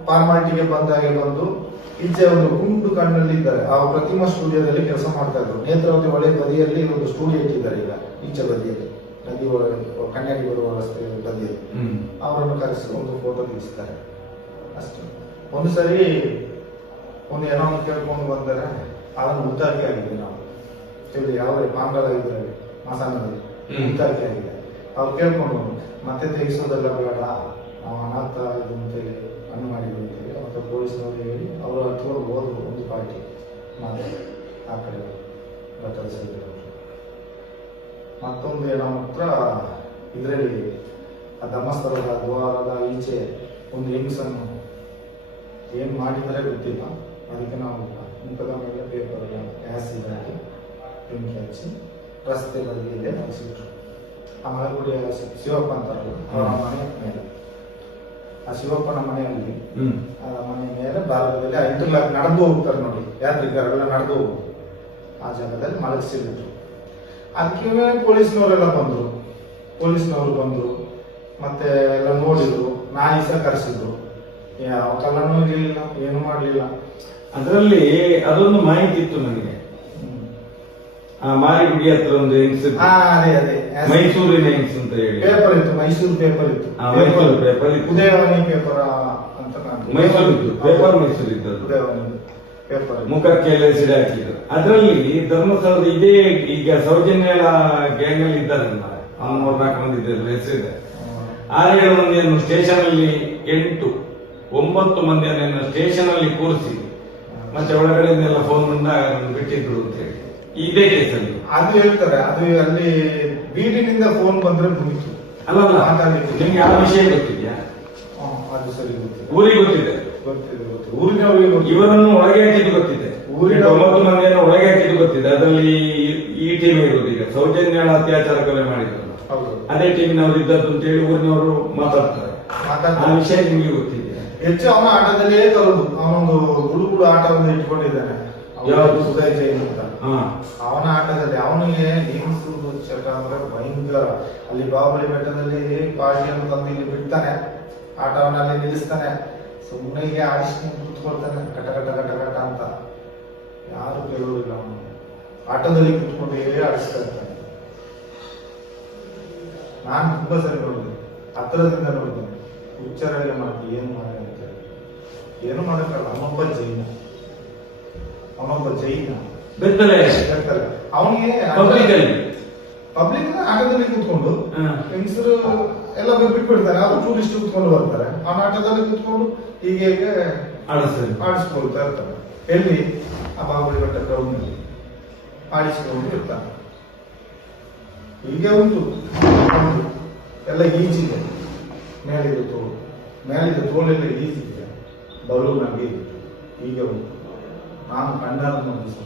ಫಾರ್ಮಾಲಿಟಿಗೆ ಬಂದಾಗೆ ಬಂದು ಈಚೆ ಒಂದು ಗುಂಡು ಕಣ್ಣಲ್ಲಿ ಇದ್ದಾರೆ. ಆ ಪ್ರತಿಮಾ ಸ್ಟುಡಿಯೋದಲ್ಲಿ ಕೆಲಸ ಮಾಡ್ತಾ ಇದ್ರು. ನೇತ್ರಾವತಿ ಹೊಳೆ ಬದಿಯಲ್ಲಿ ಒಂದು ಸ್ಟುಡಿಯೋ ಇಟ್ಟಿದ್ದಾರೆ ಈಗ, ಈಚೆ ಬದಿಯಲ್ಲಿ, ನದಿ ಒಳಗೆ ಕನ್ಯಾಡಿ ಬರುವ ರಸ್ತೆ ಬದಿಯಲ್ಲಿ. ಅವರನ್ನು ಕರೆಸಿ ಒಂದು ಫೋಟೋ ತೆಗಿಸ್ತಾರೆ ಅಷ್ಟೇ. ಒಂದು ಸರಿ ಒಂದು ಏನೋ ಕೇಳ್ಕೊಂಡು ಬಂದರೆ ಅದನ್ನು ಮುದ್ದಾಕಿ ಆಗಿದೆ. ನಾವು ಇಲ್ಲಿ ಯಾವ ಪಾಂಗಲ ಇದ್ದಾರೆ ಮಸಾನಲ್ಲಿ ಮುದ್ದಾಕಿ ಆಗಿದೆ. ಅವ್ರು ಕೇಳ್ಕೊಂಡು ಮತ್ತೆ ತೆಗಿಸೋದೆಲ್ಲ ಬೇಡ, ನಾವು ಅನಾಥ ಇದು ಅಂತೇಳಿ ಅನ್ನು ಮಾಡಿದ್ವಿ ಅಂತೇಳಿ ಮತ್ತೆ ಪೊಲೀಸ್ನವ್ರು ಹೇಳಿ ಅವರು ಹತ್ಕೊಂಡು ಹೋದ್ರು. ಒಂದು ಪಾರ್ಟಿ ಮತ್ತೆ ಆ ಕಡೆ ಭಟ್ಟರ ಸೈಡ್. ಮತ್ತೊಂದು ಏನೋ ಹತ್ರ ಇದರಲ್ಲಿ ಆ ಧರ್ಮಸ್ಥಳದ ದ್ವಾರದ ಈಚೆ ಒಂದು ಹೆಂಗಸನ್ನು ಏನು ಮಾಡಿದರೆ ಗೊತ್ತಿಲ್ಲ. ಅದಕ್ಕೆ ನಾವು ಮುಖದ ಮೇಲೆ ಪೇಪರ್ ಆ್ಯಸಿಡ್ ಹಾಕಿ ಬೆಂಕಿ ಹಚ್ಚಿ ರಸ್ತೆ ಬದಿಯಲ್ಲೇ ಹಚ್ಚಿಟ್ರು. ಆ ಮಲಗುಡಿಯ ಶಿವಪ್ಪ ಅಂತಾರಲ್ಲ ಅವರ ಮನೆ ಮೇಲೆ, ಆ ಶಿವಪ್ಪನ ಮನೆಯಲ್ಲಿ ಆ ಮನೆ ಮೇಲೆ ಭಾರತದಲ್ಲಿ ಇಂಟರ್ಲಾಕ್ ನಡೆದು ಹೋಗ್ತಾರೆ ನೋಡಿ, ಯಾತ್ರಿಕರೆಲ್ಲ ನಡೆದು ಹೋಗುದು ಆ ಜಾಗದಲ್ಲಿ ಮಲಗಿಸಿದ್ರು. ಅದಕ್ಕೆ ಪೊಲೀಸ್ನವರೆಲ್ಲ ಬಂದರು ಮತ್ತೆ ಎಲ್ಲ ನೋಡಿದ್ರು, ನಾಯಿ ಸಹ ಕರೆಸಿದ್ರು. ಯಾವ ಕಲ್ಲನೂ ಇರಲಿಲ್ಲ, ಏನು ಮಾಡಲಿಲ್ಲ. ಅದರಲ್ಲಿ ಅದೊಂದು ಮಾಹಿತಿ ಇತ್ತು ನನಗೆ. ಆ ಮಾರಿಗುಡಿ ಹತ್ರ ಒಂದು ಹೆಂಗ್ಸ್ ಅದೇ ಮೈಸೂರಿನ ಹೆಂಗ್ಸ್ ಅಂತ ಹೇಳಿ ಪೇಪರ್ ಇತ್ತು, ಮೈಸೂರು ಪೇಪರ್ ಇತ್ತು, ಮೈಸೂರು ಪೇಪರ್ ಇತ್ತು, ಉದಯವಾಣಿ ಪೇಪರ್ ಅಂತ ಮೈಸೂರು ಇತ್ತು, ಪೇಪರ್ ಮೈಸೂರು ಇದ್ದದ್ದು, ಉದಯವಾಣಿ ಪೇಪರ್ ಮುಖಕ್ಕೆ ಎಲ್ಲ ಸಿಡಿ ಹಾಕಿದ್ರು. ಅದರಲ್ಲಿ ಧರ್ಮಸ್ಥಳದ ಇದೇ ಈಗ ಸೌಜನ್ಯ ಗ್ಯಾಂಗ್ ಅಲ್ಲಿ ಇದ್ದಾರಲ್ಲ, 3-4 ಮಂದಿ ಇದ್ದಾರೆ, ಹೆಸರಿದೆ. 6-7 ಮಂದಿಯನ್ನು ಸ್ಟೇಷನ್ ಅಲ್ಲಿ 8-9 ಮಂದಿಯನ್ನು ಸ್ಟೇಷನ್ ಅಲ್ಲಿ ಕೂರಿಸಿ ಮತ್ತೆ ಒಳಗಡೆಯಿಂದೆಲ್ಲ ಫೋನ್ ಬಂದಾಗ ಬಿಟ್ಟಿದ್ರು ಅಂತ ಹೇಳಿ ಇದೇ ಕೇಸಲ್ಲಿ ಅದು ಹೇಳ್ತಾರೆ. ಅದು ಅಲ್ಲಿ ಬೀಡಿನಿಂದ ಫೋನ್ ಬಂದ್ರೆ ಮುಗಿತು. ಅಲ್ಲ ನಿಮ್ಗೆ ಆ ವಿಷಯ ಗೊತ್ತಿದ್ಯಾ? ಅದು ಸರಿ ಗೊತ್ತಿದೆ, ಊರಿಗೆ ಗೊತ್ತಿದೆ, ಊರಿನವರಿಗೆ ಇವರನ್ನು ಒಳಗೆ ಹಾಕಿದ್ದು ಗೊತ್ತಿದೆ, ಊರಿನ 9 ಮಂದಿಯನ್ನು ಒಳಗೆ ಹಾಕಿದ್ದು ಗೊತ್ತಿದೆ. ಅದರಲ್ಲಿ ಈ ಟೀಮ್ ಇರುವುದು, ಈಗ ಸೌಜನ್ಯ ಅತ್ಯಾಚಾರ ಕೊಲೆ ಮಾಡಿದ್ರು ಅದೇ ಟೀಮಿನವರು ಇದ್ದದ್ದು ಅಂತ ಹೇಳಿ ಊರಿನವರು ಮಾತಾಡ್ತಾರೆ. ಆ ವಿಷಯ ನಿಮ್ಗೆ ಗೊತ್ತಿದೆ. ಹೆಚ್ಚು ಅವನ ಆಟದಲ್ಲೇ ಕಲುದು. ಅವನೊಂದು ಗುಡುಗುಡು ಆಟವನ್ನು ಇಟ್ಕೊಂಡಿದ್ದಾನೆ, ಯಾವುದು ಸುಧೈ ಜೈನ್ ಅಂತ. ಅವನ ಆಟದಲ್ಲಿ ಅವನಿಗೆ ಹೆಂಗಸುದು ಚಟ ಅಂದ್ರೆ ಭಯಂಕರ. ಅಲ್ಲಿ ಬಾಬಳಿ ಬೆಟ್ಟದಲ್ಲಿ ಪಾರ್ಟಿಯನ್ನು ತಂದು ಇಲ್ಲಿ ಬಿಡ್ತಾನೆ, ಆಟವನ್ನಲ್ಲಿ ನಿಲ್ಲಿಸ್ತಾನೆ, ಸುಮ್ಮನೆ ಆಡಿಸ್ಕೊಂಡು ಕೂತ್ಕೊಳ್ತಾನೆ, ಕಟ ಕಟ ಕಟ ಕಟ ಅಂತ. ಯಾರು ಕೇಳುವುದಿಲ್ಲ, ಅವನು ಆಟದಲ್ಲಿ ಕೂತ್ಕೊಂಡೇ ಆಡಿಸ್ತಾ ಇರ್ತಾನೆ. ನಾನು ತುಂಬಾ ಸರಿ ನೋಡಿದೆ, ಹತ್ತಿರದಿಂದ ನೋಡಿದ್ದೇನೆ. ಉಚ್ಚಾರಣೆ ಮಾಡಿ ಏನು ಮಾಡಿ ಅಂತ ಏನು ಮಾಡಕ್ಕಲ್ಲ. ಅವನೊಬ್ಬ ಜೈನ ಬೆತ್ತಲೆ ಅವನಿಗೆ ಪಬ್ಲಿಕ್ ಆಟದಲ್ಲಿ ಕೂತ್ಕೊಂಡು ಹೆಂಗಸರು ಎಲ್ಲ ಬಿಟ್ಬಿಡ್ತಾರೆ, ಅವರು ಟೂರಿಸ್ಟ್ ಕೂತ್ಕೊಂಡು ಬರ್ತಾರೆ. ಅವನ ಆಟದಲ್ಲಿ ಕೂತ್ಕೊಂಡು ಹೀಗೆ ಆಡಿಸ್ಕೊಳ್ತಾ ಇರ್ತಾರೆ. ಎಲ್ಲಿ ಆ ಬಾಬಳಿ ಬೆಟ್ಟ ಗ್ರೌಂಡ್ನಲ್ಲಿ ಆಡಿಸ್ಕೊಂಡು ಇರ್ತಾನೆ. ಹೀಗೆ ಉಂಟು ಎಲ್ಲ ಈಜಿದೆ, ಮೇಲಿದೆ ತೋಳೆಲ್ಲ ಈಜಿದೆ, ಬಲೂನಾಗಿ ಹೀಗೆ ಉಂಟು. ನಾನು ಕಣ್ಣಾರ ನೋಡಿಸ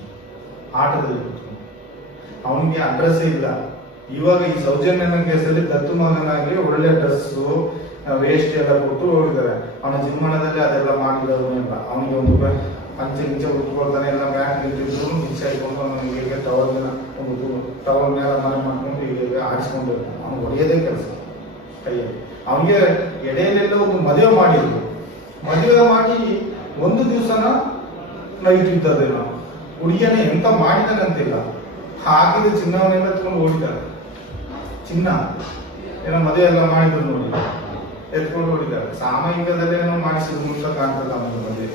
ಆಟದಲ್ಲಿ ಕೂತ್ಕೊಂಡು ಅವನಿಗೆ ಅಡ್ರೆಸ್ ಇಲ್ಲ. ಇವಾಗ ಈ ಸೌಜನ್ಯನ ಕೇಸಲ್ಲಿ ದತ್ತು ಮಗನಾಗಿ ಒಳ್ಳೆ ಡ್ರೆಸ್ಸು ವೇಸ್ಟ್ ಎಲ್ಲ ಕೊಟ್ಟು ಹೋಗಿದ್ದಾರೆ. ಅವನ ಜೀವನದಲ್ಲಿ ಅದೆಲ್ಲ ಮಾಡಿದವರು ಇಲ್ಲ. ಅವನಿಗೆ ಒಂದು ಅಂಚೆ ಗಿಂಚೆ ಉಟ್ಕೊಳ್ತಾನೆ, ಎಲ್ಲ ಬ್ಯಾಂಕ್ ಇಟ್ಟಿದ್ರು ಗಿಂಚೆ ಇಟ್ಕೊಂಡು ಹೀಗೆ ಟವಲ್ ಮೇಲೆ ಮನೆ ಮಾಡ್ಕೊಂಡು ಹೀಗೆ ಆಡಿಸ್ಕೊಂಡು ಇರ್ತಾನೆ. ಅವ್ನು ಹೊಡೆಯೋದೇ ಕೆಲಸ ಕೈಯಲ್ಲಿ. ಅವನಿಗೆ ಎಡೆಯಲ್ಲೆಲ್ಲ ಒಂದು ಮದುವೆ ಮಾಡಿದ್ರು. ಮದುವೆ ಮಾಡಿ ಒಂದು ದಿವಸನ ನೈಟ್ ಇದ್ದದೆ. ನಾವು ಹುಡುಗಿಯನ್ನ ಎಂತ ಮಾಡಿದಾನಂತಿಲ್ಲ, ಹಾಕಿದ ಚಿನ್ನವನ್ನೆಲ್ಲ ಎತ್ಕೊಂಡು ಓಡಿದ್ದಾರೆ. ಚಿನ್ನ ಏನೋ ಮದುವೆ ಎಲ್ಲ ಮಾಡಿದ್ರು ನೋಡಿ, ಎತ್ಕೊಂಡು ಓಡಿದ್ದಾರೆ. ಸಾಮೂಹಿಕದಲ್ಲೇ ಏನೋ ಮಾಡಿಸಿದ್ರು ಅಂತ ಕಾಣ್ತದೆ ಅವನ ಮದುವೆ.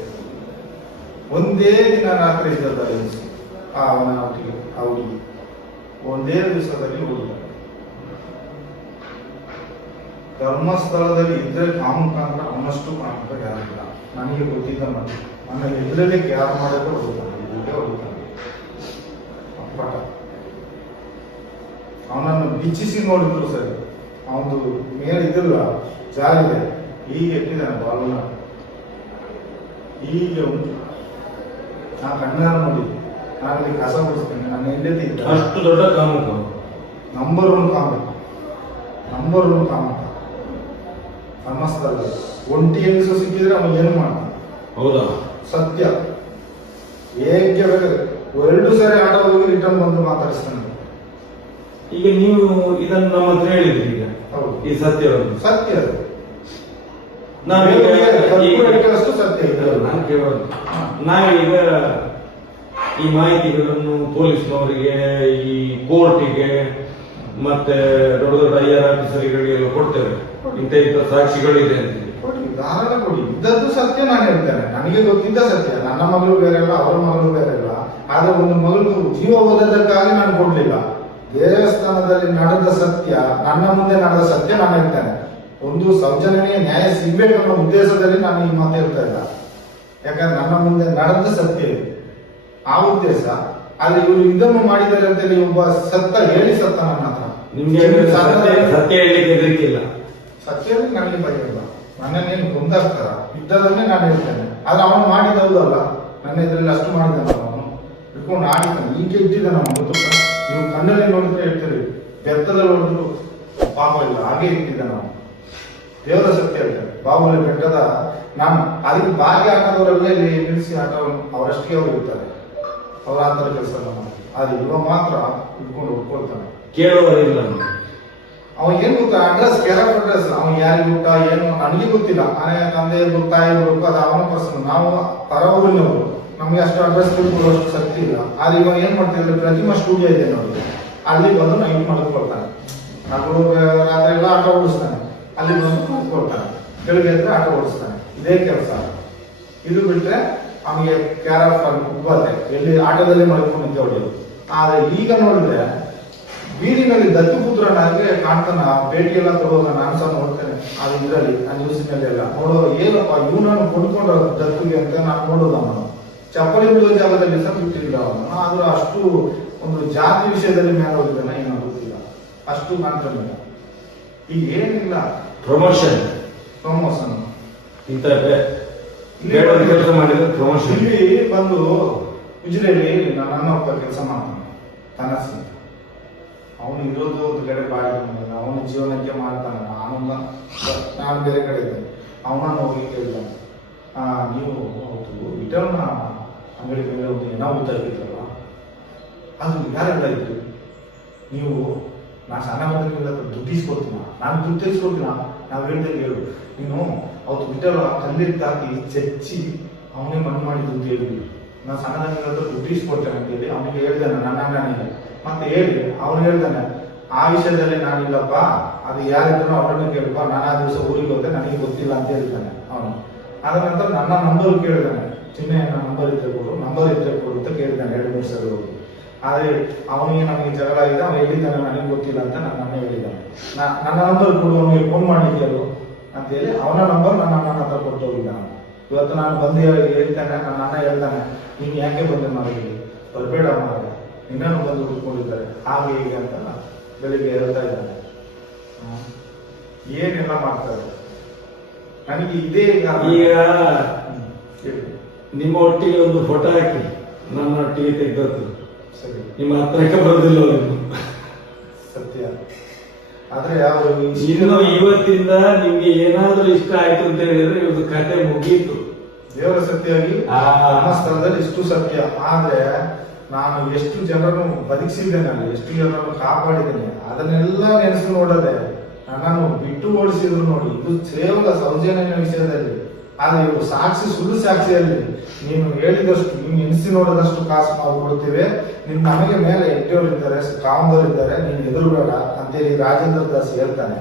ಒಂದೇ ದಿನ ರಾತ್ರಿ ಇದ್ದದ ಅವನ ಒಟ್ಟಿಗೆ ಆ ಹುಡುಗಿ ಒಂದೇ ದಿವಸದಲ್ಲಿ ಓಡಿದ್ದಾರೆ. ಧರ್ಮಸ್ಥಳದಲ್ಲಿ ಇದ್ರೆ ಕಾಮನ್ ಕಾಂತ ಅವನಷ್ಟು ಕಾಂತ ಯಾರಿಲ್ಲ. ನನಗೆ ಗೊತ್ತಿದ್ದ ಮಾಡಿ ನನ್ನ ಎದುರಲ್ಲೇ ಕ್ಯಾರ್ ಮಾಡೋಕೆ ಹೋಗ್ತಾನೆ, ಹೀಗೆ ಹೋಗ್ತಾನೆ ಅಪ್ಪಟ. ಅವನನ್ನು ಬಿಚ್ಚಿಸಿ ನೋಡಿದ್ರು ಸರಿ, ಅವನು ಮೇಲೆ ಇದ್ದಿಲ್ಲ ಜಾರಿದೆ, ಹೀಗೆ ಎಟ್ಟಿದ್ದಾನೆ ಬಾಲನ, ಹೀಗೆ ಉಂಟು. ನಾ ಕಣ್ಣಾರ ನೋಡಿ, ನಾನಲ್ಲಿ ಕಸ ಬಿಡಿಸ್ತೇನೆ. ನನ್ನ ಹೆಂಡತಿ ಇದ್ದ ಅಷ್ಟು ದೊಡ್ಡ ಕಾಮಕ, ನಂಬರ್ 1 ಕಾಮಕ ಧರ್ಮಸ್ಥಳದಲ್ಲಿ. ಒಂಟಿ ಹೆಂಗಸು ಸಿಕ್ಕಿದ್ರೆ ಅವನು ಏನು ಮಾಡ್ತಾನೆ? ಹೌದಾ? ಸತ್ಯ. ಹೇಗೆ ಬೇಕಾದ್ರೆ 2 ಸರಿ ಆಟ ಹೋಗಿ ರಿಟರ್ನ್ ಬಂದು ಮಾತಾಡಿಸ್ತಾನೆ. ಈಗ ನೀವು ಇದನ್ನು ನಮ್ಮ ಹತ್ರ ಹೇಳಿದ್ರಿ, ಈಗ ಈ ಸತ್ಯವನ್ನು ಸತ್ಯ ಅದು ನಾವೀಗ ಸತ್ಯ ಇದೆ. ನಾನು ಕೇಳೋದು, ನಾವೀಗ ಈ ಮಾಹಿತಿಗಳನ್ನು ಪೊಲೀಸ್ನವರಿಗೆ, ಈ ಕೋರ್ಟಿಗೆ, ಮತ್ತೆ ದೊಡ್ಡ ದೊಡ್ಡ IR ಆಫೀಸರ್ಗಳಿಗೆಲ್ಲ ಕೊಡ್ತೇವೆ. ಇಂಥ ಸಾಕ್ಷಿಗಳಿದೆ ಅಂತ ಧಾರಾಳ ಕೊಡಿ. ಇದ್ದದ್ದು ಸತ್ಯ ನಾನು ಹೇಳ್ತೇನೆ, ನನಗೆ ಗೊತ್ತಿದ್ದ ಸತ್ಯ. ನನ್ನ ಮಗಳು ಬೇರೆ ಅಲ್ಲ, ಅವರ ಮಗಳು ಬೇರೆ ಅಲ್ಲ. ಆದ್ರೆ ಒಂದು ಮಗಳು ಜೀವ ಹೋದದಕ್ಕಾಗಿ ನಾನು ಕೊಡ್ಲಿಲ್ಲ. ದೇವಸ್ಥಾನದಲ್ಲಿ ನಡೆದ ಸತ್ಯ, ನನ್ನ ಮುಂದೆ ನಡೆದ ಸತ್ಯ ನಾನು ಹೇಳ್ತೇನೆ. ಒಂದು ಸೌಜನ್ಯನಿಗೆ ನ್ಯಾಯ ಸಿಗ್ಬೇಕನ್ನೋ ಉದ್ದೇಶದಲ್ಲಿ ನಾನು ಈ ಮಾತು ಹೇಳ್ತಾ ಇಲ್ಲ. ಯಾಕಂದ್ರೆ ನನ್ನ ಮುಂದೆ ನಡೆದ ಸತ್ಯ ಇದೆ, ಆ ಉದ್ದೇಶ. ಆದ್ರೆ ಇವರು ಇದನ್ನು ಮಾಡಿದ್ದಾರೆ ಅಂತ ಒಬ್ಬ ಸತ್ತ ಹೇಳಿ ಸತ್ತ ನನ್ನ ಹತ್ರ. ನಿಮ್ಗೆ ಸತ್ಯ ಹೇಳಲಿಕ್ಕೆ ಹೆದರಿಕಿಲ್ಲ. ಸತ್ಯದಲ್ಲಿ ನನಗೆ ಭಯ ಇಲ್ಲ. ನನ್ನನ್ನೇನು ಗೊಂದಾಗ್ತಾರ ಇದ್ದದನ್ನೇ ನಾನು ಹೇಳ್ತೇನೆ. ಆದ್ರೆ ಅವನು ಮಾಡಿದವಲ್ಲ, ನನ್ನ ಇದರಲ್ಲಿ ಅಷ್ಟು ಮಾಡಿದ್ದಾನೆ ಅವನು, ಇಟ್ಕೊಂಡು ಆಡಿದ್ದಾನೆ. ಈಗ ಇಟ್ಟಿದ್ದಾನೆ ಅವನು, ಗೊತ್ತಾ? ನೀವು ಕಣ್ಣಲ್ಲಿ ನೋಡಿದ್ರೆ ಹೇಳ್ತೀರಿ, ಬೆತ್ತದಲ್ಲಿ ನೋಡಿದ್ರು ಪಾಪ ಇಲ್ಲ, ಹಾಗೆ ಇಟ್ಟಿದ್ದಾನೆ ಅವನು. ದೇವರ ಸತ್ಯ ಹೇಳ್ತಾರೆ. ಬಾಹುಬಲಿ ಬೆಟ್ಟದ ನಾನು ಅದಕ್ಕೆ ಭಾಗ್ಯ ಹಾಕೋದವರೆಲ್ಲ ಇಲ್ಲಿ ನಿಲ್ಲಿಸಿ ಆಟವನ್ನು ಅವರಷ್ಟಿಗೆ ಅವ್ರು ಇರ್ತಾರೆ, ಅವ್ರ ಆ ಥರ ಕೆಲಸ ಮಾಡಿ. ಅದು ಇವ ಮಾತ್ರ ಇಟ್ಕೊಂಡು ಒಪ್ಕೊಳ್ತಾನೆ, ಕೇಳುವರಿಲ್ಲ. ಅವ ಏನ್ ಗೊತ್ತಾ, ಅಡ್ರೆಸ್ ಕ್ಯಾರೆಕ್ಟರ್ ಅಡ್ರೆಸ್, ಅವ್ನು ಯಾರಿಗೆ ಊಟ ಏನು ನನಗೆ ಗೊತ್ತಿಲ್ಲ. ಮನೆ ತಂದೆ ತಾಯಿ ಬೇಕು, ಅದು ಅವನ ಪರ್ಸನ್. ನಾವು ಪರ ಊರಿನವರು, ನಮ್ಗೆ ಅಷ್ಟು ಅಡ್ರೆಸ್ ತಿಳ್ಕೊಳ್ಳೋಷ್ಟು ಶಕ್ತಿ ಇಲ್ಲ. ಆದ್ರೆ ಇವಾಗ ಏನ್ ಮಾಡ್ತಿದ್ರೆ, ಪ್ರತಿಮಾ ಸ್ಟುಡಿಯೋ ಇದೆ ನೋಡಿ, ಅಲ್ಲಿ ಬಂದು ನೈಟ್ ಮಲ್ಕೊಳ್ತಾನೆ. ಹಗಲು ರಾತ್ರಿ ಎಲ್ಲ ಆಟ ಓಡಿಸ್ತಾನೆ, ಅಲ್ಲಿ ಬಂದು ಕೂತ್ಕೊಳ್ತಾನೆ, ಬೆಳಿಗ್ಗೆ ಹತ್ರ ಆಟ ಓಡಿಸ್ತಾನೆ. ಇದೇ ಕೆಲಸ. ಇದು ಬಿಟ್ರೆ ಅವನಿಗೆ ಕ್ಯಾರಫ್ ಉಬ್ಬತ್ತೆ, ಎಲ್ಲಿ ಆಟದಲ್ಲೇ ಮಲ್ಕೊಂಡಿದ್ದೆ ಹೊಡೆಯೋದು. ಆದ್ರೆ ಈಗ ನೋಡಿದ್ರೆ ಬೀದಿನಲ್ಲಿ ದತ್ತುಪುತ್ರನಾಗೆ ಕಾಣ್ತಾನ, ಭೇಟಿ ಎಲ್ಲ ಕೊಡುವಾಗ ನಾನು ಸಹ ನೋಡ್ತೇನೆ. ಅದು ಇದರಲ್ಲಿ ಆ ನ್ಯೂಸಿನಲ್ಲೆಲ್ಲ ನೋಡೋ, ಏನಪ್ಪ ಇವನನ್ನು ಕೊಂಡ್ಕೊಂಡ ದತ್ತುಗೆ ಅಂತ ನಾನು ನೋಡೋದು. ಅವನು ಚಪ್ಪಲಿ ಬಿಡುವ ಜಾಗದಲ್ಲಿ ಸಹ ಬಿಟ್ಟಿಲ್ಲ ಅವನು. ಆದ್ರೂ ಅಷ್ಟು ಒಂದು ಜಾತಿ ವಿಷಯದಲ್ಲಿ ಮೇಲೆ ಹೋಗಿದ್ದಾನೆ, ಏನೋ ಗೊತ್ತಿಲ್ಲ, ಅಷ್ಟು ಕಾಣ್ತಾನೆ. ಈಗ ಏನಿಲ್ಲ, ಪ್ರಮೋಷನ್ ಇಂಥ ಕೆಲಸ ಮಾಡಿದ್ರೆ ಪ್ರಮೋಷನ್. ಇಲ್ಲಿ ಬಂದು ಉಜಿರೆಯಲ್ಲಿ ನನ್ನ ಒಬ್ಬ ಕೆಲಸ ಮಾಡ್ತಾನೆ, ತನಸ್. ಅವನು ಇರೋದು ಒಂದು ಕಡೆ ಬಾಡಿ, ಅವನ ಜೀವನಕ್ಕೆ ಮಾಡ್ತಾನೆ. ನಾನು ಬೇರೆ ಕಡೆ ಇದ್ದೇನೆ. ಅವನನ್ನು ಹೋಗಿ ಕೇಳ್ತಾನೆ, ನೀವು ಹೌದು ವಿಟರ್ನ ಅಂಗಡಿ ಮೇಲೆ ಒಂದು ಏನೋ ಊತಾಗಿದ್ರಲ್ಲ, ಅದು ಯಾರೆಲ್ಲ ಇತ್ತು? ನೀವು ನಾನು ಸಣ್ಣ ಮಕ್ಕಳಿಗೆಲ್ಲ ದುಡ್ಡು ಇಸ್ಕೊಡ್ತೀನ, ನಾನು ದುಡ್ಡು ಇಸ್ಕೊಡ್ತೀನ. ನಾವು ಹೇಳ್ದಂಗೆ ಹೇಳು, ನೀನು ಅವತ್ತು ಬಿಟ್ಟಲ್ಲ ಕಲ್ಲಿದ್ದು ಹಾಕಿ ಚಚ್ಚಿ ಅವನೇ ಮಣ್ಣು ಮಾಡಿದ್ದು ಅಂತ ಹೇಳಿದ್ವಿ. ನಾನು ಸಣ್ಣದಾಗಿಲ್ಲ ದುಡ್ಡು ಇಸ್ಕೊಡ್ತೇನೆ ಅಂತ ಹೇಳಿ ಅವನಿಗೆ ಹೇಳ್ದಾನೆ, ನನ್ನ ಅಣ್ಣನಿಗೆ. ಮತ್ತೆ ಹೇಳಿ ಅವನು ಹೇಳ್ತಾನೆ, ಆ ವಿಷಯದಲ್ಲಿ ನಾನಿಲ್ಲಪ್ಪ, ಅದು ಯಾರಿದ್ರು ಅವರನ್ನು ಕೇಳಪ್ಪ, ನಾನು ಆ ದಿವಸ ಊರಿಗೆ ಹೋದೆ, ನನಗೆ ಗೊತ್ತಿಲ್ಲ ಅಂತ ಹೇಳ್ತಾನೆ ಅವನು. ಅದ ನಂತರ ನನ್ನ ನಂಬರ್ ಕೇಳಿದಾನೆ, ಚಿನ್ನೆ ನನ್ನ ನಂಬರ್ ಇದ್ರೆ ಕೊಡು ಅಂತ ಕೇಳಿದ್ದಾನೆ 2-3 ಸಲ ಹೋಗಿ. ಆದ್ರೆ ಅವನಿಗೆ ನನಗೆ ಜಗಳ ಆಗಿದೆ, ಅವನು ಹೇಳಿದ್ದಾನೆ ನನಗೆ ಗೊತ್ತಿಲ್ಲ ಅಂತ ನನ್ನ ಹೇಳಿದ್ದಾನೆ. ನನ್ನ ನಂಬರ್ ಕೊಡು, ಅವನಿಗೆ ಫೋನ್ ಮಾಡಿದ್ಯಲ್ಲ ಅಂತ ಹೇಳಿ ಅವನ ನಂಬರ್ ನನ್ನ ಅಣ್ಣನ ಹತ್ರ ಕೊಟ್ಟು ಹೋಗಿದ್ದಾನೆ. ಇವತ್ತು ನಾನು ಬಂದು ಹೇಳ್ತಾನೆ, ನನ್ನ ಅಣ್ಣ ಹೇಳ್ತಾನೆ, ನೀನು ಯಾಕೆ ಬಂದೆ ಮಾಡಿದ್ವಿ, ಬರಬೇಡ ಮಾರೆ, ನಿನ್ನನ್ನು ಬಂದು ಹುಡ್ಕೊಂಡಿದ್ದಾರೆ ಹಾಗೆ ಹೀಗೆ ಅಂತ ಬೆಳಿಗ್ಗೆ ಹೇಳ್ತಾ ಇದ್ದಾನೆ. ಏನೆಲ್ಲ ಮಾಡ್ತಾರೆ ನನಗೆ ಇದೇ. ಈಗ ನಿಮ್ಮ ಒಟ್ಟಿಗೆ ಒಂದು ಫೋಟೋ ಹಾಕಿ ನನ್ನ ಒಟ್ಟಿಗೆ ತೆಗೆದದ್ದು ಸರಿ, ನಿಮ್ಮ ಹತ್ರಕ್ಕೆ ಬರೋದಿಲ್ಲ ಸತ್ಯ. ಆದ್ರೆ ಅವರು ಇನ್ನು ಇವತ್ತಿಂದ ನಿಮ್ಗೆ ಏನಾದ್ರೂ ಇಷ್ಟ ಆಯ್ತು ಅಂತ ಹೇಳಿದ್ರೆ ಇವತ್ತು ಕತೆ ಮುಗೀತು. ದೇವರ ಸತ್ಯವಾಗಿ ನಮ್ಮ ಸ್ಥಳದಲ್ಲಿ ಇಷ್ಟು ಸತ್ಯ. ಆದ್ರೆ ನಾನು ಎಷ್ಟು ಜನರನ್ನು ಬದುಕಿಸಿದ್ದೇನೆ, ಎಷ್ಟು ಜನರನ್ನು ಕಾಪಾಡಿದ್ದೇನೆ, ಅದನ್ನೆಲ್ಲ ನೆನೆಸಿ ನೋಡದೆ ನನ್ನನ್ನು ಬಿಟ್ಟು ಓಡಿಸಿದ್ರು ನೋಡಿ. ಇದು ಕೇವಲ ಸೌಜನ್ಯನ ವಿಷಯದಲ್ಲಿ. ಆದ್ರೆ ಇವರು ಸಾಕ್ಷಿ, ಸುಳ್ಳು ಸಾಕ್ಷಿಯಲ್ಲಿ ನೀನು ಹೇಳಿದಷ್ಟು, ನೀನು ಎನಿಸಿ ನೋಡದಷ್ಟು ಕಾಸು ನಾವು ಕೊಡ್ತೀವಿ, ನಿನ್ ನಮಗೆ ಮೇಲೆ ಎಟ್ಟೆಯವರಿದ್ದಾರೆ, ಕಾಮದವರಿದ್ದಾರೆ, ನೀನು ಎದುರುಬೇಡ ಅಂತೇಳಿ ರಾಜೇಂದ್ರ ದಾಸ್ ಹೇಳ್ತಾನೆ.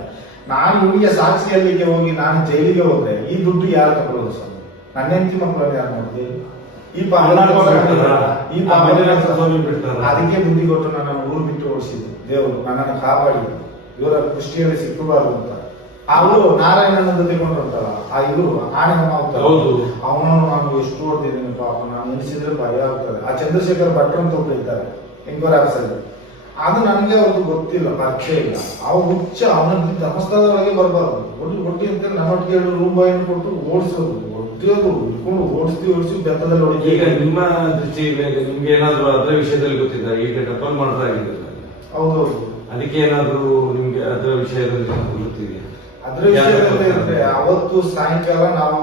ನಾನು ಇವರಿಗೆ ಸಾಕ್ಷಿಯಲ್ಲಿಗೆ ಹೋಗಿ ನಾನು ಜೈಲಿಗೆ ಹೋದ್ರೆ ಈ ದುಡ್ಡು ಯಾರು ತಗೊಳ್ಳೋದು ಸರ್? ನನ್ನ ಹೆಂಡತಿ ಮಕ್ಕಳನ್ನು ಯಾರು ನೋಡ್ತೀವಿ? ಅದಕ್ಕೆ ಬುದ್ಧಿ ಕೊಟ್ಟು ನನ್ನನ್ನು ಊರು ಬಿಟ್ಟು ಓಡಿಸಿದ್ರು ದೇವರು, ನನ್ನನ್ನು ಕಾಪಾಡಿ ಇವರ ದೃಷ್ಟಿಯಲ್ಲಿ ಸಿಕ್ಕಬಾರದು ಅಂತ. ಅವರು ನಾರಾಯಣನ ಜೊತೆಕೊಂಡು ಹೊರಟಲ್ಲ, ಆ ಇವರು ಆಣೆಮ್ಮ ಹೋಗ್ತಾರೆ, ಅವನನ್ನು ನಾನು ಎಷ್ಟು ಓಡ್ತಿದ್ದೀನಿ ಪಾಪ, ನಾನು ಎನಿಸಿದ್ರೆ ಭಯ ಆಗ್ತದೆ. ಆ ಚಂದ್ರಶೇಖರ್ ಭಟ್ರು ಅಂತ ಒಬ್ರು ಇದ್ದಾರೆ ಎಂಕ್ವೈರಿ ಆಫೀಸಲ್ಲಿ, ಅದು ನನಗೆ ಅವ್ರದ್ದು ಗೊತ್ತಿಲ್ಲ, ಪರಿಚಯ ಇಲ್ಲ. ಅವ ಹುಚ್ಚ, ಅವನ ಧರ್ಮಸ್ಥಳದೊಳಗೆ ಬರಬಾರ್ದು, ಒಟ್ಟಿ ಅಂತ ನನ್ನೊಟ್ಟಿಗೆ ರೂಮ್ ಬಾಯಿನ ಕೊಟ್ಟು ಓಡಿಸೋದು, ಒಟ್ಟಿಯೋದು, ಇಟ್ಕೊಂಡು ಓಡಿಸಿ ಬೆತ್ತದಲ್ಲಿ ಹೊಡಿತೀವಿ. ಈಗ ನಿಮ್ಮ ದೃಷ್ಟಿಯಲ್ಲಿ ನಿಮ್ಗೆ ಏನಾದ್ರು ಅದರ ವಿಷಯದಲ್ಲಿ ಗೊತ್ತಿದ್ದ? ಈಗ ಡಬಲ್ ಮರ್ಡರ್ ಆಗಿದೆ, ಹೌದೌದು, ಅದಕ್ಕೆ ಏನಾದ್ರು ನಿಮ್ಗೆ ಅದರ ವಿಷಯದಲ್ಲಿ ಗೊತ್ತಿದೆಯಾ? ಅದ್ರ ವಿಷಯದಲ್ಲಿ ಅಂದ್ರೆ ಅವತ್ತು ಸಾಯಂಕಾಲ ನಾವು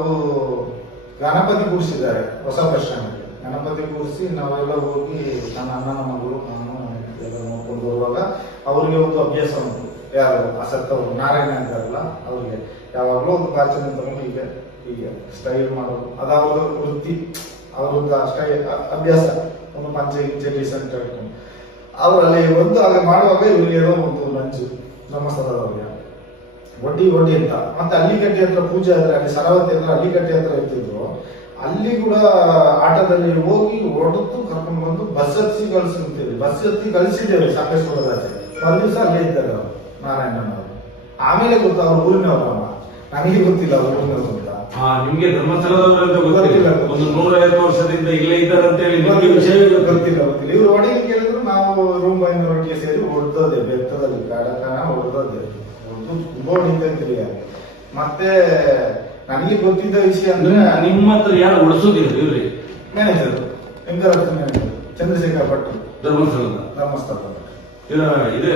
ಗಣಪತಿ ಕೂರಿಸಿದ್ದಾರೆ ಹೊಸ ಬಸ್ ಸ್ಟ್ಯಾಂಡ್. ಗಣಪತಿ ಕೂರಿಸಿ ನಾವೆಲ್ಲ ಹೋಗಿ ನನ್ನ ಅಣ್ಣನ ಮಗಳು ನಾನು ಎಲ್ಲ ನೋಡ್ಕೊಂಡು ಹೋಗುವಾಗ ಅವ್ರಿಗೆ ಒಂದು ಅಭ್ಯಾಸ ಉಂಟು. ಯಾರು ಅಸತ್ತವರು ನಾರಾಯಣ ಅಂತಾರಲ್ಲ, ಅವ್ರಿಗೆ ಯಾವಾಗಲೂ ಒಂದು ಪಾಚನೆ ತಗೊಂಡು ಹೀಗೆ ಸ್ಟೈಲ್ ಮಾಡೋದು, ಅದಾವಾಗ ವೃತ್ತಿ, ಅವ್ರದ್ದು ಅಭ್ಯಾಸ. ಒಂದು ಪಂಚೆ ಡೀಸೆಂಟ್ ಇಟ್ಕೊಂಡು ಅವರಲ್ಲಿ ಒಂದು ಹಾಗೆ ಮಾಡುವಾಗ ಇವ್ರಿಗೆ ಏನೋ ಒಂದು ಲಂಚು ನಮ್ಮ ಸ್ಥಳದವ್ರಿಗೆ ಒಡ್ಡಿ ಅಂತ. ಮತ್ತೆ ಅಲ್ಲಿಕಟ್ಟಿ ಹತ್ರ ಪೂಜೆ ಆದ್ರೆ, ಅಲ್ಲಿ ಸರವತಿ ಹತ್ರ ಅಲ್ಲಿಕಟ್ಟಿ ಹತ್ರ ಇರ್ತಿದ್ರು, ಅಲ್ಲಿ ಕೂಡ ಆಟದಲ್ಲಿ ಹೋಗಿ ಹೊಡೆದು ಕರ್ಕೊಂಡು ಬಂದು ಬಸ್ ಹತ್ತಿ ಕಳಿಸಿರ್ತೇವೆ. ಬಸ್ ಹತ್ತಿ ಕಳಿಸಿದ್ದೇವೆ ಸಾಕೇಶ್ವರ ರಾಜ. ಒಂದ್ ದಿವಸ ಅಲ್ಲೇ ಇದ್ದಾರೆ ಅವರು ನಾರಾಯಣನವರು. ಆಮೇಲೆ ಗೊತ್ತ ಅವ್ರ ಊರಿನವರಮ್ಮ, ನನಗೆ ಗೊತ್ತಿಲ್ಲ ಅವ್ರ ಊರಿನವರು ಅಂತ. ನಿಮ್ಗೆ ಧರ್ಮಸ್ಥಳದವರಂತ ಗೊತ್ತಿಲ್ಲ, ಒಂದು 150 ವರ್ಷದಿಂದ ಇಲ್ಲೇ ಇದ್ದಾರೆ ಅಂತ ಹೇಳಿ ವಿಷಯ ಗೊತ್ತಿಲ್ಲ. ಇವ್ರು ಹೊಡೆಗೆ ಕೇಳಿದ್ರು ನಾವು ರೂಮ್ ಬಾಯಿನ ಒಟ್ಟಿಗೆ ಸೇರಿ ಹೊಡೆದೋದೆ, ಬೆತ್ತದಲ್ಲಿ ಕಾಡಕಾನ ಹೊಡೆದೋದೆ. ಹೊಡೆದು ಹೊಡಿತಾ ಇದ್ರಿ. ಮತ್ತೆ ನನಗೆ ಗೊತ್ತಿದ್ದ ವಿಷಯ ಅಂದ್ರೆ ನಿಮ್ಮ ಹತ್ರ ಯಾರು ಉಳಿಸೋದಿಲ್ಲ ಇವ್ರಿ ಮ್ಯಾನೇಜರ್ ವೆಂಕಟರತ್ನ ಮ್ಯಾನೇಜರ್ ಚಂದ್ರಶೇಖರ ಭಟ್ ಧರ್ಮಸ್ಥಳ ಇದೆ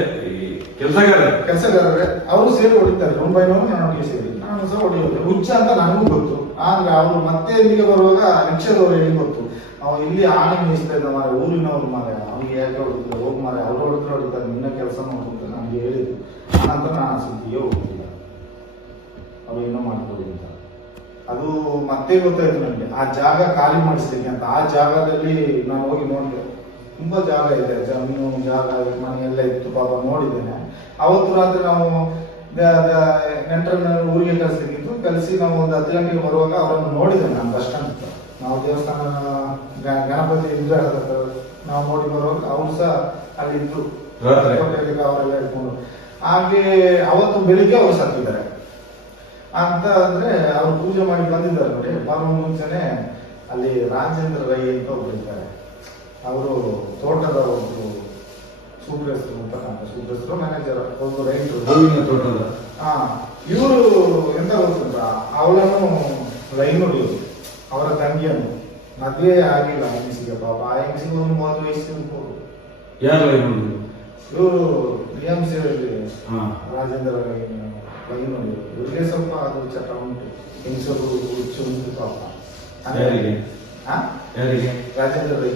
ಕೆಲಸಗಾರರೇ ಅವರು ಸೇರಿ ಹೊಡಿತಾರೆ. ಮುಂಬೈನವರು ನನಗೆ ಸೇರಿ ನಾನು ಸಹ ಹೊಡೆಯೋದು ಹುಚ್ಚ ಅಂತ ನನಗೂ ಗೊತ್ತು. ಆದ್ರೆ ಅವರು ಮತ್ತೆ ಇಲ್ಲಿಗೆ ಬರುವಾಗ ರಿಕ್ಷಾದವರು ಹೇಳಿ ಗೊತ್ತು, ಅವ್ನು ಇಲ್ಲಿ ಆನೆ ಮೇಯಿಸ್ತಾ ಇದ್ದ ಮಾರೆ, ಊರಿನವ್ರು ಮಾರೆ, ಅವ್ನಿಗೆ ಯಾಕೆ ಹೊಡಿತಾರೆ, ಹೋಗಿ ಮಾರೆ, ಅವ್ರು ಹೊಡಿತಾರೆ ನಿನ್ನ ಕೆಲಸ ಮಾಡ್ತಾರೆ ನನಗೆ ಹೇಳಿದ್ರು. ಆನಂತರ ನಾನು ಸುದ್ದಿಗೆ ಹೋಗ್ತಿಲ್ಲ, ಅವ್ರು ಏನೋ ಮಾಡ್ಕೊಳ್ಳಿ ಅಂತ. ಅದು ಮತ್ತೆ ಗೊತ್ತಾಯ್ತು ನನಗೆ ಆ ಜಾಗ ಖಾಲಿ ಮಾಡಿಸ್ಲಿಕ್ಕೆ ಅಂತ. ಆ ಜಾಗದಲ್ಲಿ ನಾನು ಹೋಗಿ ನೋಡಿದೆ, ತುಂಬಾ ಜಾಗ ಇದೆ, ಜಮೀನು ಜಾಗ ಮನೆ ಎಲ್ಲ ಇತ್ತು ಪಾಪ, ನೋಡಿದ್ದೇನೆ. ಅವತ್ತು ರಾತ್ರಿ ನಾವು ನೆಂಟರನ್ನ ಊರಿಗೆ ಕಳಿಸ್ಲಿಕ್ಕಿತ್ತು, ಕಳಿಸಿ ನಾವು ಒಂದು 10 ಗಂಟೆಗೆ ಬರುವಾಗ ಅವರನ್ನು ನೋಡಿದ್ದೇನೆ ನಾನು ಬಸ್ ಸ್ಟ್ಯಾಂಡ್. ನಾವು ದೇವಸ್ಥಾನ ಗಣಪತಿ ವಿಗ್ರಹ ನಾವು ನೋಡಿ ಬರುವಾಗ ಅವರು ಸಹ ಅಲ್ಲಿ ಇದ್ರು, ಅವರೆಲ್ಲ ಇಟ್ಕೊಂಡು. ಹಾಗೆ ಅವತ್ತು ಬೆಳಿಗ್ಗೆ ಅವರು ಸತ್ತಿದ್ದಾರೆ ಅಂತ ಅಂದ್ರೆ ಅವ್ರು ಪೂಜೆ ಮಾಡಿ ಬಂದಿದ್ದಾರೆ ನೋಡಿ. ಬರುವ ಮುಂಚೆನೆ ಅಲ್ಲಿ ರಾಜೇಂದ್ರ ರೈ ಅಂತ ಒಬ್ರು ಇದ್ದಾರೆ, ಅವರು ತೋಟದ ಒಬ್ರು ಸೂಪರ್ವೈಸರ್ ಅಂತ ಸೂಪರ್ವೈಸರ್ ಮ್ಯಾನೇಜರ್ ಒಂದು ರೈತರು ತೋಟದ. ಇವರು ಎಂತ ಗೊತ್ತುಂಟ, ಅವಳನ್ನು ಲೈನ್ ಹೊಡಿಯೋದು, ಅವರ ತಂಗಿಯನ್ನು. ಮದುವೆ ಆಗಿಲ್ಲ ಹೆಂಗಸಿಗೆ ಪಾಪ, ಆ ಹೆಂಗಸಿಗೆ ಒಂದು 30 ವಯಸ್ಸು ಇರ್ಬೋದು. ಯಾರು ಇವರು BMC ರಾಜೇಂದ್ರ ಲೈನ್ ಹೊಡಿಯೋದು. ಇವರಿಗೆ ಸ್ವಲ್ಪ ಅದು ಚಟ ಉಂಟು, ಹೆಂಗಸರು ಹುಚ್ಚು ಉಂಟು ಪಾಪ. ರಾಜೇಂದ್ರ ರೈ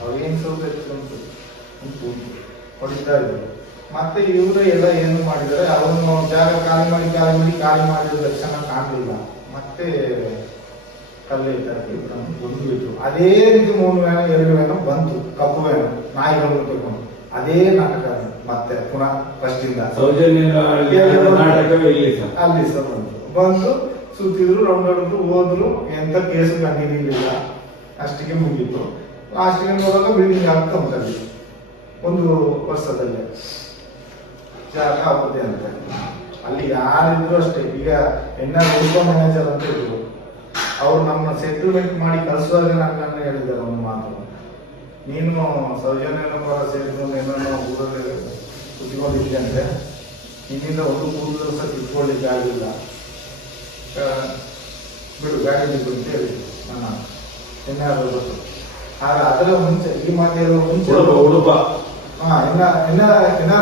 ಅವ್ರಿಗೆ ಹೆಂಗ್ ಸ್ವಲ್ಪ ಹೆಚ್ಚು ಉಂಟು ಹೊಡಿತಾ ಇದ್ರು. ಮತ್ತೆ ಇವರು ಎಲ್ಲ ಏನು ಮಾಡಿದರೆ, ಅವನು ಜಾಗ ಖಾಲಿ ಮಾಡಿದ ಲಕ್ಷಣ ಕಾಣಲಿಲ್ಲ. ಮತ್ತೆ ಕಲ್ಲು ಇಟ್ಟಾಕಿ ಬಂದ್ಬಿಟ್ರು. ಅದೇ ರೀತಿ 3 ವ್ಯಾನ್ 2 ವ್ಯಾನು ಬಂತು, ಕಪ್ಪು ವ್ಯಾನು ನಾಯಿಗಳನ್ನು ತಗೊಂಡು. ಅದೇ ನಾಟಕ ಮತ್ತೆ ಪುನಃ ಫಸ್ಟ್ ಇಂದ ಅಲ್ಲಿ ಸಹ ಬಂದು ಸುತ್ತಿದ್ರು, ರೌಂಡ್ ಹೊಡೆದ್ರು, ಹೋದ್ರು. ಎಂತ ಕೇಸು ಕಂಡಿರಲಿಲ್ಲ, ಅಷ್ಟಿಗೆ ಮುಗೀತು. ಲಾಸ್ಟಿಗೆ ನೋಡುವಾಗ ಬಿಲ್ಡಿಂಗ್ ಆಗ್ತಾ ಉಂಟಲ್ಲಿ 1 ವರ್ಷದಲ್ಲೇ ಜಾಗ ಆಗುತ್ತೆ ಅಂತ. ಅಲ್ಲಿ ಯಾರಿದ್ರು ಅಷ್ಟೇ. ಈಗ ಉಪ ಮ್ಯಾನೇಜರ್ ಅಂತ ಇದ್ರು, ಅವ್ರು ನಮ್ಮ ಸೆಟಲ್ಮೆಂಟ್ ಮಾಡಿ ಕಳಿಸುವಾಗ ನನ್ನ ಹೇಳಿದ್ದಾರೆ ಒಂದು ಮಾತು, ನೀನು ಸೌಜನ್ಯನ ಪರ ಸೇರಿಕೊಂಡು ಏನೋ ಊರಲ್ಲಿ ಕುತ್ಕೊಂಡಿದ್ದೆ ಅಂದ್ರೆ ನಿನ್ನಿಂದ 1 ಕೂದಲು ಸಹ ಕಿತ್ಕೊಳ್ಳಿಕ್ಕೆ ಆಗಿಲ್ಲ, ಬಿಡು ಗಾಡಿ ಬಿಡು ಅಂತ ಹೇಳಿ ನನ್ನ ಎನ್ನಾರು ಗೊತ್ತು. ಆದ್ರೆ ಅದರ ಮುಂಚೆ ಈ ಮಾತು ಹೇಳುವ ಮುಂಚೆ ಉಡುಪ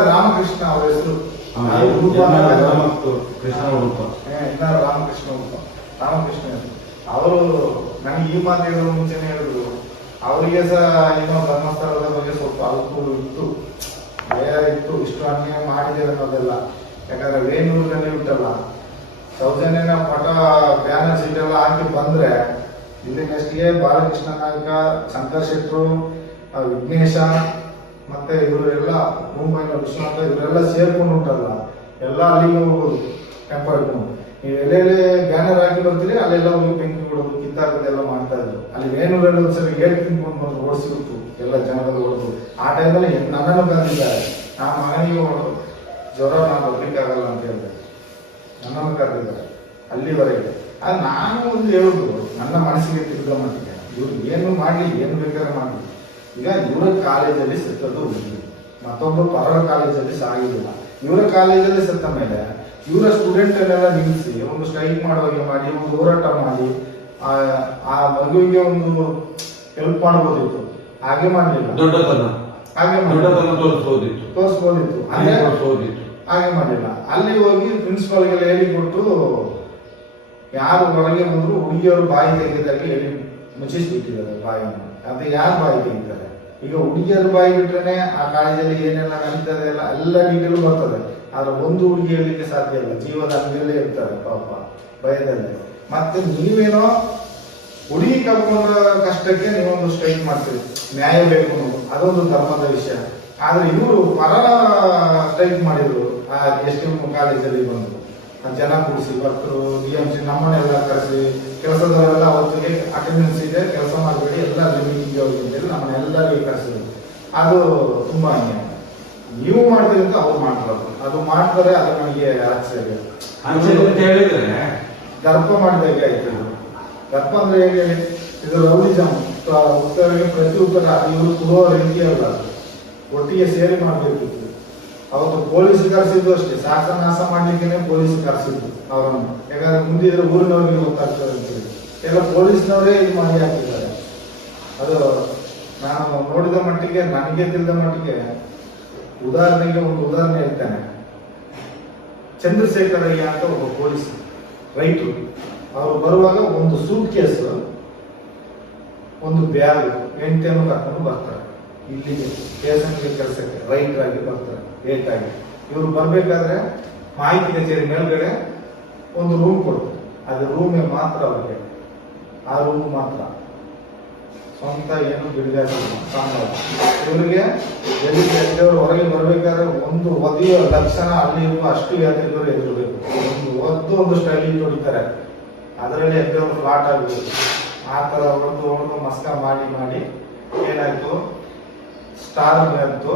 ರಾಮಕೃಷ್ಣ ಅವರ ಹೆಸರು, ರಾಮಕೃಷ್ಣ ಅವರು ನನಗೆ ಈ ಮಾತು ಹೇಳುವ ಮುಂಚೆನೆ ಹೇಳಿದ್ರು. ಅವರಿಗೆ ಸಹ ಏನೋ ಧರ್ಮಸ್ಥಳದ ಬಗ್ಗೆ ಸ್ವಲ್ಪ ಅಲ್ಪ ಇತ್ತು, ಭಯ ಇತ್ತು, ಇಷ್ಟು ಅನ್ಯಾಯ ಮಾಡಿದ್ದೇವೆ ಅನ್ನೋದೆಲ್ಲ. ಯಾಕಂದ್ರೆ ವೇಣೂರಿನಲ್ಲಿ ಉಂಟಲ್ಲ, ಸೌಜನ್ಯನ ಪಟ ಬ್ಯಾನರ್ ಸೀಟ್ ಎಲ್ಲ ಹಾಕಿ ಬಂದ್ರೆ ಇಲ್ಲಿ ನೆಕ್ಸ್ಟ್ಗೆ ಬಾಲಕೃಷ್ಣ ನಾಯಕ, ಶಂಕರ್ ಶೆಟ್ರು, ವಿಘ್ನೇಶ, ಮತ್ತೆ ಇವರೆಲ್ಲ ಮುಂಬೈನ ವಿಶ್ವನಾಥ ಇವರೆಲ್ಲ ಸೇರ್ಕೊಂಡು ಉಂಟಲ್ಲ, ಎಲ್ಲ ಅಲ್ಲಿಗೆ ಹೋಗೋದು ಟೆಂಪೋ ಇಟ್ಕೊಂಡು. ನೀವು ಎಲ್ಲೆಲ್ಲಿ ಬ್ಯಾನರ್ ಹಾಕಿ ಬರ್ತೀರಿ ಅಲ್ಲೆಲ್ಲ ಹೋಗಿ ಬೆಂಕಿ ಬಿಡೋದು, ಕಿತ್ತಾಕೋದೆಲ್ಲ ಮಾಡ್ತಾ ಇದ್ರು. ಅಲ್ಲಿ ವೇಣೂರಲ್ಲಿ ಒಂದ್ಸರಿ ಗೇಟ್ ತಿನ್ಕೊಂಡು ಬಂದು ಓಡಿಸಿಬಿಟ್ಟು ಎಲ್ಲ ಜನಗಳು ಹೊಡೆದು. ಆ ಟೈಮಲ್ಲಿ ನನ್ನನ್ನು ಕರೆದಿದ್ದಾರೆ, ಆ ಮಗನಿಗೆ ಹೊಡೆದು ಜ್ವರ ನಾನು ಬರ್ಲಿಕ್ಕಾಗಲ್ಲ ಅಂತ ಹೇಳಿದೆ, ನನ್ನನ್ನು ಕರೆದಿದ್ದಾರೆ ಅಲ್ಲಿವರೆಗೆ. ಅದು ನಾನು ಒಂದು ಹೇಳುದು ನನ್ನ ಮನಸ್ಸಿಗೆ ತಿಳಿದ ಮಟ್ಟಿಗೆ, ಇವ್ರು ಏನು ಮಾಡಲಿ, ಏನು ಬೇಕಾದ್ರೆ ಮಾಡಲಿ. ಈಗ ಇವರ ಕಾಲೇಜಲ್ಲಿ ಸತ್ತದ್ದು ಹುಡುಗಿ, ಮತ್ತೊಬ್ಬರು ಪರರ ಕಾಲೇಜಲ್ಲಿ ಸಾಗಿಲ್ಲ. ಇವರ ಕಾಲೇಜಲ್ಲಿ ಸತ್ತ ಮೇಲೆ ಇವರ ಸ್ಟೂಡೆಂಟನ್ನೆಲ್ಲ ನಿಲ್ಲಿಸಿ ಒಂದು ಸ್ಟ್ರೈಕ್ ಮಾಡುವಾಗೆ ಮಾಡಿ, ಒಂದು ಹೋರಾಟ ಮಾಡಿ ಆ ಮಗುವಿಗೆ ಒಂದು ಹೆಲ್ಪ್ ಮಾಡಬಹುದಿತ್ತು. ಹಾಗೆ ಮಾಡಲಿಲ್ಲ, ತೋರಿಸಬಹುದಿತ್ತು, ಹಾಗೆ ಮಾಡಲಿಲ್ಲ. ಅಲ್ಲಿ ಹೋಗಿ ಪ್ರಿನ್ಸಿಪಾಲ್ಗೆಲ್ಲ ಹೇಳಿಕೊಟ್ಟು, ಯಾರು ಹೊರಗೆ ಬಂದ್ರು ಹುಡುಗಿಯವರು ಬಾಯಿ ತೆಗೆದಾಗೆ ಹೇಳಿ ಮುಚ್ಚಿಸ್ಬಿಟ್ಟಿದ್ದಾರೆ ಬಾಯಿಯನ್ನು. ಅದು ಯಾರು ಬಾಯಿ ತೆಗಿತಾರೆ? ಈಗ ಹುಡುಗಿಯರು ಬಾಯಿ ಬಿಟ್ರೇನೆ ಆ ಕಾಲೇಜಲ್ಲಿ ಏನೆಲ್ಲ ನಡೀತದೆ ಎಲ್ಲ ಡೀಟೇಲ್ ಬರ್ತದೆ. ಆದ್ರೆ ಒಂದು ಹುಡುಗಿ ಹೇಳಲಿಕ್ಕೆ ಸಾಧ್ಯ ಇಲ್ಲ, ಜೀವದ ಅಂಗಡಿಯಲ್ಲೇ ಇರ್ತಾರೆ ಪಾಪ ಭಯದಲ್ಲಿ. ಮತ್ತೆ ನೀವೇನೋ ಹುಡುಗಿ ಕಳ್ಕೊಂಡ ಕಷ್ಟಕ್ಕೆ ನೀವೊಂದು ಸ್ಟ್ರೈಕ್ ಮಾಡ್ತೀರಿ, ನ್ಯಾಯ ಬೇಕು ಅನ್ನೋದು, ಅದೊಂದು ಧರ್ಮದ ವಿಷಯ. ಆದ್ರೆ ಇವರು ಪರರ ಸ್ಟ್ರೈಕ್ ಮಾಡಿದ್ರು ಆ STM ಕಾಲೇಜಲ್ಲಿ ಬಂದು ಜನ ಕೂಡಿಸಿ ಭಕ್ತರು BMC ನಮ್ಮನ್ನೆಲ್ಲ ಕರೆಸಿ, ಕೆಲಸದವರೆಲ್ಲ ಅವತ್ತಿಗೆ ಅಟೆಂಡೆನ್ಸ್ ಇದೆ, ಕೆಲಸ ಮಾಡಬೇಡಿ, ಎಲ್ಲ ಮೀಟಿಂಗ್ಗೆ ಹೋಗಿ ಅಂತೇಳಿ ನಮ್ಮನ್ನೆಲ್ಲರಿಗೂ ಕರೆಸಿದ್ರು. ಅದು ತುಂಬಾ ಅನ್ಯಾಯ. ನೀವು ಮಾಡ್ತೀರಿ ಅಂತ ಅವ್ರು ಮಾಡ್ಬಾರ್ದು, ಅದು ಮಾಡ್ತಾರೆ. ಅದು ನನಗೆ ಆಶ್ಚರ್ಯ. ದರ್ಪ ಮಾಡಿದಾಗ ಆಯ್ತು. ದರ್ಪ ಅಂದ್ರೆ ಹೇಗೆ, ಇದು ರೌಡಿಸಮ್, ಉತ್ತರಗೆ ಪ್ರತಿ ಉತ್ತರ ಇವರು ಕೊಡುವ ರೀತಿ ಅಲ್ಲ, ಒಟ್ಟಿಗೆ ಸೇರಿ ಮಾಡಬೇಕಿತ್ತು. ಅವತ್ತು ಪೊಲೀಸ್ ಕರೆಸಿದ್ದು ಅಷ್ಟೇ, ಸಾಹಸ ನಾಶ ಮಾಡ್ಲಿಕ್ಕೆ ಪೊಲೀಸ್ ಕರೆಸಿದ್ದು ಅವರನ್ನು. ಯಾಕಂದ್ರೆ ಮುಂದಿದ್ರೆ ಊರಿನವ್ರಿಗೆ ಗೊತ್ತಾಗ್ತದೆ ಅಂತೇಳಿ ಎಲ್ಲ ಪೊಲೀಸ್ನವರೇ ಇದು ಮಾಡಿ ಹಾಕಿದ್ದಾರೆ. ಅದು ನಾನು ನೋಡಿದ ಮಟ್ಟಿಗೆ, ನನಗೆ ತಿಳಿದ ಮಟ್ಟಿಗೆ, ಉದಾಹರಣೆಗೆ ಒಂದು ಉದಾಹರಣೆ ಹೇಳ್ತೇನೆ. ಚಂದ್ರಶೇಖರಯ್ಯ ಅಂತ ಒಬ್ಬ ಪೊಲೀಸ್ ರೈತರು, ಅವರು ಬರುವಾಗ ಒಂದು ಸೂಟ್ ಕೇಸ್, ಒಂದು ಬ್ಯಾಗ್, ಹೆಂಡತಿಯನ್ನು ಕರ್ಕೊಂಡು ಬರ್ತಾರೆ ಇಲ್ಲಿಗೆ ಸ್ಟೇಷನ್ಗೆ ಕೆಲಸಕ್ಕೆ. ರೈಟರ್ ಆಗಿ ಬರ್ತಾರೆ, ಏಟಾಗಿ. ಇವರು ಬರ್ಬೇಕಾದ್ರೆ ಮಾಹಿತಿ ಕಚೇರಿ ಮೇಲ್ಗಡೆ ಒಂದು ರೂಮ್ ಕೊಡ್ತಾರೆ. ಅದು ರೂಮೇ ಮಾತ್ರ ಅವ್ರಿಗೆ, ಆ ರೂಮ್ ಮಾತ್ರ, ಸ್ವಂತ ಏನು ಬಿಡುಗಾಡಿಲ್ಲ. ಇವರಿಗೆ ಎಲ್ಲಿ ಹೊರಗೆ ಬರ್ಬೇಕಾದ್ರೆ ಒಂದು ಒದೆಯ ಲಕ್ಷಣ ಅಲ್ಲಿ ಇರುವ ಅಷ್ಟು ಯಾತ್ರಿಕರು ಎದುರಬೇಕು. ಒಂದು ಒದ್ದು ಒಂದು ಸ್ಟೈಲಿ ಹೊಡಿತಾರೆ, ಅದರಲ್ಲಿ ಎದ್ದವರು ಫ್ಲಾಟ್ ಆಗಬೇಕು. ಆ ತರ ಹೊಡೆದು ಮಸ್ಕ ಮಾಡಿ ಏನಾಯ್ತು, ಸ್ಟಾರ್ ಬಂತು,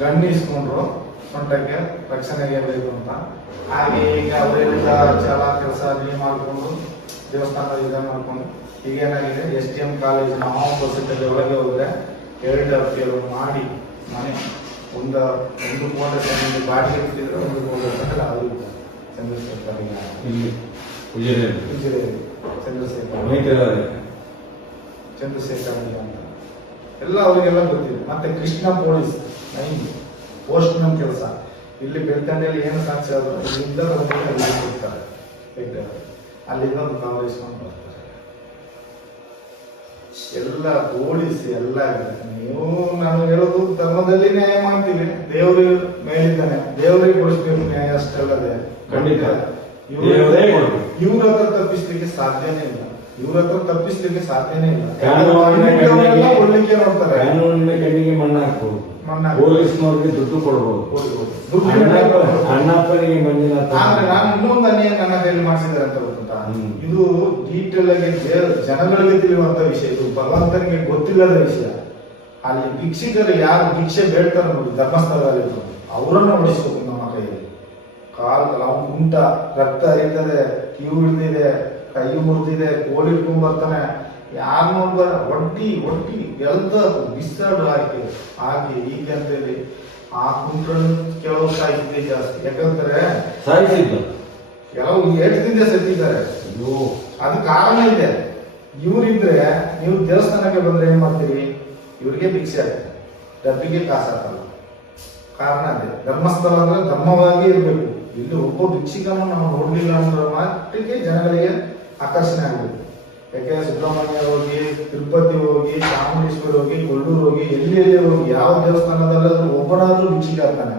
ಗಣ್ಣು ಇಸ್ಕೊಂಡ್ರು ಸೊಂಟಕ್ಕೆ, ರಕ್ಷಣೆಗೆ ಬೇಕು ಅಂತ. ಹಾಗೆ ಈಗ ಅವರೆಲ್ಲ ಚಾಲ ಕೆಲಸ ನೀವು ಮಾಡಿಕೊಂಡು ದೇವಸ್ಥಾನದ ಇದನ್ನ ಮಾಡ್ಕೊಂಡು ಈಗೇನಾಗಿದೆ, STM ಕಾಲೇಜಿನ ಆಪೋಸಿಟಲ್ಲಿ ಒಳಗೆ ಹೋದ್ರೆ 2 ಅರ್ತಿಗಳು ಮಾಡಿ ಮನೆ ಒಂದು ಕೋಟೆ ಸಮಯ ಬಾಡಿಗೆ ಇಟ್ಟಿದ್ರೆ 1 ಕೋಟೆ ಸಕಲ ಅವರು ಚಂದ್ರಶೇಖರ್ ಇಲ್ಲಿ ಚಂದ್ರಶೇಖರ್ ಅಂತ ಎಲ್ಲ ಅವರಿಗೆಲ್ಲ ಗೊತ್ತಿದೆ. ಮತ್ತೆ ಕೃಷ್ಣ ಪೊಲೀಸ್ ಪೋಸ್ಟ್ ಮ್ಯಾನ್ ಕೆಲಸ ಇಲ್ಲಿ ಬೆಳ್ತಂಡೆಯಲ್ಲಿ ಏನು ಸಾಕ್ಷಿ ಆದ್ರು ಇಲ್ಲಿಂದ ಕೊಡ್ತಾರೆ, ಅಲ್ಲಿಂದ ಒಂದು ಕಾಂಗ್ರೆಸ್ಕೊಂಡು ಬರ್ತಾರೆ. ಎಲ್ಲ ಪೊಲೀಸ್ ಎಲ್ಲ ನೀವು, ನಾನು ಹೇಳೋದು ಧರ್ಮದಲ್ಲಿ ನ್ಯಾಯ ಮಾಡ್ತೀವಿ, ದೇವರು ಮೇಲಿದ್ದಾನೆ, ದೇವರಿಗೆ ಕೊಡಿಸ್ಬೇಕು ನ್ಯಾಯ, ಅಷ್ಟಲ್ಲದೆ ಖಂಡಿತ ಇವ್ರ ಹತ್ರ ತಪ್ಪಿಸ್ಲಿಕ್ಕೆ ಸಾಧ್ಯನೇ ಇಲ್ಲ, ಒಳ್ಳಿಕೆ ನೋಡ್ತಾರೆ. ಕಾನೂನಿನ ಕಣ್ಣಿಗೆ ಮಣ್ಣು ಹಾಕ್ಬೋದು, ಪೊಲೀಸ್ನವ್ರಿಗೆ ದುಡ್ಡು ಕೊಡ್ಬೋದು, ಅಣ್ಣಪ್ಪನಿಗೆ ಮಂಜುನಾಥ. ಆದ್ರೆ ನಾನು ಇನ್ನೊಂದು ಅನ್ಯಾಯ ನನ್ನ ಕೈಲಿ ಮಾಡಿಸಿದ್ದಾರೆ ಅಂತ ಗೊತ್ತುಂಟಾ? ಇದು ಡೀಟೇಲ್ ಆಗಿ ಜನಗಳಿಗೆ ತಿಳಿಯುವಂತ ವಿಷಯ, ಇದು ಭಗವಂತನಿಗೆ ಗೊತ್ತಿಲ್ಲದ ವಿಷಯ. ಅಲ್ಲಿ ಭಿಕ್ಷಿಕರು ಯಾರು ಭಿಕ್ಷೆ ಬೇಡ್ತಾರೆ ನೋಡಿ ಧರ್ಮಸ್ಥಳದಲ್ಲಿ, ಅವರನ್ನು ಓಡಿಸ್ಬೇಕು ನಮ್ಮ ಕೈಯಲ್ಲಿ. ಅವ್ನು ಉಂಟ, ರಕ್ತ ಹರಿತದೆ, ಕಿವು ಹಿಡಿದಿದೆ, ಕೈ ಮುರಿದಿದೆ, ಕೋಳಿ ಇಟ್ಕೊಂಡ್ ಬರ್ತಾನೆ, ಯಾರು ನೋಡ್ಬಾರ ಒಡ್ಡಿ ಎಲ್ದ ಬಿಸಾಡು ಹಾಕಿ ಹೀಗೆ ಅಂತೇಳಿ ಆ ಕುಂಟ್ರಲ್ಲಿ ಕೆಲವು ಸಾಹಿತ್ಯ ಜಾಸ್ತಿ. ಯಾಕಂದ್ರೆ ಸಾಹಿತ್ಯ ಕೆಲವು ಏಟದಿಂದ ಸತ್ತಿದ್ದಾರೆ, ಅದು ಕಾರಣ ಇದೆ. ಇವರಿದ್ರೆ ನೀವು ದೇವಸ್ಥಾನಕ್ಕೆ ಬಂದ್ರೆ ಏನ್ ಮಾಡ್ತೀವಿ, ಇವ್ರಿಗೆ ಭಿಕ್ಷೆ ಆಗ್ತದೆ, ಡಬ್ಬಿಗೆ ಕಾಸು ಹಾಕಲ್ಲ. ಕಾರಣ ಅದೇ, ಧರ್ಮಸ್ಥಳ ಅಂದ್ರೆ ಧರ್ಮವಾಗಿ ಇರ್ಬೇಕು. ಇಲ್ಲಿ ಒಬ್ಬ ಭಿಕ್ಷಿಕನ್ನು ನಾವು ನೋಡ್ಲಿಲ್ಲ ಅಂದ್ರೆ ಮಟ್ಟಿಗೆ ಜನಗಳಿಗೆ ಆಕರ್ಷಣೆ ಆಗಬೇಕು. ಯಾಕೆ ಸುಬ್ರಹ್ಮಣ್ಯ ಹೋಗಿ, ತಿರುಪತಿ ಹೋಗಿ, ಚಾಮುಂಡೇಶ್ವರಿ ಹೋಗಿ, ಕೊಲ್ಲೂರು ಹೋಗಿ, ಎಲ್ಲಿ ಹೋಗಿ, ಯಾವ ದೇವಸ್ಥಾನದಲ್ಲಾದ್ರೂ ಒಬ್ಬನಾದ್ರೂ ಭಿಕ್ಷಿಕ ಆಗ್ತಾನೆ.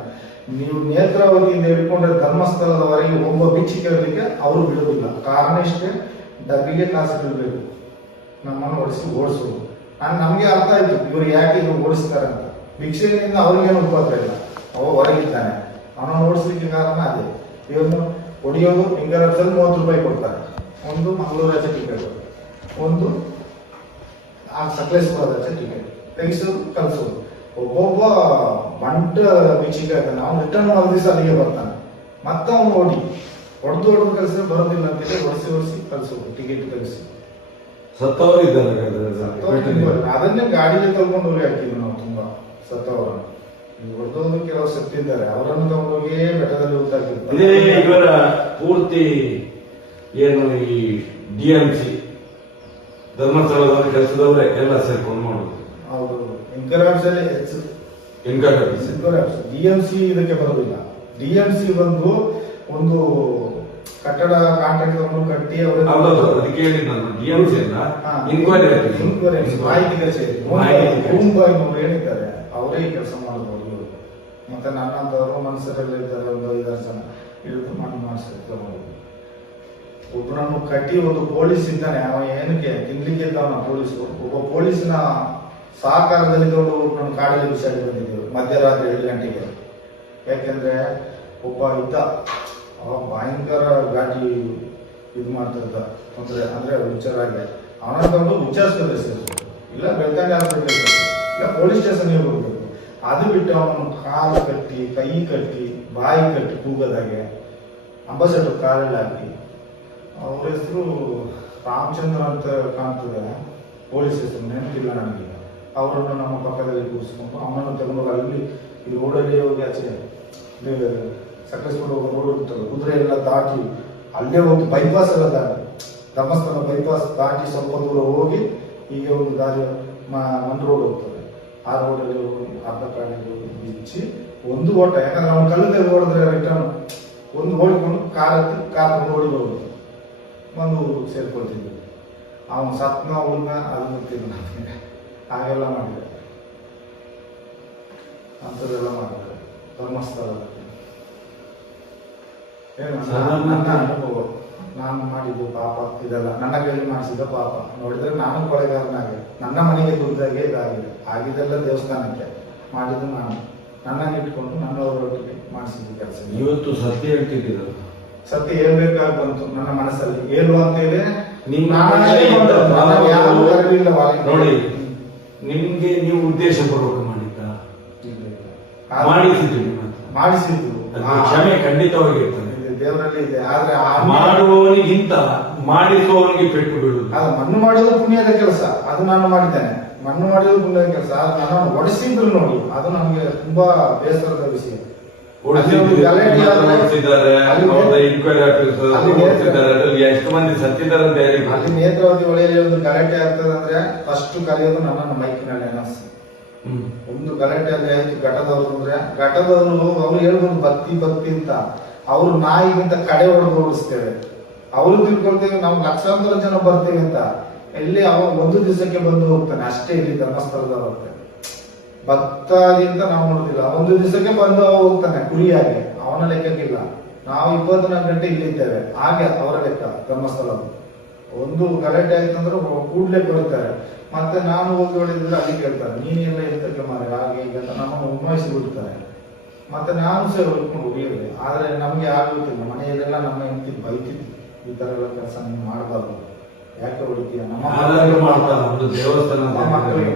ನೀವು ನೇತ್ರಾವತಿಯಿಂದ ಇಟ್ಕೊಂಡ್ರೆ ಧರ್ಮಸ್ಥಳದವರೆಗೆ ಒಬ್ಬ ಭಿಕ್ಷಿಕ ಇರಲಿಕ್ಕೆ ಅವರು ಬಿಡುವುದಿಲ್ಲ. ಕಾರಣ ಇಷ್ಟೇ, ಡಬ್ಬಿಗೆ ಕಾಸು ಬಿಡಬೇಕು, ನಮ್ಮನ್ನು ಓಡಿಸೋದು. ನಮ್ಗೆ ಅರ್ಥ ಆಯ್ತು ಇವ್ರು ಯಾಕೆ ಇವ್ರು ಓಡಿಸ್ತಾರೆ ಅಂತ. ಭಿಕ್ಷೆಯಿಂದ ಅವ್ರಿಗೇನು ಉಪದ್ರ ಇಲ್ಲ, ಅವ ಹೊರಗಿದ್ದಾನೆ, ಅವನನ್ನು ಓಡಿಸ್ಲಿಕ್ಕೆ ಕಾರಣ ಅದೇ. ಇವ್ರನ್ನು ಹೊಡಿಯೋದು ಹಿಂಗಾರಲ್ಲಿ 30 ರೂಪಾಯಿ ಕೊಡ್ತಾರೆ, ಒಂದು ಮಂಗಳೂರು ಆಚೆ ಟಿಕೆಟ್, ಒಂದು ಆ ಸಕಲೇಶ್ವರದ ಆಚೆ ಟಿಕೆಟ್, ತೆಗಿಸೋದು ಕಲಿಸೋದು. ಒಬ್ಬೊಬ್ಬ ಬಂಟ ಭಿಕ್ಷಿಕ ಇರ್ತಾನೆ, ಅವ್ನು ರಿಟರ್ನ್ ಒಂದು ದಿವಸ ಅಲ್ಲಿಗೆ ಬರ್ತಾನೆ, ಮತ್ತೆ ಅವನು ಹೊಡೆದು ಕಲಿಸಿದ್ರೆ ಬರೋದಿಲ್ಲ ಅಂತೇಳಿ ಒಡಿಸಿ ಕಲಿಸೋದು, ಟಿಕೆಟ್ ಕಲಿಸಿ. ಸತ್ತವರು ಇದ್ದಾರೆ, ಅದನ್ನೇ ಗಾಡಿಗೆ ತಗೊಂಡು ಹೋಗಿ ಹಾಕಿದ್ವಿ ನಾವು. ತುಂಬಾ ಸತ್ತವರನ್ನು ಹೊಡೆದೋದು ಕೆಲವು ಸತ್ತಿದ್ದಾರೆ, ಅವರನ್ನು ತಗೊಂಡೋಗಿ ಬೆಟ್ಟದಲ್ಲಿ ಇದೇ ಇವರ ಪೂರ್ತಿ ಏನು ಈ DMC ಧರ್ಮಸ್ಥಳದವರ ಕೆಲಸದವರೇ ಎಲ್ಲ ಸೇರ್ಕೊಂಡು ಮಾಡೋದು. ಹೌದು, ಇನ್ಕಮ್ DMC ಇದಕ್ಕೆ ಬರೋದಿಲ್ಲ. DMC ಬಂದು ಒಂದು ಕಟ್ಟಡ ಕಾಂಟ್ರಾಕ್ಟ್ ಕಟ್ಟಿ ಅದಕ್ಕೆ ಹೇಳಿದ್ ನಾನು DMC ಇನ್ಕ್ವೈರಿ ಮಾಹಿತಿ ಕಚೇರಿ ಮುಂಬೈನವರು ಏನಿದ್ದಾರೆ ಅವರೇ ಕೆಲಸ ಮಾಡೋದು. ಮತ್ತೆ ನನ್ನಂತವರು ಮನಸ್ಸರೆಲ್ಲ ಇದ್ದಾರೆ, ಒಂದು 5-6 ಜನ ಹಿಡಿದು ಮಾಡಿಸ್ತಾರೆ. ಒಬ್ಬನನ್ನು ಕಟ್ಟಿ ಒಂದು ಪೊಲೀಸ್ ಇದ್ದಾನೆ, ಅವ ಏನಕ್ಕೆ ತಿನ್ಲಿಕ್ಕೆ ಇದ್ದವನ ಪೊಲೀಸು. ಒಬ್ಬ ಪೊಲೀಸಿನ ಸಹಕಾರದಲ್ಲಿ ಒಬ್ಬನನ್ನು ಕಾಡಲ್ಲಿ ಬಿಸಾಡಿ ಬಂದಿದ್ದೇವೆ ಮಧ್ಯರಾತ್ರಿ 7 ಗಂಟೆಗೆ. ಯಾಕೆಂದ್ರೆ ಒಬ್ಬ ಇದ್ದ, ಅವ ಭಯಂಕರ ಘಾಟಿ ಇದು ಮಾಡ್ತಿರ್ತ ತೊಂದರೆ, ಅಂದ್ರೆ ವಿಚಾರಾಗಿ ಅವನ ತಗೊಂಡು ವಿಚಾರಿಸ್ಬೇಕು, ಇಲ್ಲ ಬೆಳ್ತಂಡೆ ಹಾಸ್ಪಿಟಲ್ ಇಲ್ಲ ಪೊಲೀಸ್ ಸ್ಟೇಷನ್ಗೆ ಹೋಗ್ಬೇಕು. ಅದು ಬಿಟ್ಟು ಅವನನ್ನು ಕಾಲು ಕಟ್ಟಿ, ಕೈ ಕಟ್ಟಿ, ಬಾಯಿ ಕಟ್ಟಿ ಕೂಗದಾಗೆ ಅಂಬಾಸಡರ್ ಕಾರಲ್ಲಿ ಹಾಕಿ, ಅವ್ರ ಹೆಸರು ರಾಮಚಂದ್ರ ಅಂತ ಕಾಣ್ತದೆ, ಪೊಲೀಸ್ ಹೆಸರು ನೆನಪಿಲ್ಲ ನನಗೆ. ಅವರನ್ನು ನಮ್ಮ ಪಕ್ಕದಲ್ಲಿ ಕೂರಿಸ್ಕೊಂಡು ಅವನನ್ನು ತಗೊಂಡು ಅಲ್ಲಿ ಈ ರೋಡಲ್ಲಿ ಹೋಗಿ ಆಚೆ ಸಕಲೇಶ್ಪುರ ಹೋಗೋ ರೋಡ್ ಇರ್ತದೆ, ಕುದುರೆ ಎಲ್ಲ ದಾಟಿ ಅಲ್ಲೇ ಒಂದು ಬೈಪಾಸ್ ಎಲ್ಲ ದಾಟಿ ಧರ್ಮಸ್ಥಳ ಬೈಪಾಸ್ ದಾಟಿ ಸ್ವಲ್ಪ ದೂರ ಹೋಗಿ ಹೀಗೆ ಒಂದು ದಾರಿ ಒಂದು ರೋಡ್ ಹೋಗ್ತದೆ. ಆ ರೋಡಲ್ಲಿ ಹೋಗಿ ಅರ್ಧ ಕಾಲಿಗೆ ಹೋಗಿ ಬಿಚ್ಚಿ ಒಂದು ಓಟ, ಯಾಕಂದ್ರೆ ಅವ್ನು ಕಲ್ಲದೆ ಓಡಿದ್ರೆ ರಿಟರ್ನ್ ಒಂದು ಓಡಿಕೊಂಡು ಕಾರ್ ಓಡಿ ಹೋಗುದು ಒಂದು ಸೇರ್ಕೊಳ್ತಿದ್ವಿ. ಅವನು ಸತ್ನ ಉಳ್ನ ಅದು ಗೊತ್ತಿಲ್ಲ ನನಗೆ. ಹಾಗೆಲ್ಲ ಮಾಡಿದೆ, ಅಂಥದ್ದೆಲ್ಲ ಮಾಡಿದೆ ಧರ್ಮಸ್ಥಳದಲ್ಲಿ. ಏನು ನನ್ನ ಅನುಭವ, ನಾನು ಮಾಡಿದ್ದು ಪಾಪ ಇದೆಲ್ಲ ನನ್ನ ಕೈಲಿ ಮಾಡಿಸಿದ ಪಾಪ. ನೋಡಿದ್ರೆ ನಾನು ಕೊಳೆಗಾರನಾಗೆ, ನನ್ನ ಮನೆಗೆ ದುಡ್ದಾಗೆ ಇದಾಗಿದೆ. ಆಗಿದೆಲ್ಲ ದೇವಸ್ಥಾನಕ್ಕೆ ಮಾಡಿದ್ದು ನಾನು, ನನ್ನನ್ನು ಇಟ್ಕೊಂಡು ನನ್ನವರೊಟ್ಟಿಗೆ ಮಾಡಿಸಿದ್ದು ಕೆಲಸ. ಇವತ್ತು ಸತ್ಯ ಹೇಳ್ತಿದ್ದೀರ, ಸತ್ಯ ಹೇಳ್ಬೇಕಾಗಿ ಬಂತು ನನ್ನ ಮನಸ್ಸಲ್ಲಿ. ಹೇಳುವ ಅಂತ ಹೇಳಿ ನಿಮ್ಮ ಯಾರು ಕರೆದಿಲ್ಲ ನೋಡಿ, ನಿಮ್ಗೆ ನೀವು ಉದ್ದೇಶ ಪೂರ್ವಕ ಮಾಡಿದ್ದ ಮಾಡಿಸಿದ್ದು ಕ್ಷಮೆ ಖಂಡಿತವಾಗಿ ಇರ್ತದೆ ದೇವರಲ್ಲಿ ಇದೆ. ಆದ್ರೆ ಮಾಡುವವನಿಗಿಂತ ಮಾಡಿಸುವವನಿಗೆ ಪೆಟ್ಟು ಬೀಳುವುದು. ಅದು ಮಣ್ಣು ಮಾಡೋದು ಪುಣ್ಯದ ಕೆಲಸ, ಅದು ನಾನು ಮಾಡಿದ್ದೇನೆ. ಮಣ್ಣು ಮಾಡೋದು ಪುಣ್ಯದ ಕೆಲಸ, ಅದು ನನ್ನನ್ನು ಒಡಿಸಿದ್ರು ನೋಡಿ, ಅದು ನಮಗೆ ತುಂಬಾ ಬೇಸರದ ವಿಷಯ. ಎಷ್ಟು ಮಂದಿ ಸತ್ತಿದ್ದಾರೆ ಅಂತ ಹೇಳಿ ಅಲ್ಲಿ ನೇತ್ರಾವತಿ ಹೊಳೆಯಲ್ಲಿ ಒಂದು ಗಲಾಟೆ ಆಗ್ತದೆ ಅಂದ್ರೆ ಫಸ್ಟ್ ಕರೆಯೋದು ನನ್ನನ್ನು ಮೈಕಿನಲ್ಲಿ ಅನಸ್. ಒಂದು ಗಲಾಟೆ ಅಂದ್ರೆ ಆಯ್ತು ಘಟದವರು ಅಂದ್ರೆ ಘಟದವರು ಅವ್ರು ಹೇಳ್ಬೋದು ಭಕ್ತಿ ಭಕ್ತಿ ಅಂತ, ಅವ್ರು ನಾಯಿಗಿಂತ ಕಡೆ ಹೊಡೆದು ಓಡಿಸ್ತೇವೆ. ಅವರು ತಿಳ್ಕೊಳ್ತೇವೆ ನಾವು ಲಕ್ಷಾಂತರ ಜನ ಬರ್ತೇವೆ ಅಂತ. ಇಲ್ಲಿ ಅವ ಒಂದು ದಿವಸಕ್ಕೆ ಬಂದು ಹೋಗ್ತಾನೆ ಅಷ್ಟೇ. ಇಲ್ಲಿ ಧರ್ಮಸ್ಥಳದ ಹೋಗ್ತಾನೆ ಭಕ್ತಾಗಿಂತ ನಾವು ನೋಡುದಿಲ್ಲ. ಒಂದು ದಿವಸಕ್ಕೆ ಬಂದು ಹೋಗ್ತಾನೆ ಕುರಿಯಾಗಿ, ಅವನ ಲೆಕ್ಕಕ್ಕಿಲ್ಲ. ನಾವು 24 ಗಂಟೆ ಇಲ್ಲಿದ್ದೇವೆ, ಹಾಗೆ ಅವರ ಲೆಕ್ಕ ಧರ್ಮಸ್ಥಳ. ಒಂದು ಗಲಾಟೆ ಆಯ್ತಂದ್ರೆ ಕೂಡ್ಲೆ ಬರುತ್ತಾರೆ. ಮತ್ತೆ ನಾನು ಹೋಗಿ ಹೊಡೆದಿದ್ರೆ ಅಲ್ಲಿ ಕೇಳ್ತಾರೆ, ನೀನೆಲ್ಲ ಇರ್ತಕ್ಕೆ ಮಾರೆ ಹಾಗೆ ಈಗ ಅಂತ ನಮ್ಮನ್ನು ಉಮ್ಮಾಯಿಸಿ ಬಿಡ್ತಾರೆ. ಮತ್ತೆ ನಾನು ಸಹ ಹೊಡ್ಕೊಂಡು ಹೊಡಿಯೋದೆ. ಆದ್ರೆ ನಮ್ಗೆ ಆಗುತ್ತಿಲ್ಲ, ಮನೆಯಲ್ಲೆಲ್ಲ ನಮ್ಮ ಹೆಂಡತಿ ಬೈತಿದ್ವಿ, ಈ ತರ ಎಲ್ಲ ಕೆಲಸ ನೀವು ಮಾಡಬಾರ್ದು, ಯಾಕೆ ಹೊಡಿತೀಯ ನಮ್ಮ ಮಕ್ಕಳಿಗೆ.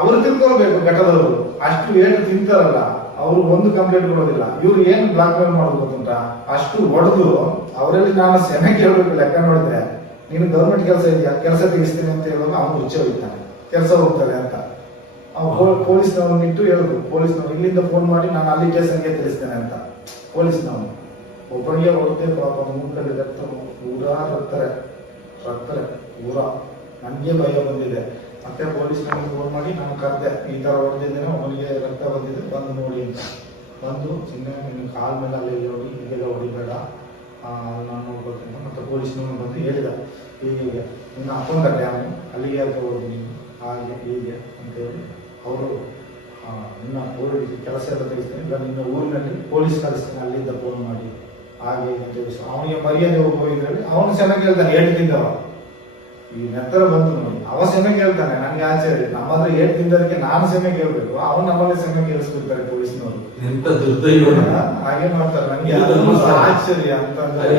ಅವರು ತಿಳ್ಕೊಳ್ಬೇಕು ಘಟದವರು, ಅಷ್ಟು ಏನು ತಿಂತಾರಲ್ಲ ಅವರು ಒಂದು ಕಂಪ್ಲೇಂಟ್ ಕೊಡೋದಿಲ್ಲ. ಇವ್ರು ಏನು ಬ್ಲಾಕ್ ಮೇಲ್ ಮಾಡೋದು ಗೊತ್ತುಂಟ, ಅಷ್ಟು ಹೊಡೆದು ಅವರಲ್ಲಿ ನಾನು ಸೆನೆ ಕೇಳಬೇಕು. ಲೆಕ್ಕ ನೋಡಿದ್ರೆ ನೀನು ಗೌರ್ಮೆಂಟ್ ಕೆಲಸ ಇದೆಯಾ, ಕೆಲಸ ತೆಗಿಸ್ತೀನಿ ಅಂತ ಹೇಳುವಾಗ ಅವನು ಹುಚ್ಚ ಹೋಗ್ತಾನೆ, ಕೆಲಸ ಹೋಗ್ತದೆ ಅಂತ. ಪೊಲೀಸ್ನವ್ರನ್ನ ಇಟ್ಟು ಹೇಳುದು, ಪೊಲೀಸ್ನವ್ರು ಇಲ್ಲಿಂದ ಫೋನ್ ಮಾಡಿ ನಾನು ಅಲ್ಲಿ ಸ್ಟೇಷನ್ಗೆ ತಿಳಿಸ್ತೇನೆ ಅಂತ. ಪೊಲೀಸ್ನವನು ಒಬ್ಬರಿಗೆ ಹೊಡೆದೇ ಪಾಪ ಮೂಕಲ್ಲಿ ರಕ್ತ ಊರಾ ರಕ್ತಾರೆ ಊರ. ನನಗೆ ಭಯ ಬಂದಿದೆ. ಮತ್ತೆ ಪೊಲೀಸ್ನವ್ರಿಗೆ ಫೋನ್ ಮಾಡಿ ನಾನು ಕರೆದೆ, ಈ ತರ ಹೊಡೆದಿದ್ದೇನೆ, ಅವನಿಗೆ ರಕ್ತ ಬಂದಿದೆ, ಬಂದು ನೋಡಿ ಅಂತ. ಬಂದು ಚಿನ್ನ ನಿನ್ನ ಕಾಲ್ ಮೇಲೆ ಅಲ್ಲಿ ನೋಡಿ ಹೀಗೆಲ್ಲ ಹೊಡಿಬೇಡ, ನಾನು ನೋಡ್ಕೊಳ್ತೇನೆ. ಮತ್ತೆ ಪೊಲೀಸ್ನವನು ಬಂದು ಹೇಳಿದ, ಹೀಗೆ ನಿನ್ನ ಅಪ್ಪನ ಡ್ಯಾಮು ಅಲ್ಲಿಗೆ ಯಾಕೆ ಹೋಗಿ ನೀನು ಹಾಗೆ ಹೀಗೆ ಅಂತೇಳಿ ಅವರು ನಿನ್ನ ಊರಿಗೆ ಕೆಲಸ ಎಲ್ಲ ತೆಗಿಸ್ತೇನೆ, ಇಲ್ಲ ನಿನ್ನ ಊರಿನಲ್ಲಿ ಪೊಲೀಸ್ ಕಳಿಸ್ತೇನೆ ಅಲ್ಲಿಂದ ಫೋನ್ ಮಾಡಿ ಹಾಗೆ ಅಂತ ಹೇಳಿ ಅವನಿಗೆ ಮರ್ಯಾದೆ ಹೋಗಿದ್ರಲ್ಲಿ ಅವನು ಚೆನ್ನಾಗಿ ಹೇಳ್ತಾನೆ. 8 ತಿಂದವ ಈ ನೆತ್ತರ ಬಂತು ನೋಡಿ, ಅವ ಸೆಮೆ ಕೇಳ್ತಾನೆ. ನನಗೆ ಆಶ್ಚರ್ಯ, ನಮ್ಮ ಹತ್ರ 8 ತಿಂದದಕ್ಕೆ ನಾನು ಸೆಮೆ ಕೇಳ್ಬೇಕು, ಅವನು ನಮ್ಮಲ್ಲಿ ಸೆಮೆ ಕೇಳಿಸ್ಬಿಡ್ತಾರೆ ಪೊಲೀಸ್ನವರು. ಹಾಗೆ ಮಾಡ್ತಾರೆ. ನನಗೆ ಆಶ್ಚರ್ಯ ಅಂತಂದ್ರೆ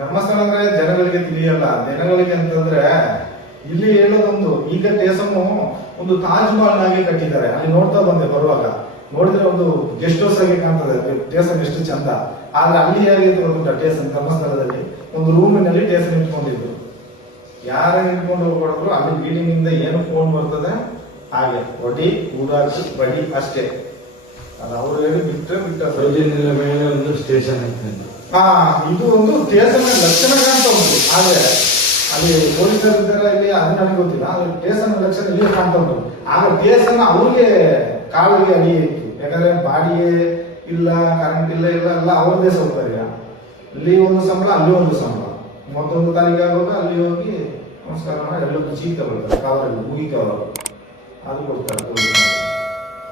ಧರ್ಮಸ್ಥಳ ಅಂದ್ರೆ ಜನಗಳಿಗೆ ತಿಳಿಯಲ್ಲ. ಜನಗಳಿಗೆ ಅಂತಂದ್ರೆ ಇಲ್ಲಿ ಹೇಳೋದೊಂದು, ಈಗ ಟೇಸನ್ನು ಒಂದು ತಾಜ್ ಮಹಲ್ ಆಗಿ ಕಟ್ಟಿದ್ದಾರೆ. ಅಲ್ಲಿ ನೋಡ್ತಾ ಬಂದೆ ಬರುವಾಗ, ನೋಡಿದ್ರೆ ಒಂದು ಗೆಸ್ಟ್ ಹೌಸ್ ಆಗಿ ಕಾಣ್ತದೆ ಟೇಸನ್, ಎಷ್ಟು ಚಂದ. ಆದ್ರೆ ಅಲ್ಲಿ ಹೇಗಿತ್ತು ಗೊತ್ತುಂಟ, ಟೇಸನ್ ಧರ್ಮಸ್ಥಳದಲ್ಲಿ ಒಂದು ರೂಮಿನಲ್ಲಿ ಟೇಸನ್ ಇಟ್ಕೊಂಡಿದ್ರು. ಯಾರ ಇಟ್ಕೊಂಡು ಹೋಗ್ಬಾರ್ದು, ಅಲ್ಲಿ ಬಿಲ್ಡಿಂಗ್ ಇಂದ ಏನು ಫೋನ್ ಬರ್ತದೆ ಹಾಗೆ ಹೊಡಿ ಊರಾಜು ಬಡಿ ಅಷ್ಟೇ. ಅದು ಅವ್ರು ಹೇಳಿ ಬಿಟ್ಟ ಮೇಲೆ ಒಂದು ಸ್ಟೇಷನ್ ಇದು ಒಂದು ಸ್ಟೇಷನ್ ಲಕ್ಷಣ ಕಾಣ್ತಾ ಉಂಟು. ಆದ್ರೆ ಅಲ್ಲಿ ಪೊಲೀಸರು ಇದ್ದಾರೆ ಇಲ್ಲಿ, ಅದು ನನಗೆ ಗೊತ್ತಿಲ್ಲ. ಆದ್ರೆ ಸ್ಟೇಷನ್ ಲಕ್ಷಣ ಇಲ್ಲಿ ಕಾಣ್ತಾ ಉಂಟು. ಆಗ ಸ್ಟೇಷನ್ ಅವ್ರಿಗೆ ಕಾಲಿಗೆ ಅಡಿ ಇತ್ತು, ಯಾಕಂದ್ರೆ ಬಾಡಿಗೆ ಇಲ್ಲ, ಕರೆಂಟ್ ಇಲ್ಲ ಎಲ್ಲ ಅವ್ರದ್ದೇ ಸೌಕರ್ಯ. ಇಲ್ಲಿ ಒಂದು ಸಂಬಳ, ಅಲ್ಲಿ ಒಂದು ಸಂಬಳ. 31 ತಾರೀಕು ಆಗುವಾಗ ಅಲ್ಲಿ ಹೋಗಿ ನಮಸ್ಕಾರ ಮಾಡಿ ಎಲ್ಲೊಂದು ಚೀಕ ಬರ್ತಾರೆ, ಕವರಲ್ಲಿ ಮುಗಿ ಕವರ್ ಅದು ಕೊಡ್ತಾರೆ ಪೊಲೀಸ್.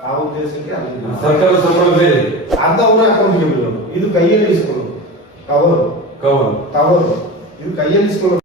ಆ ಉದ್ದೇಶಕ್ಕೆ ಅಲ್ಲಿ ಸರ್ಕಾರ ಸಂಬಳ ಬೇರೆ, ಅರ್ಧ ಅವರ ಅಕೌಂಟ್ಗೆ ಬೀಳೋದು. ಇದು ಕೈಯಲ್ಲಿ ಇಸ್ಕೊಳ್ಳೋದು, ಕವರು ಇದು ಕೈಯಲ್ಲಿ ಇಸ್ಕೊಳ್ಳೋದು.